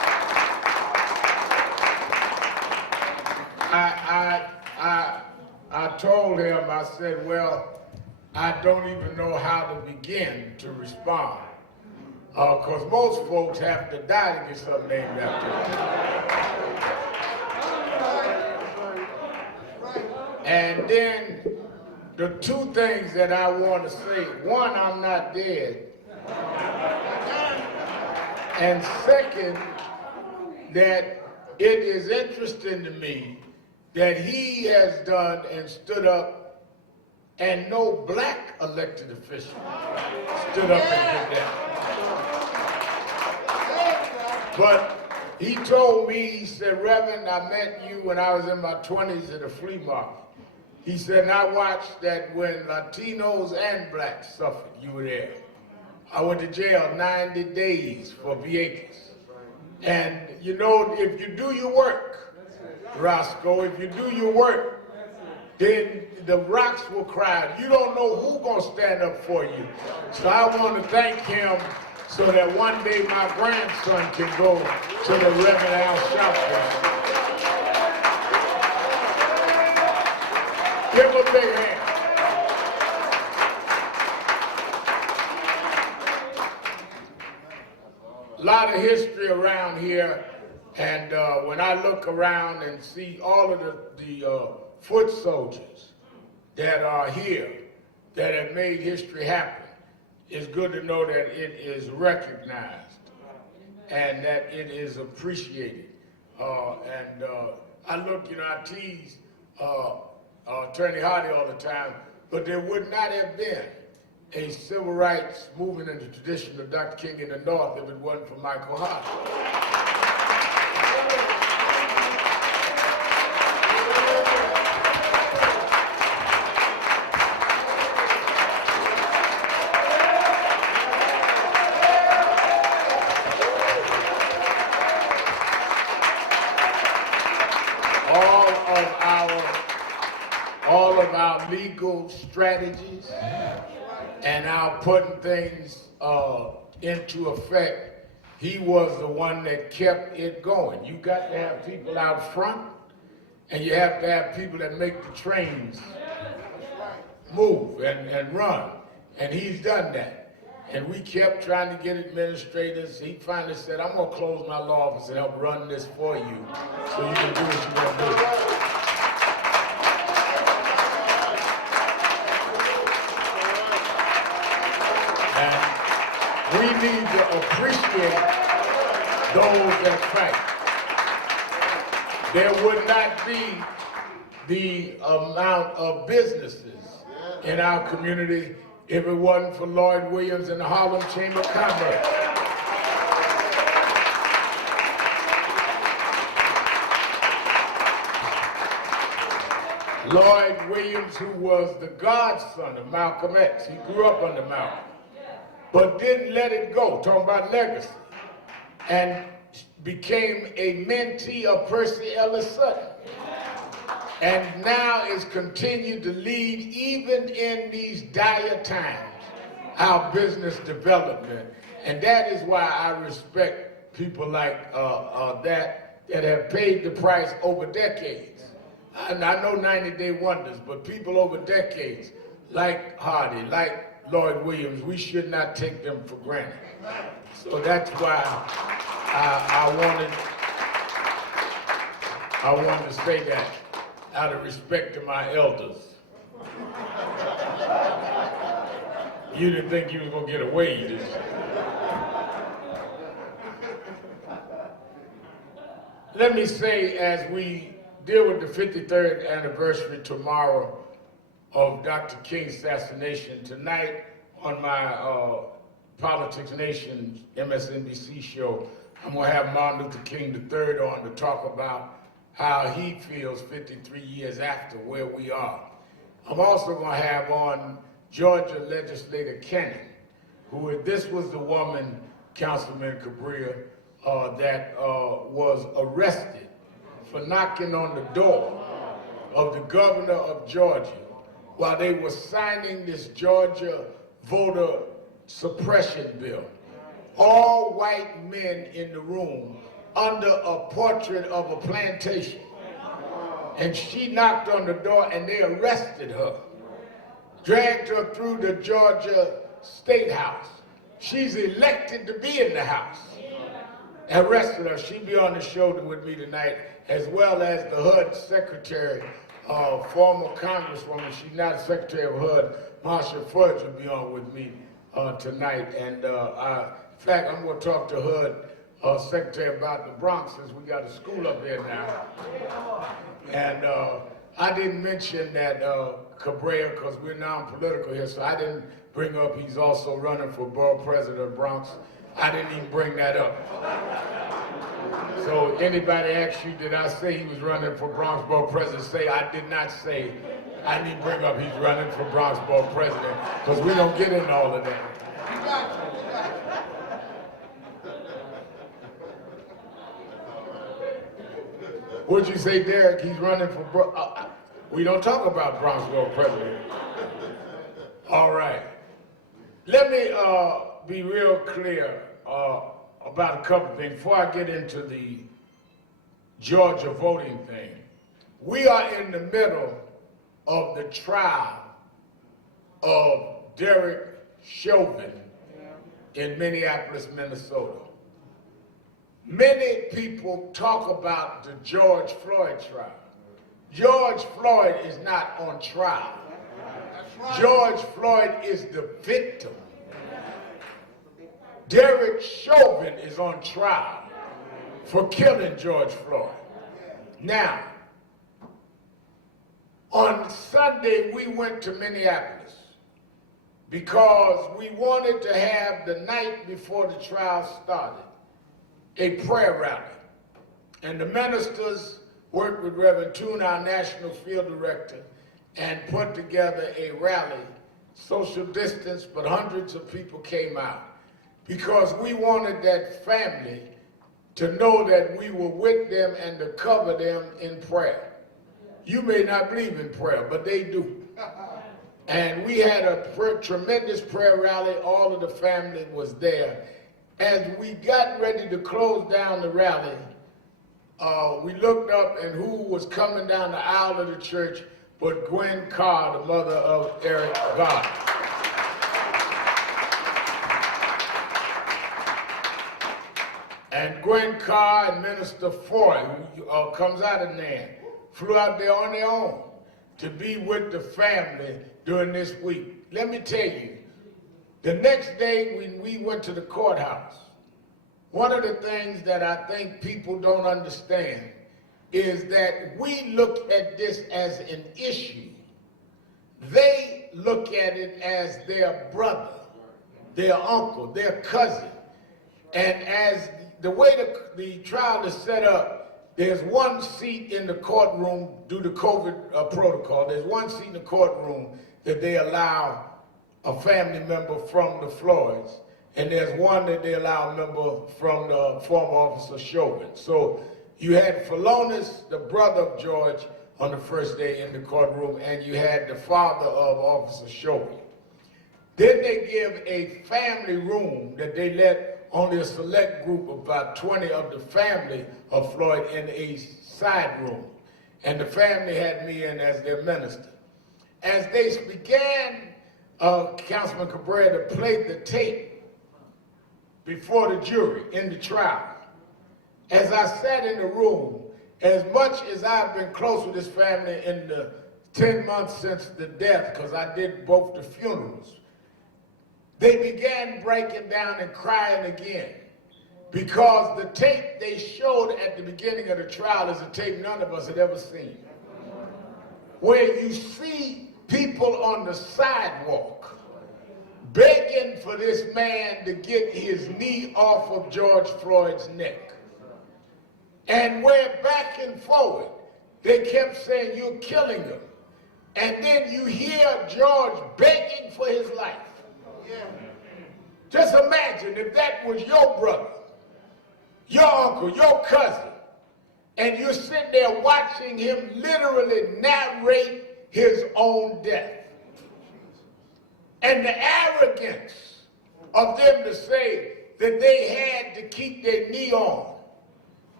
I told him, I said, well, I don't even know how to begin to respond. Because most folks have to die to get something named after them. And then the two things that I want to say, one, I'm not dead. And second, that it is interesting to me that he has done and stood up and no black elected official stood up and did that. But he told me, he said, Reverend, I met you when I was in my 20s at a flea market. He said, and I watched that when Latinos and blacks suffered, you were there. I went to jail 90 days for Vieques. And you know, if you do your work, Roscoe, if you do your work, then the rocks will cry. You don't know who's gonna stand up for you. So I want to thank him so that one day my grandson can go to the Reverend Al Sharpton. Give him a big hand. A lot of history around here, and when I look around and see all of the foot soldiers that are here that have made history happen, it's good to know that it is recognized and that it is appreciated. I look, you know, I tease Attorney Hardy all the time, but there would not have been a civil rights movement in the tradition of Dr. King in the North if it wasn't for Michael Hardy. All of our legal strategies and our putting things into effect, he was the one that kept it going. You got to have people out front, and you have to have people that make the trains move and run, and he's done that. And we kept trying to get administrators. He finally said, I'm gonna close my law office and help run this for you so you can do what you want to do. We need to appreciate those that fight. There would not be the amount of businesses in our community if it wasn't for Lloyd Williams and the Harlem Chamber of Commerce. Lloyd Williams, who was the godson of Malcolm X, he grew up under Malcolm, but didn't let it go, talking about legacy, and became a mentee of Percy Ellis Sutton, and now is continued to lead, even in these dire times, our business development. And that is why I respect people like that have paid the price over decades. And I know 90-day wonders, but people over decades, like Hardy, like Lloyd Williams, we should not take them for granted. So that's why I wanted to say that out of respect to my elders. You didn't think you was gonna get away, did you? Let me say, as we deal with the 53rd anniversary tomorrow of Dr. King's assassination, tonight on my Politics Nation MSNBC show, I'm gonna have Martin Luther King III on to talk about how he feels 53 years after where we are. I'm also gonna have on Georgia legislator Kennan, this was the woman, Councilman Cabria, that was arrested for knocking on the door of the governor of Georgia while they were signing this Georgia voter suppression bill. All white men in the room under a portrait of a plantation. and she knocked on the door and they arrested her, dragged her through the Georgia State House. She's elected to be in the House. Arrested her. She'll be on the show with me tonight, as well as the HUD secretary, former congresswoman. She's not secretary of HUD. Marcia Fudge will be on with me tonight. And in fact, I'm going to talk to HUD secretary about the Bronx, since we got a school up there now. And I didn't mention that Cabrera, because we're non-political here, so I didn't bring up he's also running for borough president of Bronx. I didn't even bring that up. So anybody asks you, did I say he was running for Bronx borough president, say I did not say. I didn't bring up he's running for Bronx borough president, because we don't get into all of that. What'd you say, Derek? He's running for we don't talk about Bronx borough president. All right. Let me be real clear about a couple things before I get into the Georgia voting thing. We are in the middle of the trial of Derek Chauvin in Minneapolis, Minnesota. Many people talk about the George Floyd trial. George Floyd is not on trial. George Floyd is the victim. Derek Chauvin is on trial for killing George Floyd. Now, on Sunday, we went to Minneapolis because we wanted to have the night before the trial started a prayer rally. And the ministers worked with Reverend Toon, our national field director, and put together a rally, social distance, but hundreds of people came out because we wanted that family to know that we were with them and to cover them in prayer. You may not believe in prayer, but they do. And we had a tremendous prayer rally. All of the family was there. As we got ready to close down the rally, we looked up, and who was coming down the aisle of the church but Gwen Carr, the mother of Eric Garner. And Gwen Carr and Minister Foy, who comes out of Nan, flew out there on their own to be with the family during this week. Let me tell you, the next day when we went to the courthouse, one of the things that I think people don't understand is that we look at this as an issue. They look at it as their brother, their uncle, their cousin. And as the way the trial is set up, there's one seat in the courtroom due to COVID protocol. There's one seat in the courtroom that they allow a family member from the Floyds, and there's one that they allow a member from the former officer Chauvin. So you had Phalonis, the brother of George, on the first day in the courtroom, and you had the father of Officer Chauvin. Then they give a family room that they let only a select group of about 20 of the family of Floyd in a side room. And the family had me in as their minister. As they began, Councilman Cabrera, to play the tape before the jury in the trial, as I sat in the room, as much as I've been close with this family in the 10 months since the death, because I did both the funerals, they began breaking down and crying again, because the tape they showed at the beginning of the trial is a tape none of us had ever seen, where you see people on the sidewalk begging for this man to get his knee off of George Floyd's neck. And where back and forward, they kept saying, "You're killing him." And then you hear George begging for his life. Just imagine if that was your brother, your uncle, your cousin, and you're sitting there watching him literally narrate his own death. And the arrogance of them to say that they had to keep their knee on.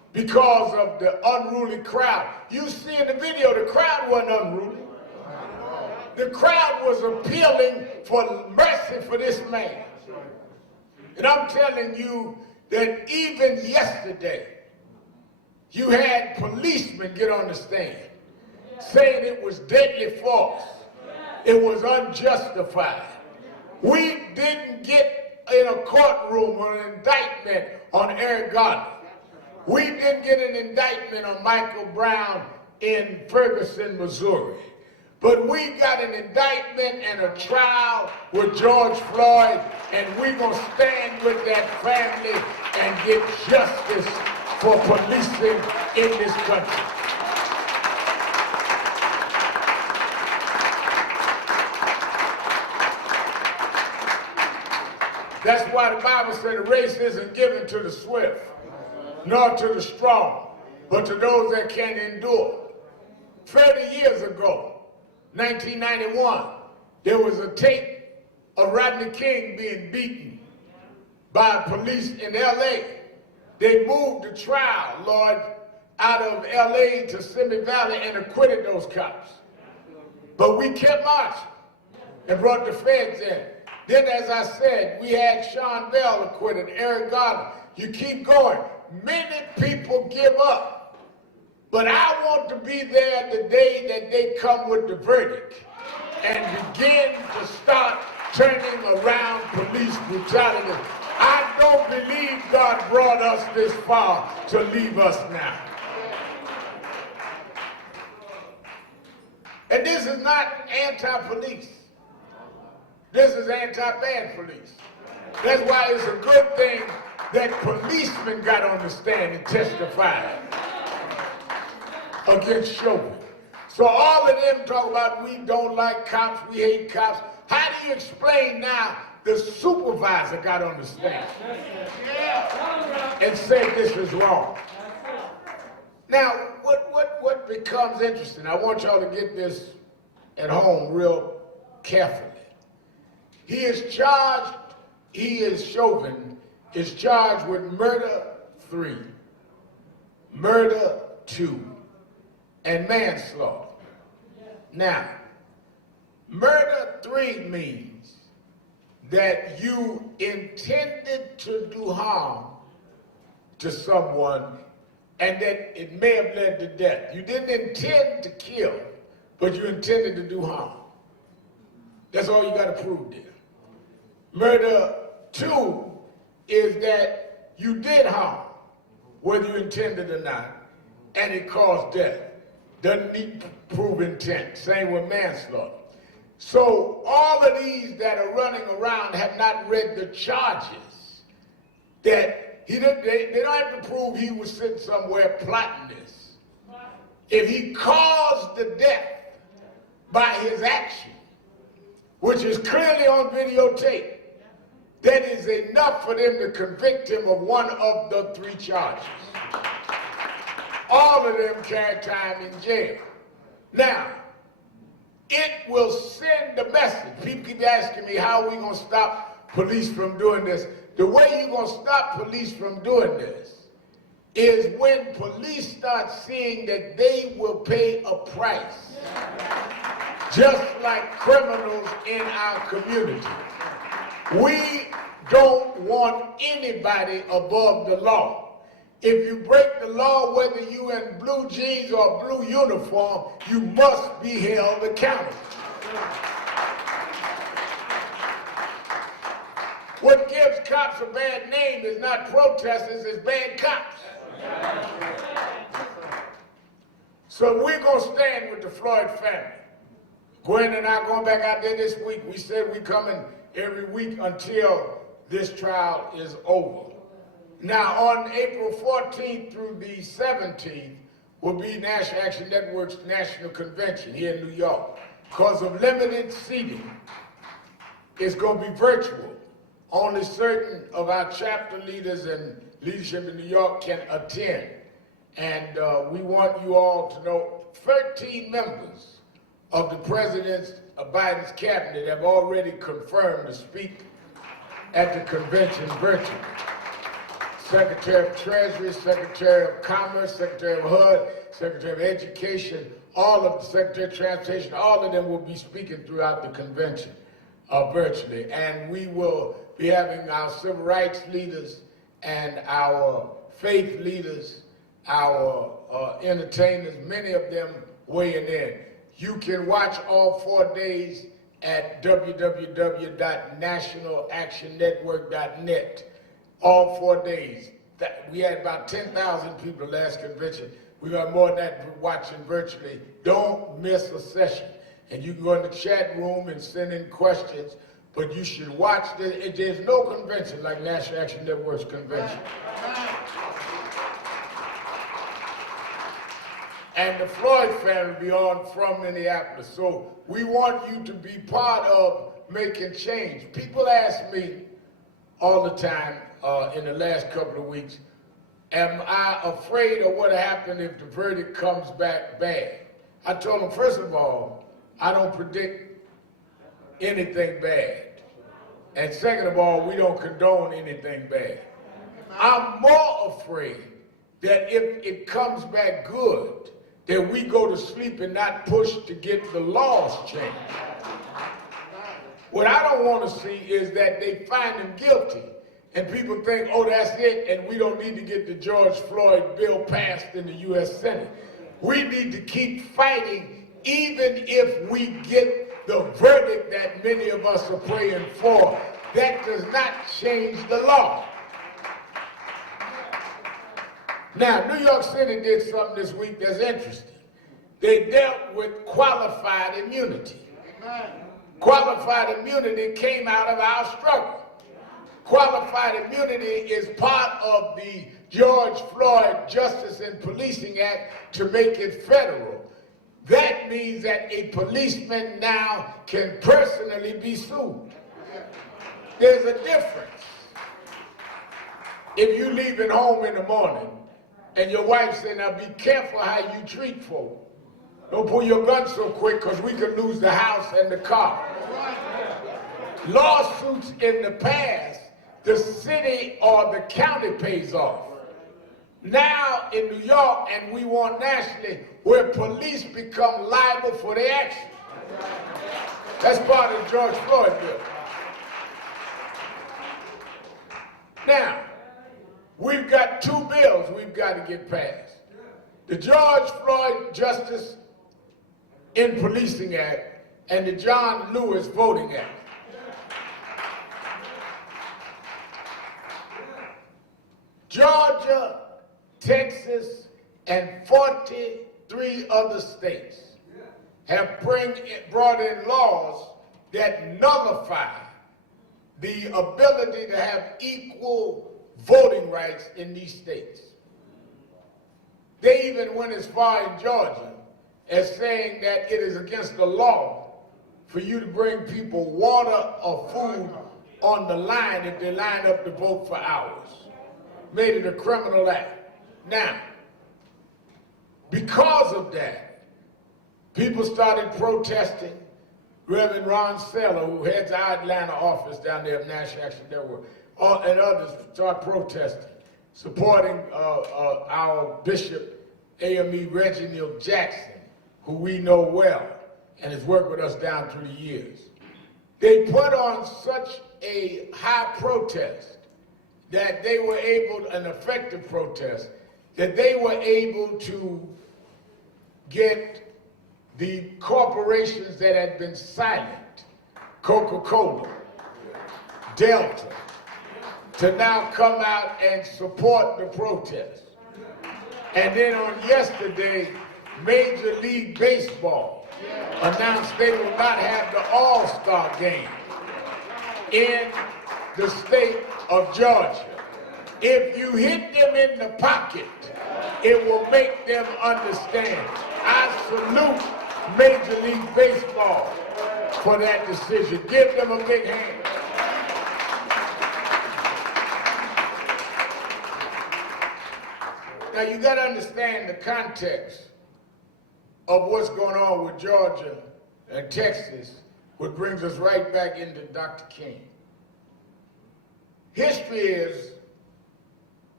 because of the unruly crowd. You see in the video, the crowd wasn't unruly. The crowd was appealing for mercy for this man. And I'm telling you that even yesterday, you had policemen get on the stand saying it was deadly force. It was unjustified. We didn't get in a courtroom an indictment on Eric Garner. We didn't get an indictment on Michael Brown in Ferguson, Missouri. But we got an indictment and a trial with George Floyd, and we're going to stand with that family and get justice for policing in this country. That's why the Bible said the race isn't given to the swift, nor to the strong, but to those that can endure. 30 years ago, 1991, there was a tape of Rodney King being beaten by police in LA. They moved the trial, Lord, out of LA to Simi Valley and acquitted those cops. But we kept marching and brought the feds in. Then, as I said, we had Sean Bell acquitted, Eric Garner. You keep going. Many people give up. But I want to be there the day that they come with the verdict and begin to start turning around police brutality. I don't believe God brought us this far to leave us now. And this is not anti-police. This is anti-bad police. That's why it's a good thing that policemen got on the stand and testified against Chauvin. So all of them talk about we don't like cops, we hate cops. How do you explain now the supervisor got on the stand and said this is wrong? Now, what becomes interesting, I want y'all to get this at home real carefully. Chauvin is charged with murder 3, murder 2, and manslaughter. Now, murder 3 means that you intended to do harm to someone and that it may have led to death. You didn't intend to kill, but you intended to do harm. That's all you got to prove there. Murder 2 is that you did harm, whether you intended or not, and it caused death. Doesn't need to prove intent. Same with manslaughter. So all of these that are running around have not read the charges. That they don't have to prove he was sitting somewhere plotting this. If he caused the death by his action, which is clearly on videotape, that is enough for them to convict him of one of the 3 charges. All of them carry time in jail. Now, it will send a message. People keep asking me, how are we going to stop police from doing this? The way you're going to stop police from doing this is when police start seeing that they will pay a price, just like criminals in our community. We don't want anybody above the law. If you break the law, whether you in blue jeans or blue uniform, you must be held accountable. What gives cops a bad name is not protesters, it's bad cops. So we're going to stand with the Floyd family. Gwen and I going back out there this week. We said we coming every week until this trial is over. Now, on April 14th through the 17th will be National Action Network's National Convention here in New York. Because of limited seating, it's going to be virtual. Only certain of our chapter leaders and leadership in New York can attend. And we want you all to know 13 members of the President Biden's cabinet have already confirmed to speak at the convention virtually. Secretary of Treasury, Secretary of Commerce, Secretary of HUD, Secretary of Education, all of the Secretary of Transportation, all of them will be speaking throughout the convention virtually. And we will be having our civil rights leaders and our faith leaders, our entertainers, many of them weighing in. You can watch all 4 days at www.nationalactionnetwork.net. All 4 days. We had about 10,000 people the last convention. We got more than that watching virtually. Don't miss a session. And you can go in the chat room and send in questions, but you should watch this. There's no convention like National Action Network's convention. And the Floyd family will be on from Minneapolis. So we want you to be part of making change. People ask me all the time in the last couple of weeks, am I afraid of what happened if the verdict comes back bad? I told them, first of all, I don't predict anything bad. And second of all, we don't condone anything bad. I'm more afraid that if it comes back good, that we go to sleep and not push to get the laws changed. What I don't want to see is that they find them guilty and people think, oh, that's it, and we don't need to get the George Floyd bill passed in the U.S. Senate. We need to keep fighting even if we get the verdict that many of us are praying for. That does not change the law. Now, New York City did something this week that's interesting. They dealt with qualified immunity. Qualified immunity came out of our struggle. Qualified immunity is part of the George Floyd Justice and Policing Act to make it federal. That means that a policeman now can personally be sued. There's a difference. If you leaving home in the morning and your wife said, now be careful how you treat folk. Don't pull your gun so quick because we could lose the house and the car. Lawsuits in the past, the city or the county pays off. Now in New York, and we want nationally, where police become liable for their action. That's part of the George Floyd bill. Now, we've got two bills we've got to get passed. The George Floyd Justice in Policing Act and the John Lewis Voting Act. Georgia, Texas, and 43 other states have brought in laws that nullify the ability to have equal voting rights in these states. They even went as far in Georgia as saying that it is against the law for you to bring people water or food on the line if they line up to vote for hours. Made it a criminal act. Now, because of that, people started protesting. Reverend Marcel, who heads our Atlanta office down there of National Action Network, and others start protesting, supporting our Bishop AME Reginald Jackson, who we know well and has worked with us down through the years. They put on such a high protest that they were able, an effective protest, that they were able to get the corporations that had been silent, Coca-Cola, Delta, to now come out and support the protest. And then on yesterday, Major League Baseball announced they will not have the All-Star game in the state of Georgia. If you hit them in the pocket, it will make them understand. I salute Major League Baseball for that decision. Give them a big hand. Now you got to understand the context of what's going on with Georgia and Texas, which brings us right back into Dr. King. History is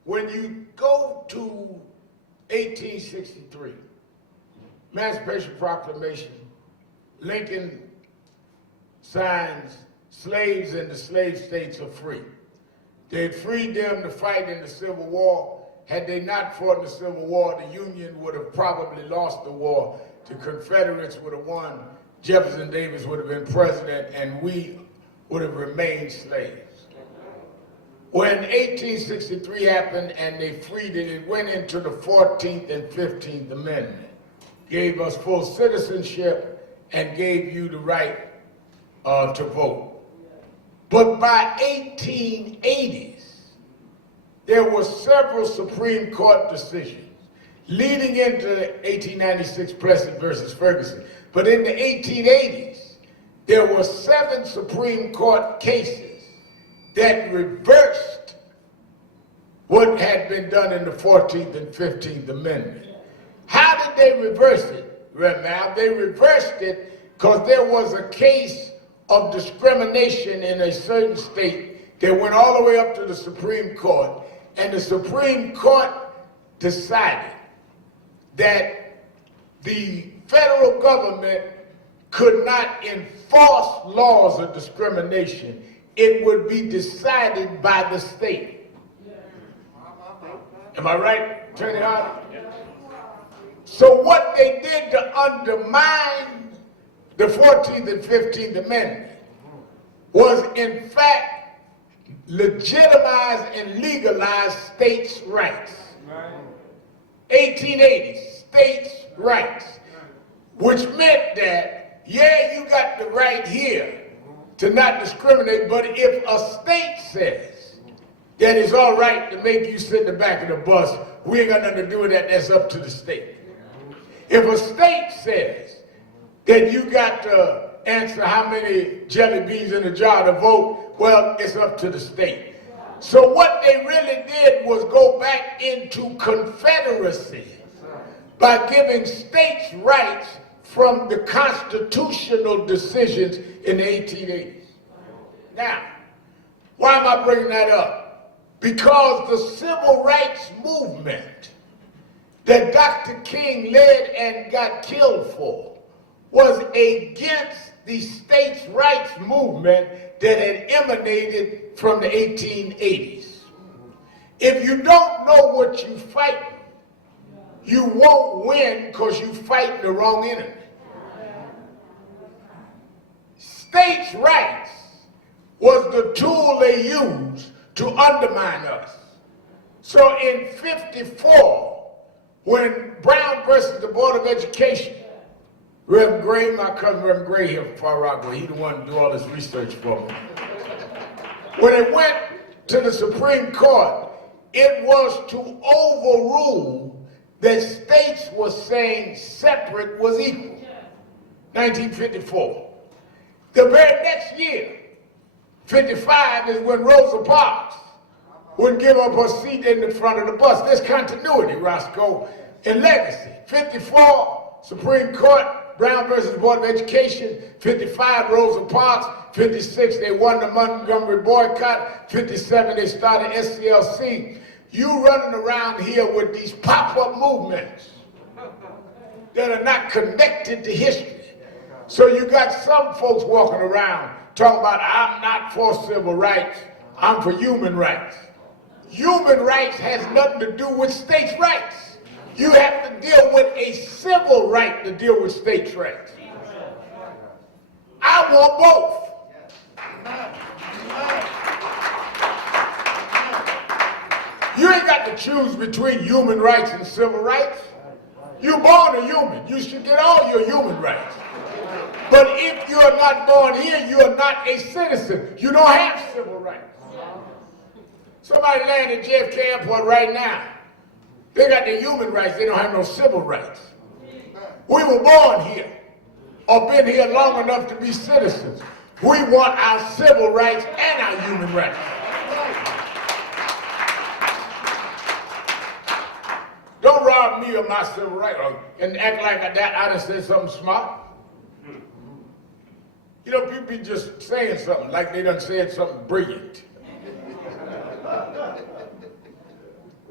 when you go to 1863, Emancipation Proclamation, Lincoln signs slaves in the slave states are free. They had freed them to fight in the Civil War. Had they not fought in the Civil War, the Union would have probably lost the war. The Confederates would have won. Jefferson Davis would have been president, and we would have remained slaves. When 1863 happened and they freed it, it went into the 14th and 15th Amendment. Gave us full citizenship and gave you the right to vote. But by 1880s, there were several Supreme Court decisions leading into 1896 Plessy versus Ferguson. But in the 1880s, there were 7 Supreme Court cases that reversed what had been done in the 14th and 15th Amendment. How did they reverse it, Reverend? They reversed it because there was a case of discrimination in a certain state that went all the way up to the Supreme Court, and the Supreme Court decided that the federal government could not enforce laws of discrimination. It would be decided by the state. Am I right, Attorney Hardy? So what they did to undermine the 14th and 15th Amendment was in fact legitimize and legalize states' rights. 1880, states' rights, which meant that, yeah, you got the right here to not discriminate, but if a state says that it's all right to make you sit in the back of the bus, we ain't got nothing to do with that, that's up to the state. If a state says that you got to answer how many jelly beans in a jar to vote, well, it's up to the state. So what they really did was go back into confederacy by giving states rights from the constitutional decisions in the 1880s. Now, why am I bringing that up? Because the civil rights movement that Dr. King led and got killed for was against the states' rights movement that had emanated from the 1880s. If you don't know what you fight, you won't win because you fight the wrong enemy. States' rights was the tool they used to undermine us. So in '54, when Brown versus the Board of Education, Reverend Gray, my cousin Reverend Gray here from Far Rockaway, he the one to do all this research for me. When it went to the Supreme Court, it was to overrule that states were saying separate was equal. 1954. The very next year, 55, is when Rosa Parks wouldn't give up her seat in the front of the bus. There's continuity, Roscoe, in legacy. 54, Supreme Court, Brown versus Board of Education. 55, Rosa Parks. 56, they won the Montgomery boycott. 57, they started SCLC. You running around here with these pop-up movements that are not connected to history. So you got some folks walking around talking about, I'm not for civil rights, I'm for human rights. Human rights has nothing to do with states' rights. You have to deal with a civil right to deal with states' rights. I want both. You ain't got to choose between human rights and civil rights. You're born a human. You should get all your human rights. But if you're not born here, you're not a citizen. You don't have civil rights. Somebody landed at JFK Airport right now. They got their human rights. They don't have no civil rights. We were born here or been here long enough to be citizens. We want our civil rights and our human rights. Don't rob me of my civil rights and act like that I done said something smart. You know, people be just saying something like they done said something brilliant.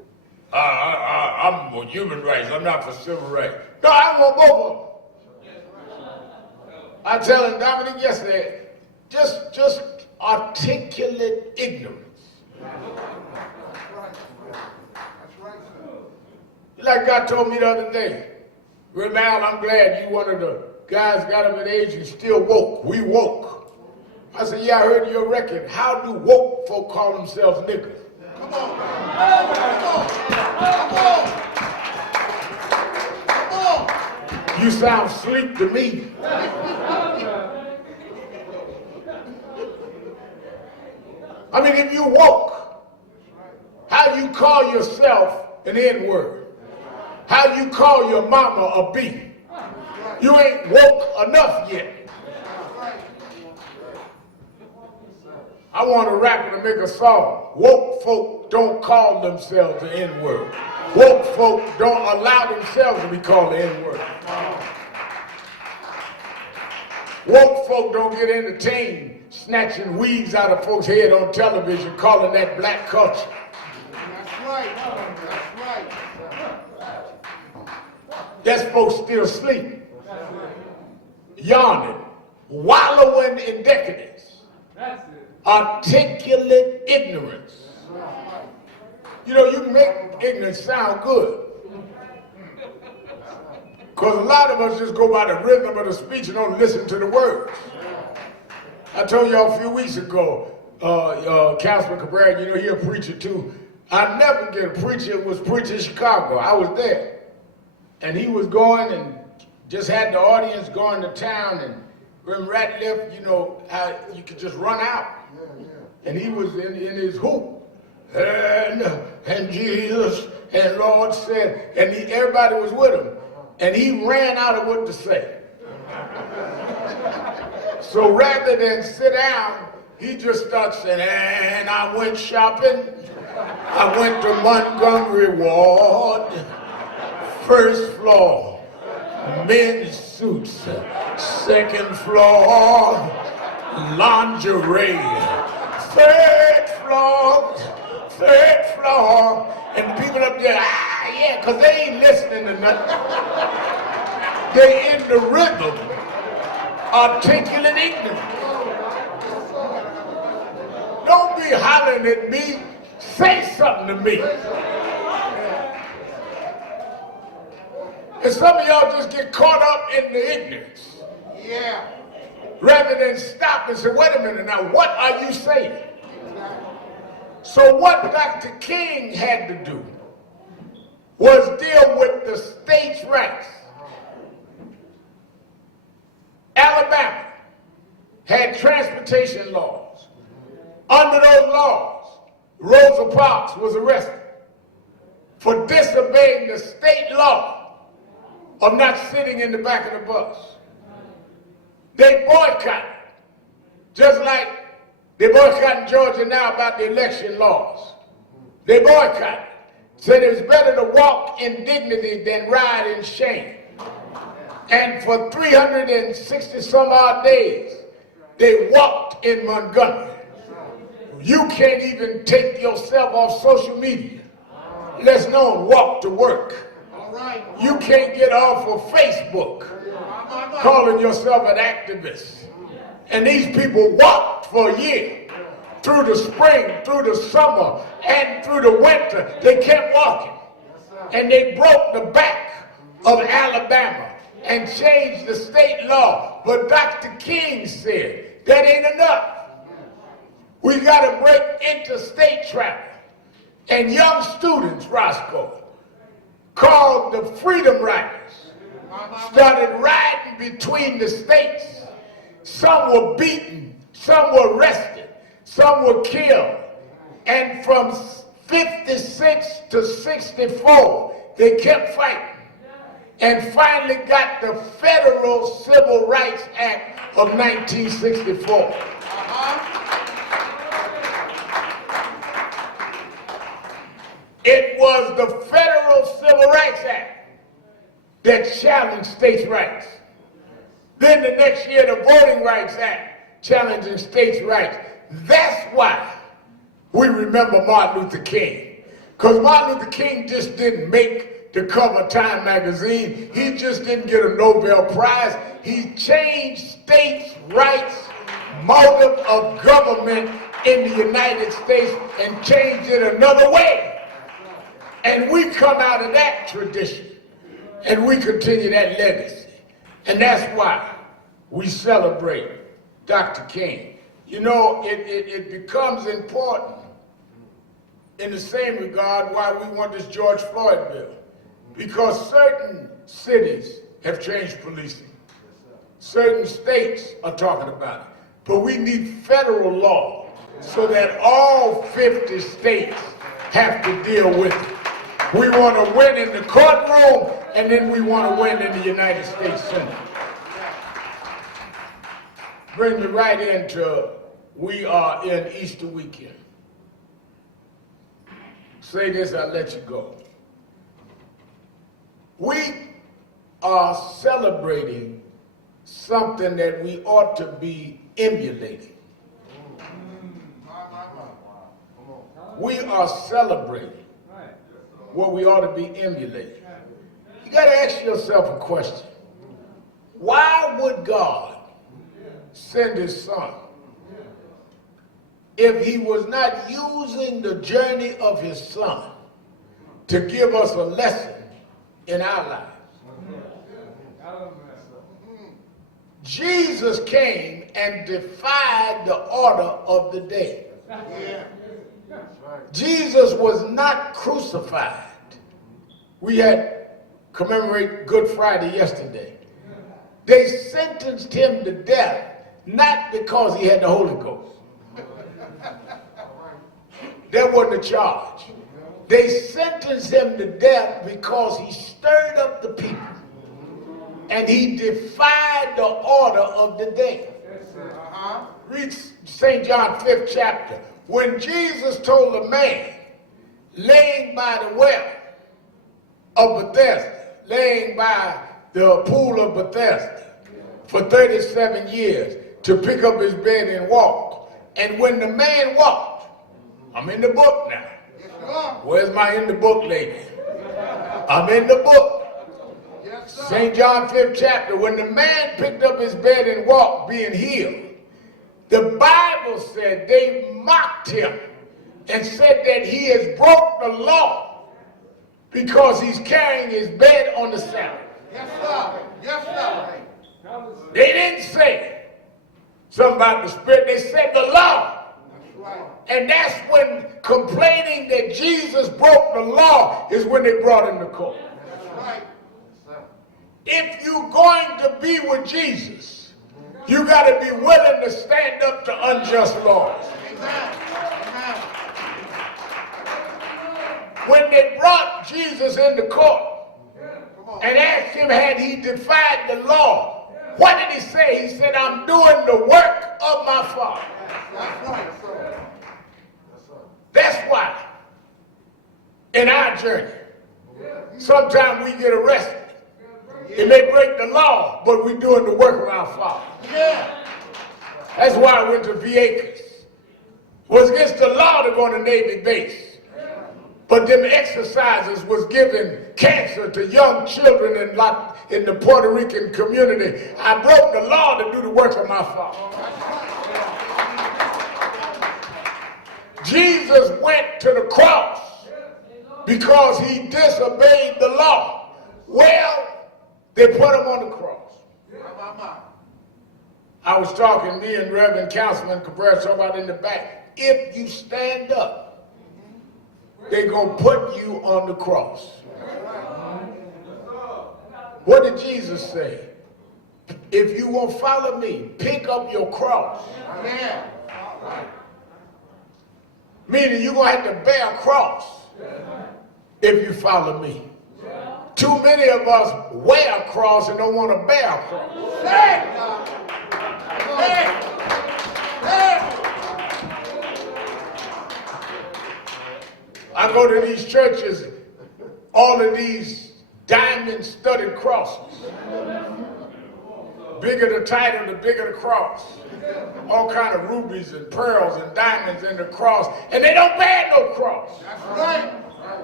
I'm for human rights. I'm not for civil rights. No, I want both of them. I telling Dominic yesterday, just articulate ignorance. Like God told me the other day, Reuben, I'm glad you one of the guys got up at age you still woke. We woke. I said, yeah, I heard your record. How do woke folk call themselves niggas? Come on. You sound sleep to me. I mean, if you woke, how you call yourself an N-word? How you call your mama a B? You ain't woke enough yet. I want to rap and make a song. Woke folk don't call themselves the N-word. Woke folk don't allow themselves to be called the N-word. Woke folk don't get entertained snatching weeds out of folks' head on television, calling that black culture. That's right. That's right. That's folks still sleeping, yawning, wallowing in decadence, articulate ignorance. You know, you can make ignorance sound good. Because a lot of us just go by the rhythm of the speech and don't listen to the words. I told y'all a few weeks ago, Councilman Cabrera, you know, he a preacher too. I never get a preacher who was preaching in Chicago. I was there. And he was going and just had the audience going to town, and Reverend Ratliff, you know, how you could just run out. And he was in his hoop. And Jesus and Lord said, and everybody was with him. And he ran out of what to say. So rather than sit down, he just starts saying, and I went shopping. I went to Montgomery Ward. First floor, men's suits. Second floor, lingerie. Third floor. And the people up there, yeah, because they ain't listening to nothing. They in the rhythm, articulate ignorance. Don't be hollering at me. Say something to me. And some of y'all just get caught up in the ignorance. Yeah. Rather than stop and say, wait a minute now, what are you saying? So what Dr. King had to do was deal with the states' rights. Alabama had transportation laws. Under those laws, Rosa Parks was arrested for disobeying the state law of not sitting in the back of the bus. They boycotted, just like they boycott in Georgia now about the election laws. They boycotted, said it was better to walk in dignity than ride in shame. And for 360 some odd days, they walked in Montgomery. You can't even take yourself off social media, let alone walk to work. You can't get off of Facebook calling yourself an activist. And these people walked for a year, through the spring, through the summer, and through the winter. They kept walking. And they broke the back of Alabama and changed the state law. But Dr. King said, that ain't enough. We got to break interstate travel. And young students, Roscoe, called the Freedom Riders, started riding between the states. Some were beaten, some were arrested, some were killed. And from 56 to 64, they kept fighting. And finally got the Federal Civil Rights Act of 1964. It was the Federal Civil Rights Act that challenged states' rights. Then the next year, the Voting Rights Act challenging states' rights. That's why we remember Martin Luther King. Because Martin Luther King just didn't make the cover of Time magazine. He just didn't get a Nobel Prize. He changed states' rights motive of government in the United States and changed it another way. And we come out of that tradition and we continue that legacy. And that's why we celebrate Dr. King. You know, it becomes important in the same regard why we want this George Floyd bill. Because certain cities have changed policing. Certain states are talking about it. But we need federal law so that all 50 states have to deal with it. We want to win in the courtroom, and then we want to win in the United States Senate. Bring me right into, we are in Easter weekend. Say this, I'll let you go. We are celebrating something that we ought to be emulating. We are celebrating what we ought to be emulating. You got to ask yourself a question. Why would God send his son if he was not using the journey of his son to give us a lesson in our lives? Jesus came and defied the order of the day. Jesus was not crucified. We had commemorate Good Friday yesterday. They sentenced him to death not because he had the Holy Ghost. That wasn't a charge. They sentenced him to death because he stirred up the people and he defied the order of the day. Read St. John 5th chapter. When Jesus told a man laying by the well of Bethesda, laying by the pool of Bethesda for 37 years to pick up his bed and walk. And when the man walked, I'm in the book now. Where's my in the book lady? I'm in the book. St. John 5th chapter. When the man picked up his bed and walked, being healed, the Bible said they mocked him and said that he has broke the law because he's carrying his bed on the Sabbath. Yes, sir. Yes, sir. They didn't say something about the Spirit. They said the law. And that's when complaining that Jesus broke the law is when they brought him to court. If you're going to be with Jesus, you got to be willing to stand up to unjust laws. When they brought Jesus into court and asked him had he defied the law, what did he say? He said, I'm doing the work of my Father. That's why in our journey, sometimes we get arrested. It may break the law, but we're doing the work of our Father. That's why I went to Vieques. It was against the law to go on the Navy base. But them exercises was giving cancer to young children in the Puerto Rican community. I broke the law to do the work of my Father. Jesus went to the cross because he disobeyed the law. Well, they put him on the cross. I was talking, me and Reverend Councilman Cabrera, talking about in the back. If you stand up, they're going to put you on the cross. What did Jesus say? If you won't follow me, pick up your cross. Meaning you're going to have to bear a cross if you follow me. Too many of us wear a cross and don't want to bear a cross. I go to these churches, all of these diamond-studded crosses. Bigger the title, the bigger the cross. All kind of rubies and pearls and diamonds in the cross, and they don't bear no cross. That's right.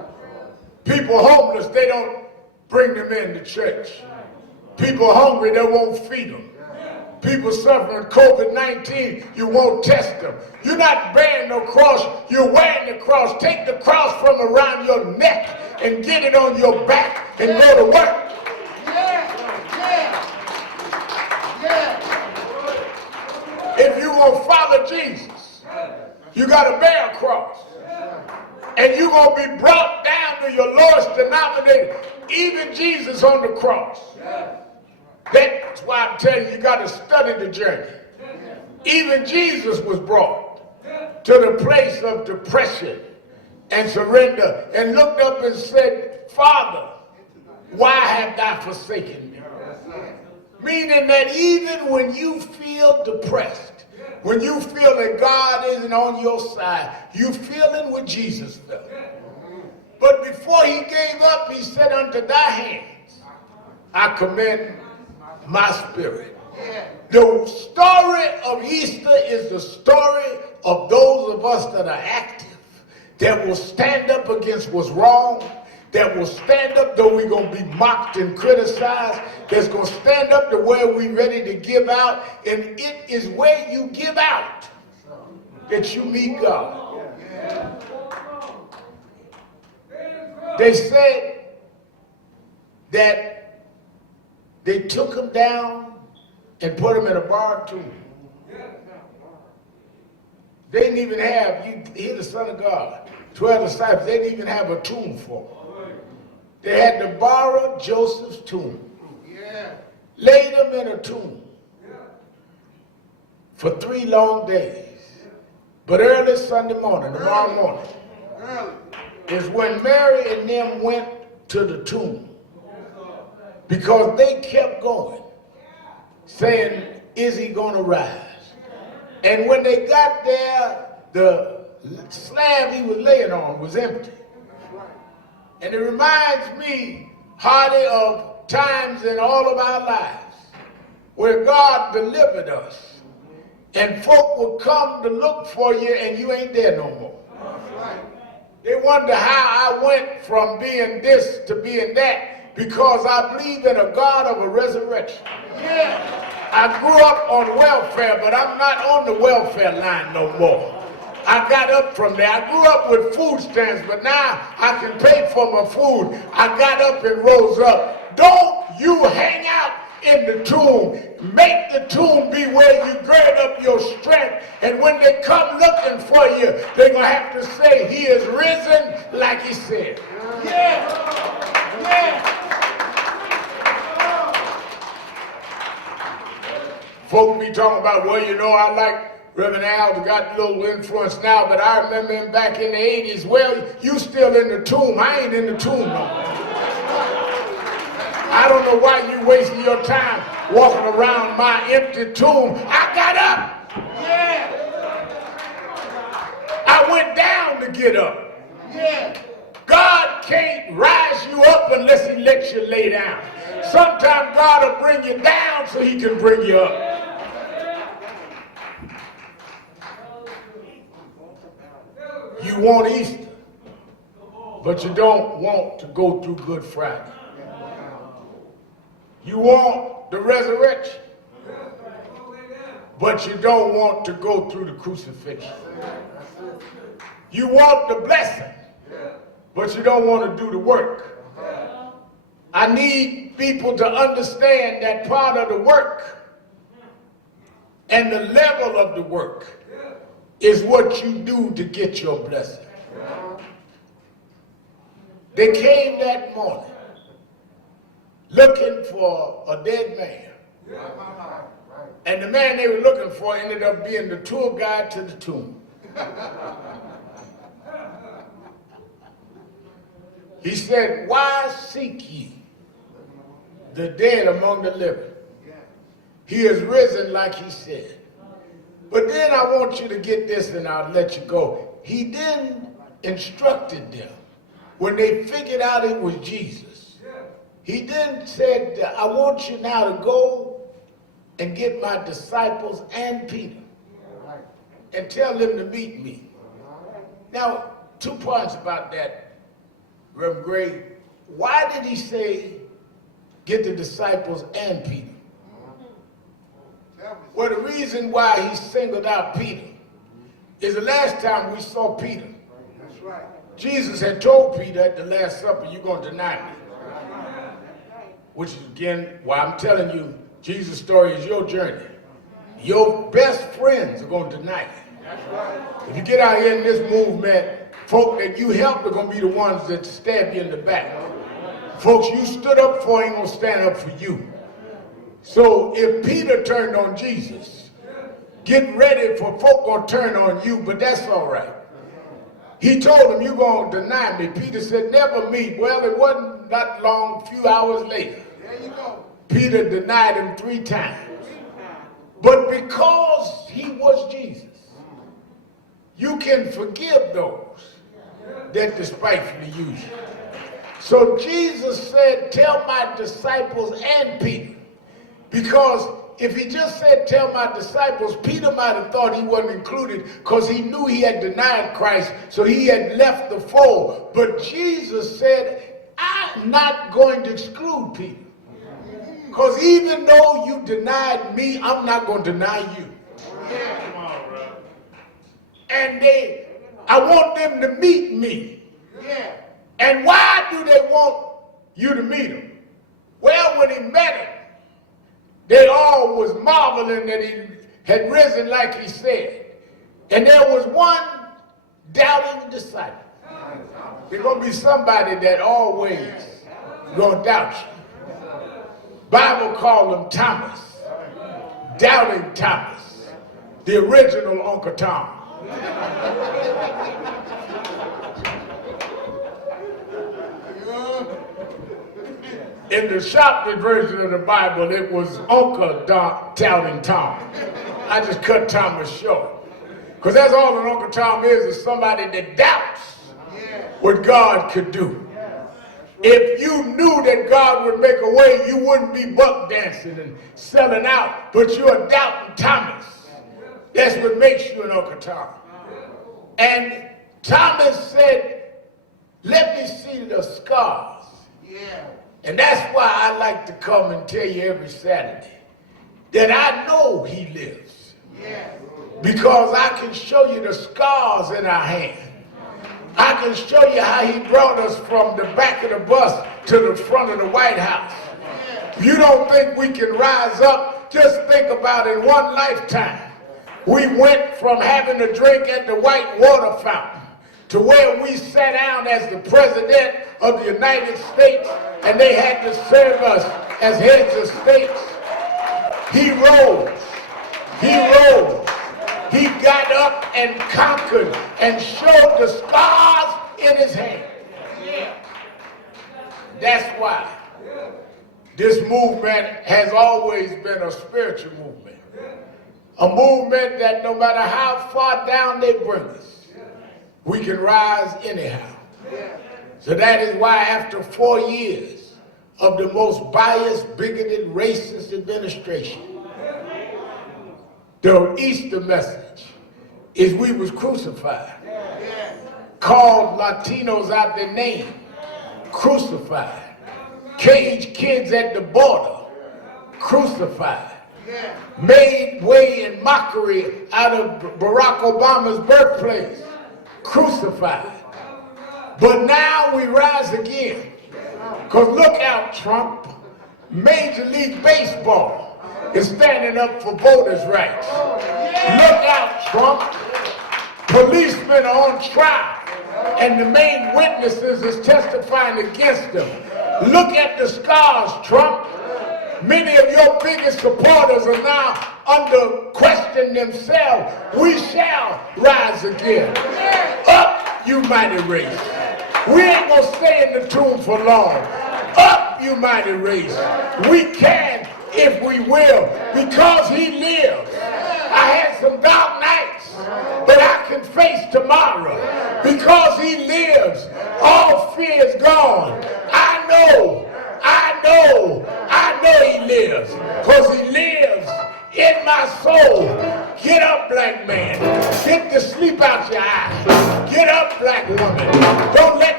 People homeless, they don't bring them into church. People hungry, they won't feed them. People suffering COVID-19, you won't test them. You're not bearing no cross, you're wearing the cross. Take the cross from around your neck and get it on your back and go to work. If you gonna follow Jesus, you gotta bear a cross. And you're gonna be brought down to your lowest denominator, even Jesus on the cross. That's why I'm telling you, you gotta study the journey. Even Jesus was brought to the place of depression and surrender and looked up and said, Father, why have thou forsaken me? Meaning that even when you feel depressed, when you feel that God isn't on your side, you feeling what Jesus felt. But before he gave up, he said, unto thy hands I commend my spirit. The story of Easter is the story of those of us that are active, that will stand up against what's wrong, that will stand up though we're going to be mocked and criticized, that's going to stand up to where we're ready to give out. And it is where you give out that you meet God. They said that they took him down and put him in a bar tomb. They didn't even have, he's the Son of God, 12 disciples, they didn't even have a tomb for him. They had to borrow Joseph's tomb, laid him in a tomb for 3 long days. But early Sunday morning, tomorrow morning, is when Mary and them went to the tomb, because they kept going, saying, is he going to rise? And when they got there, the slab he was laying on was empty. And it reminds me, Hardy, of times in all of our lives where God delivered us, and folk will come to look for you and you ain't there no more. They wonder how I went from being this to being that, because I believe in a God of a resurrection. I grew up on welfare, but I'm not on the welfare line no more. I got up from there. I grew up with food stamps, but now I can pay for my food. I got up and rose up. Don't you hang out in the tomb. Make the tomb be where you gird up your strength. And when they come looking for you, they're going to have to say, he is risen like he said. Folk be talking about, well, you know, I like Reverend Al, got a little influence now, but I remember him back in the 80s. Well, you still in the tomb. I ain't in the tomb no more. I don't know why you wasting your time walking around my empty tomb. I got up. I went down to get up. God can't rise you up unless he lets you lay down. Sometimes God will bring you down so he can bring you up. You want Easter, but you don't want to go through Good Friday. You want the resurrection, but you don't want to go through the crucifixion. You want the blessing, but you don't want to do the work. I need people to understand that part of the work and the level of the work is what you do to get your blessing. They came that morning looking for a dead man. And the man they were looking for ended up being the tour guide to the tomb. He said, why seek ye the dead among the living? He is risen like he said. But then I want you to get this and I'll let you go. He then instructed them when they figured out it was Jesus. He then said, I want you now to go and get my disciples and Peter and tell them to meet me. Now, 2 points about that Reverend Gray, why did he say, get the disciples and Peter? Well, the reason why he singled out Peter is the last time we saw Peter. That's right. Jesus had told Peter at the Last Supper, you're going to deny me. Which is, again, why I'm telling you, Jesus' story is your journey. Your best friends are going to deny you. That's right. If you get out here in this movement, folk that you helped are going to be the ones that stab you in the back. Folks you stood up for ain't going to stand up for you. So if Peter turned on Jesus, get ready for folk going to turn on you, but that's all right. He told him, you're going to deny me. Peter said, never me. Well, it wasn't that long, a few hours later. There you go. Peter denied him 3 times. But because he was Jesus, you can forgive those that despitefully use you. So Jesus said, tell my disciples and Peter. Because if he just said, tell my disciples, Peter might have thought he wasn't included because he knew he had denied Christ, so he had left the fold. But Jesus said, I'm not going to exclude Peter. Because even though you denied me, I'm not going to deny you. And I want them to meet me. And why do they want you to meet him? Well, when he met him, they all was marveling that he had risen like he said. And there was one doubting disciple. There's going to be somebody that always going to doubt you. Bible called him Thomas. Doubting Thomas. The original Uncle Tom. In the Shopton version of the Bible, it was Uncle Doubting Tom. I just cut Thomas short. Because that's all an Uncle Tom is somebody that doubts what God could do. If you knew that God would make a way, you wouldn't be buck dancing and selling out, but you're a doubting Thomas. That's what makes you an Uncle Tom. And Thomas said, let me see the scars. And that's why I like to come and tell you every Saturday that I know he lives. Because I can show you the scars in our hand. I can show you how he brought us from the back of the bus to the front of the White House. If you don't think we can rise up, just think about in one lifetime. We went from having a drink at the White Water Fountain to where we sat down as the President of the United States and they had to serve us as heads of states. He rose. He rose. He got up and conquered and showed the scars in his hand. That's why this movement has always been a spiritual movement. A movement that no matter how far down they bring us, we can rise anyhow. So that is why after 4 years of the most biased, bigoted, racist administration, the Easter message is we was crucified. Called Latinos out their name, crucified. Caged kids at the border, crucified. Made way and mockery out of Barack Obama's birthplace, crucified. But now we rise again. Because look out, Trump. Major League Baseball is standing up for voters' rights. Look out, Trump. Policemen are on trial and the main witnesses is testifying against them. Look at the scars, Trump. Many of your biggest supporters are now under question themselves. We shall rise again. Up, you mighty race. We ain't gonna stay in the tomb for long. Up, you mighty race. We can if we will, because he lives. I had some dark nights, but I can face tomorrow because he lives. All fear is gone. I know he lives, because he lives in my soul. Get up, black man. Get the sleep out your eyes. Get up, black woman. Don't let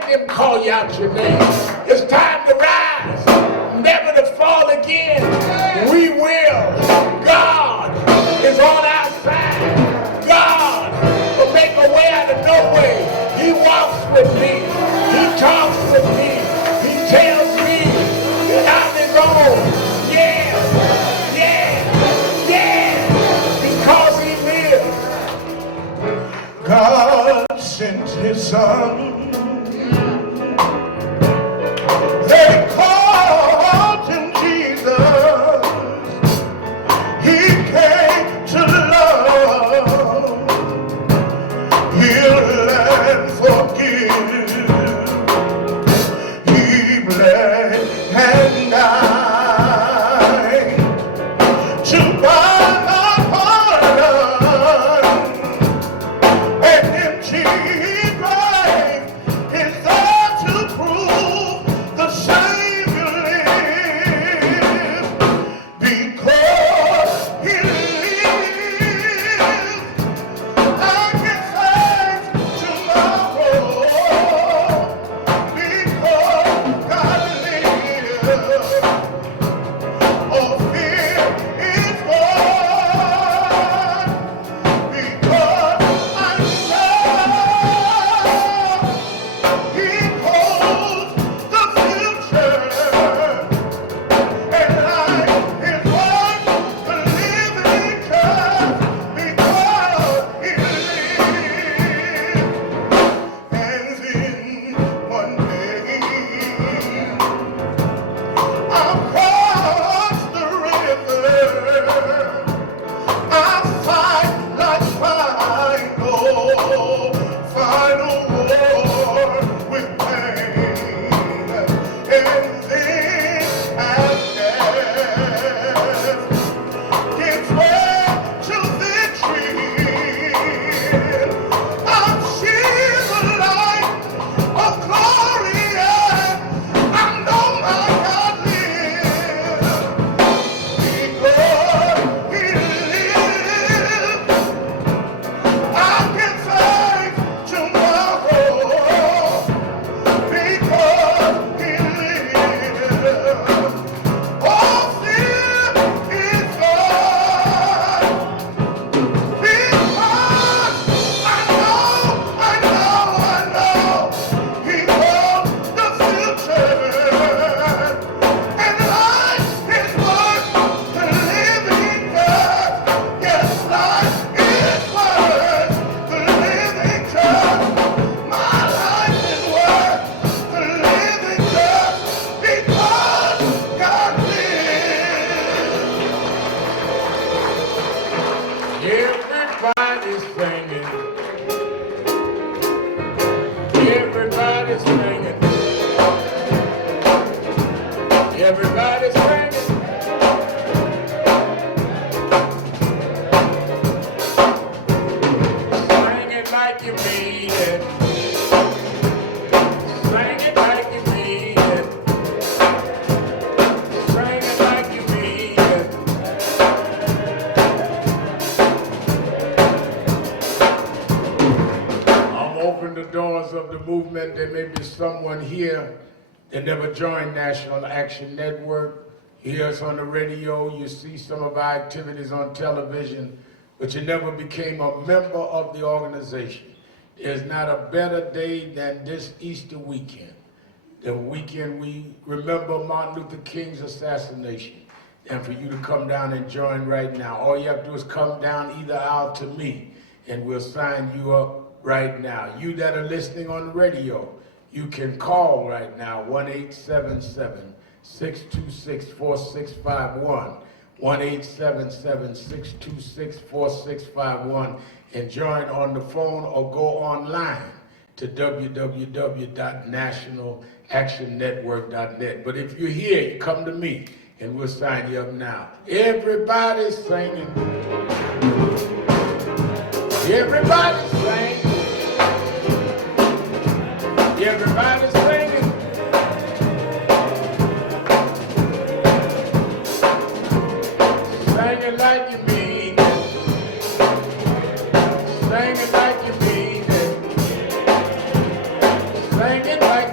them call you out your name. It's time to rise, never to fall again. We will. God is on our side. God will make a way out of no way. He walks with me. He talks with me. He tells me that I'm his own. Yeah, yeah, yeah. Because he lives. God sent his son. They called him Jesus. He came to love, heal and forgive. He bled and died to buy my pardon. An empty grave is there to prove the Savior lives. Because he lives, I can face tomorrow. Because God lives, all fear is gone. Because I know he holds the future, and life is worth the living just because he lives. And then one day I'll cross the river. I'll fight like final war with pain. And then as death gives way to victory, I'll see the light of glory, and I know my God lives. Because he lives, I can face tomorrow. Because he lives, all fear is gone. Because I know he holds the future, and life is worth the living just. Yes, life is worth the living just. My life is worth the living just because God lives. Everybody's singing. Everybody's singing. Everybody's singing. Sing it like you mean it. Sing it like you mean it. Sing it like you mean it. I'm opening the doors of the movement. There may be someone here that never joined National Action Network. You hear us on the radio, you see some of our activities on television, but you never became a member of the organization. There's not a better day than this Easter weekend. The weekend we remember Martin Luther King's assassination. And for you to come down and join right now. All you have to do is come down either out to me, and we'll sign you up right now. You that are listening on the radio, you can call right now, 1-877-626-4651, 1-877-626-4651, and join on the phone or go online to www.nationalactionnetwork.net. But if you're here, you come to me, and we'll sign you up now. Everybody's singing. Everybody's singing. Everybody's singing. Sing it like you mean it. Sing it like you mean it. Sing it like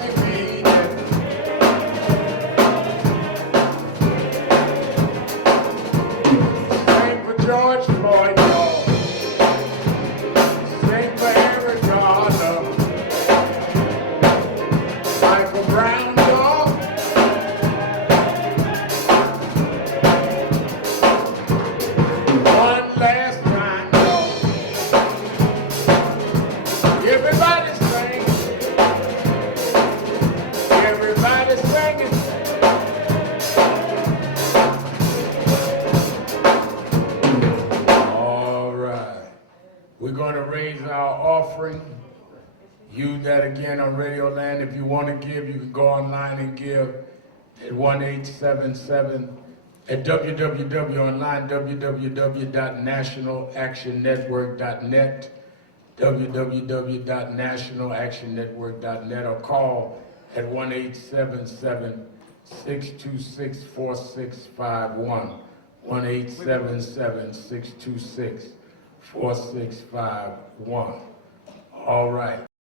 going to raise our offering. Use that again on Radio Land. If you want to give, you can go online and give at 1-877 at online, www.nationalactionnetwork.net, www.nationalactionnetwork.net, or call at 1-877-626-4651, 1-877-626-4651. All right.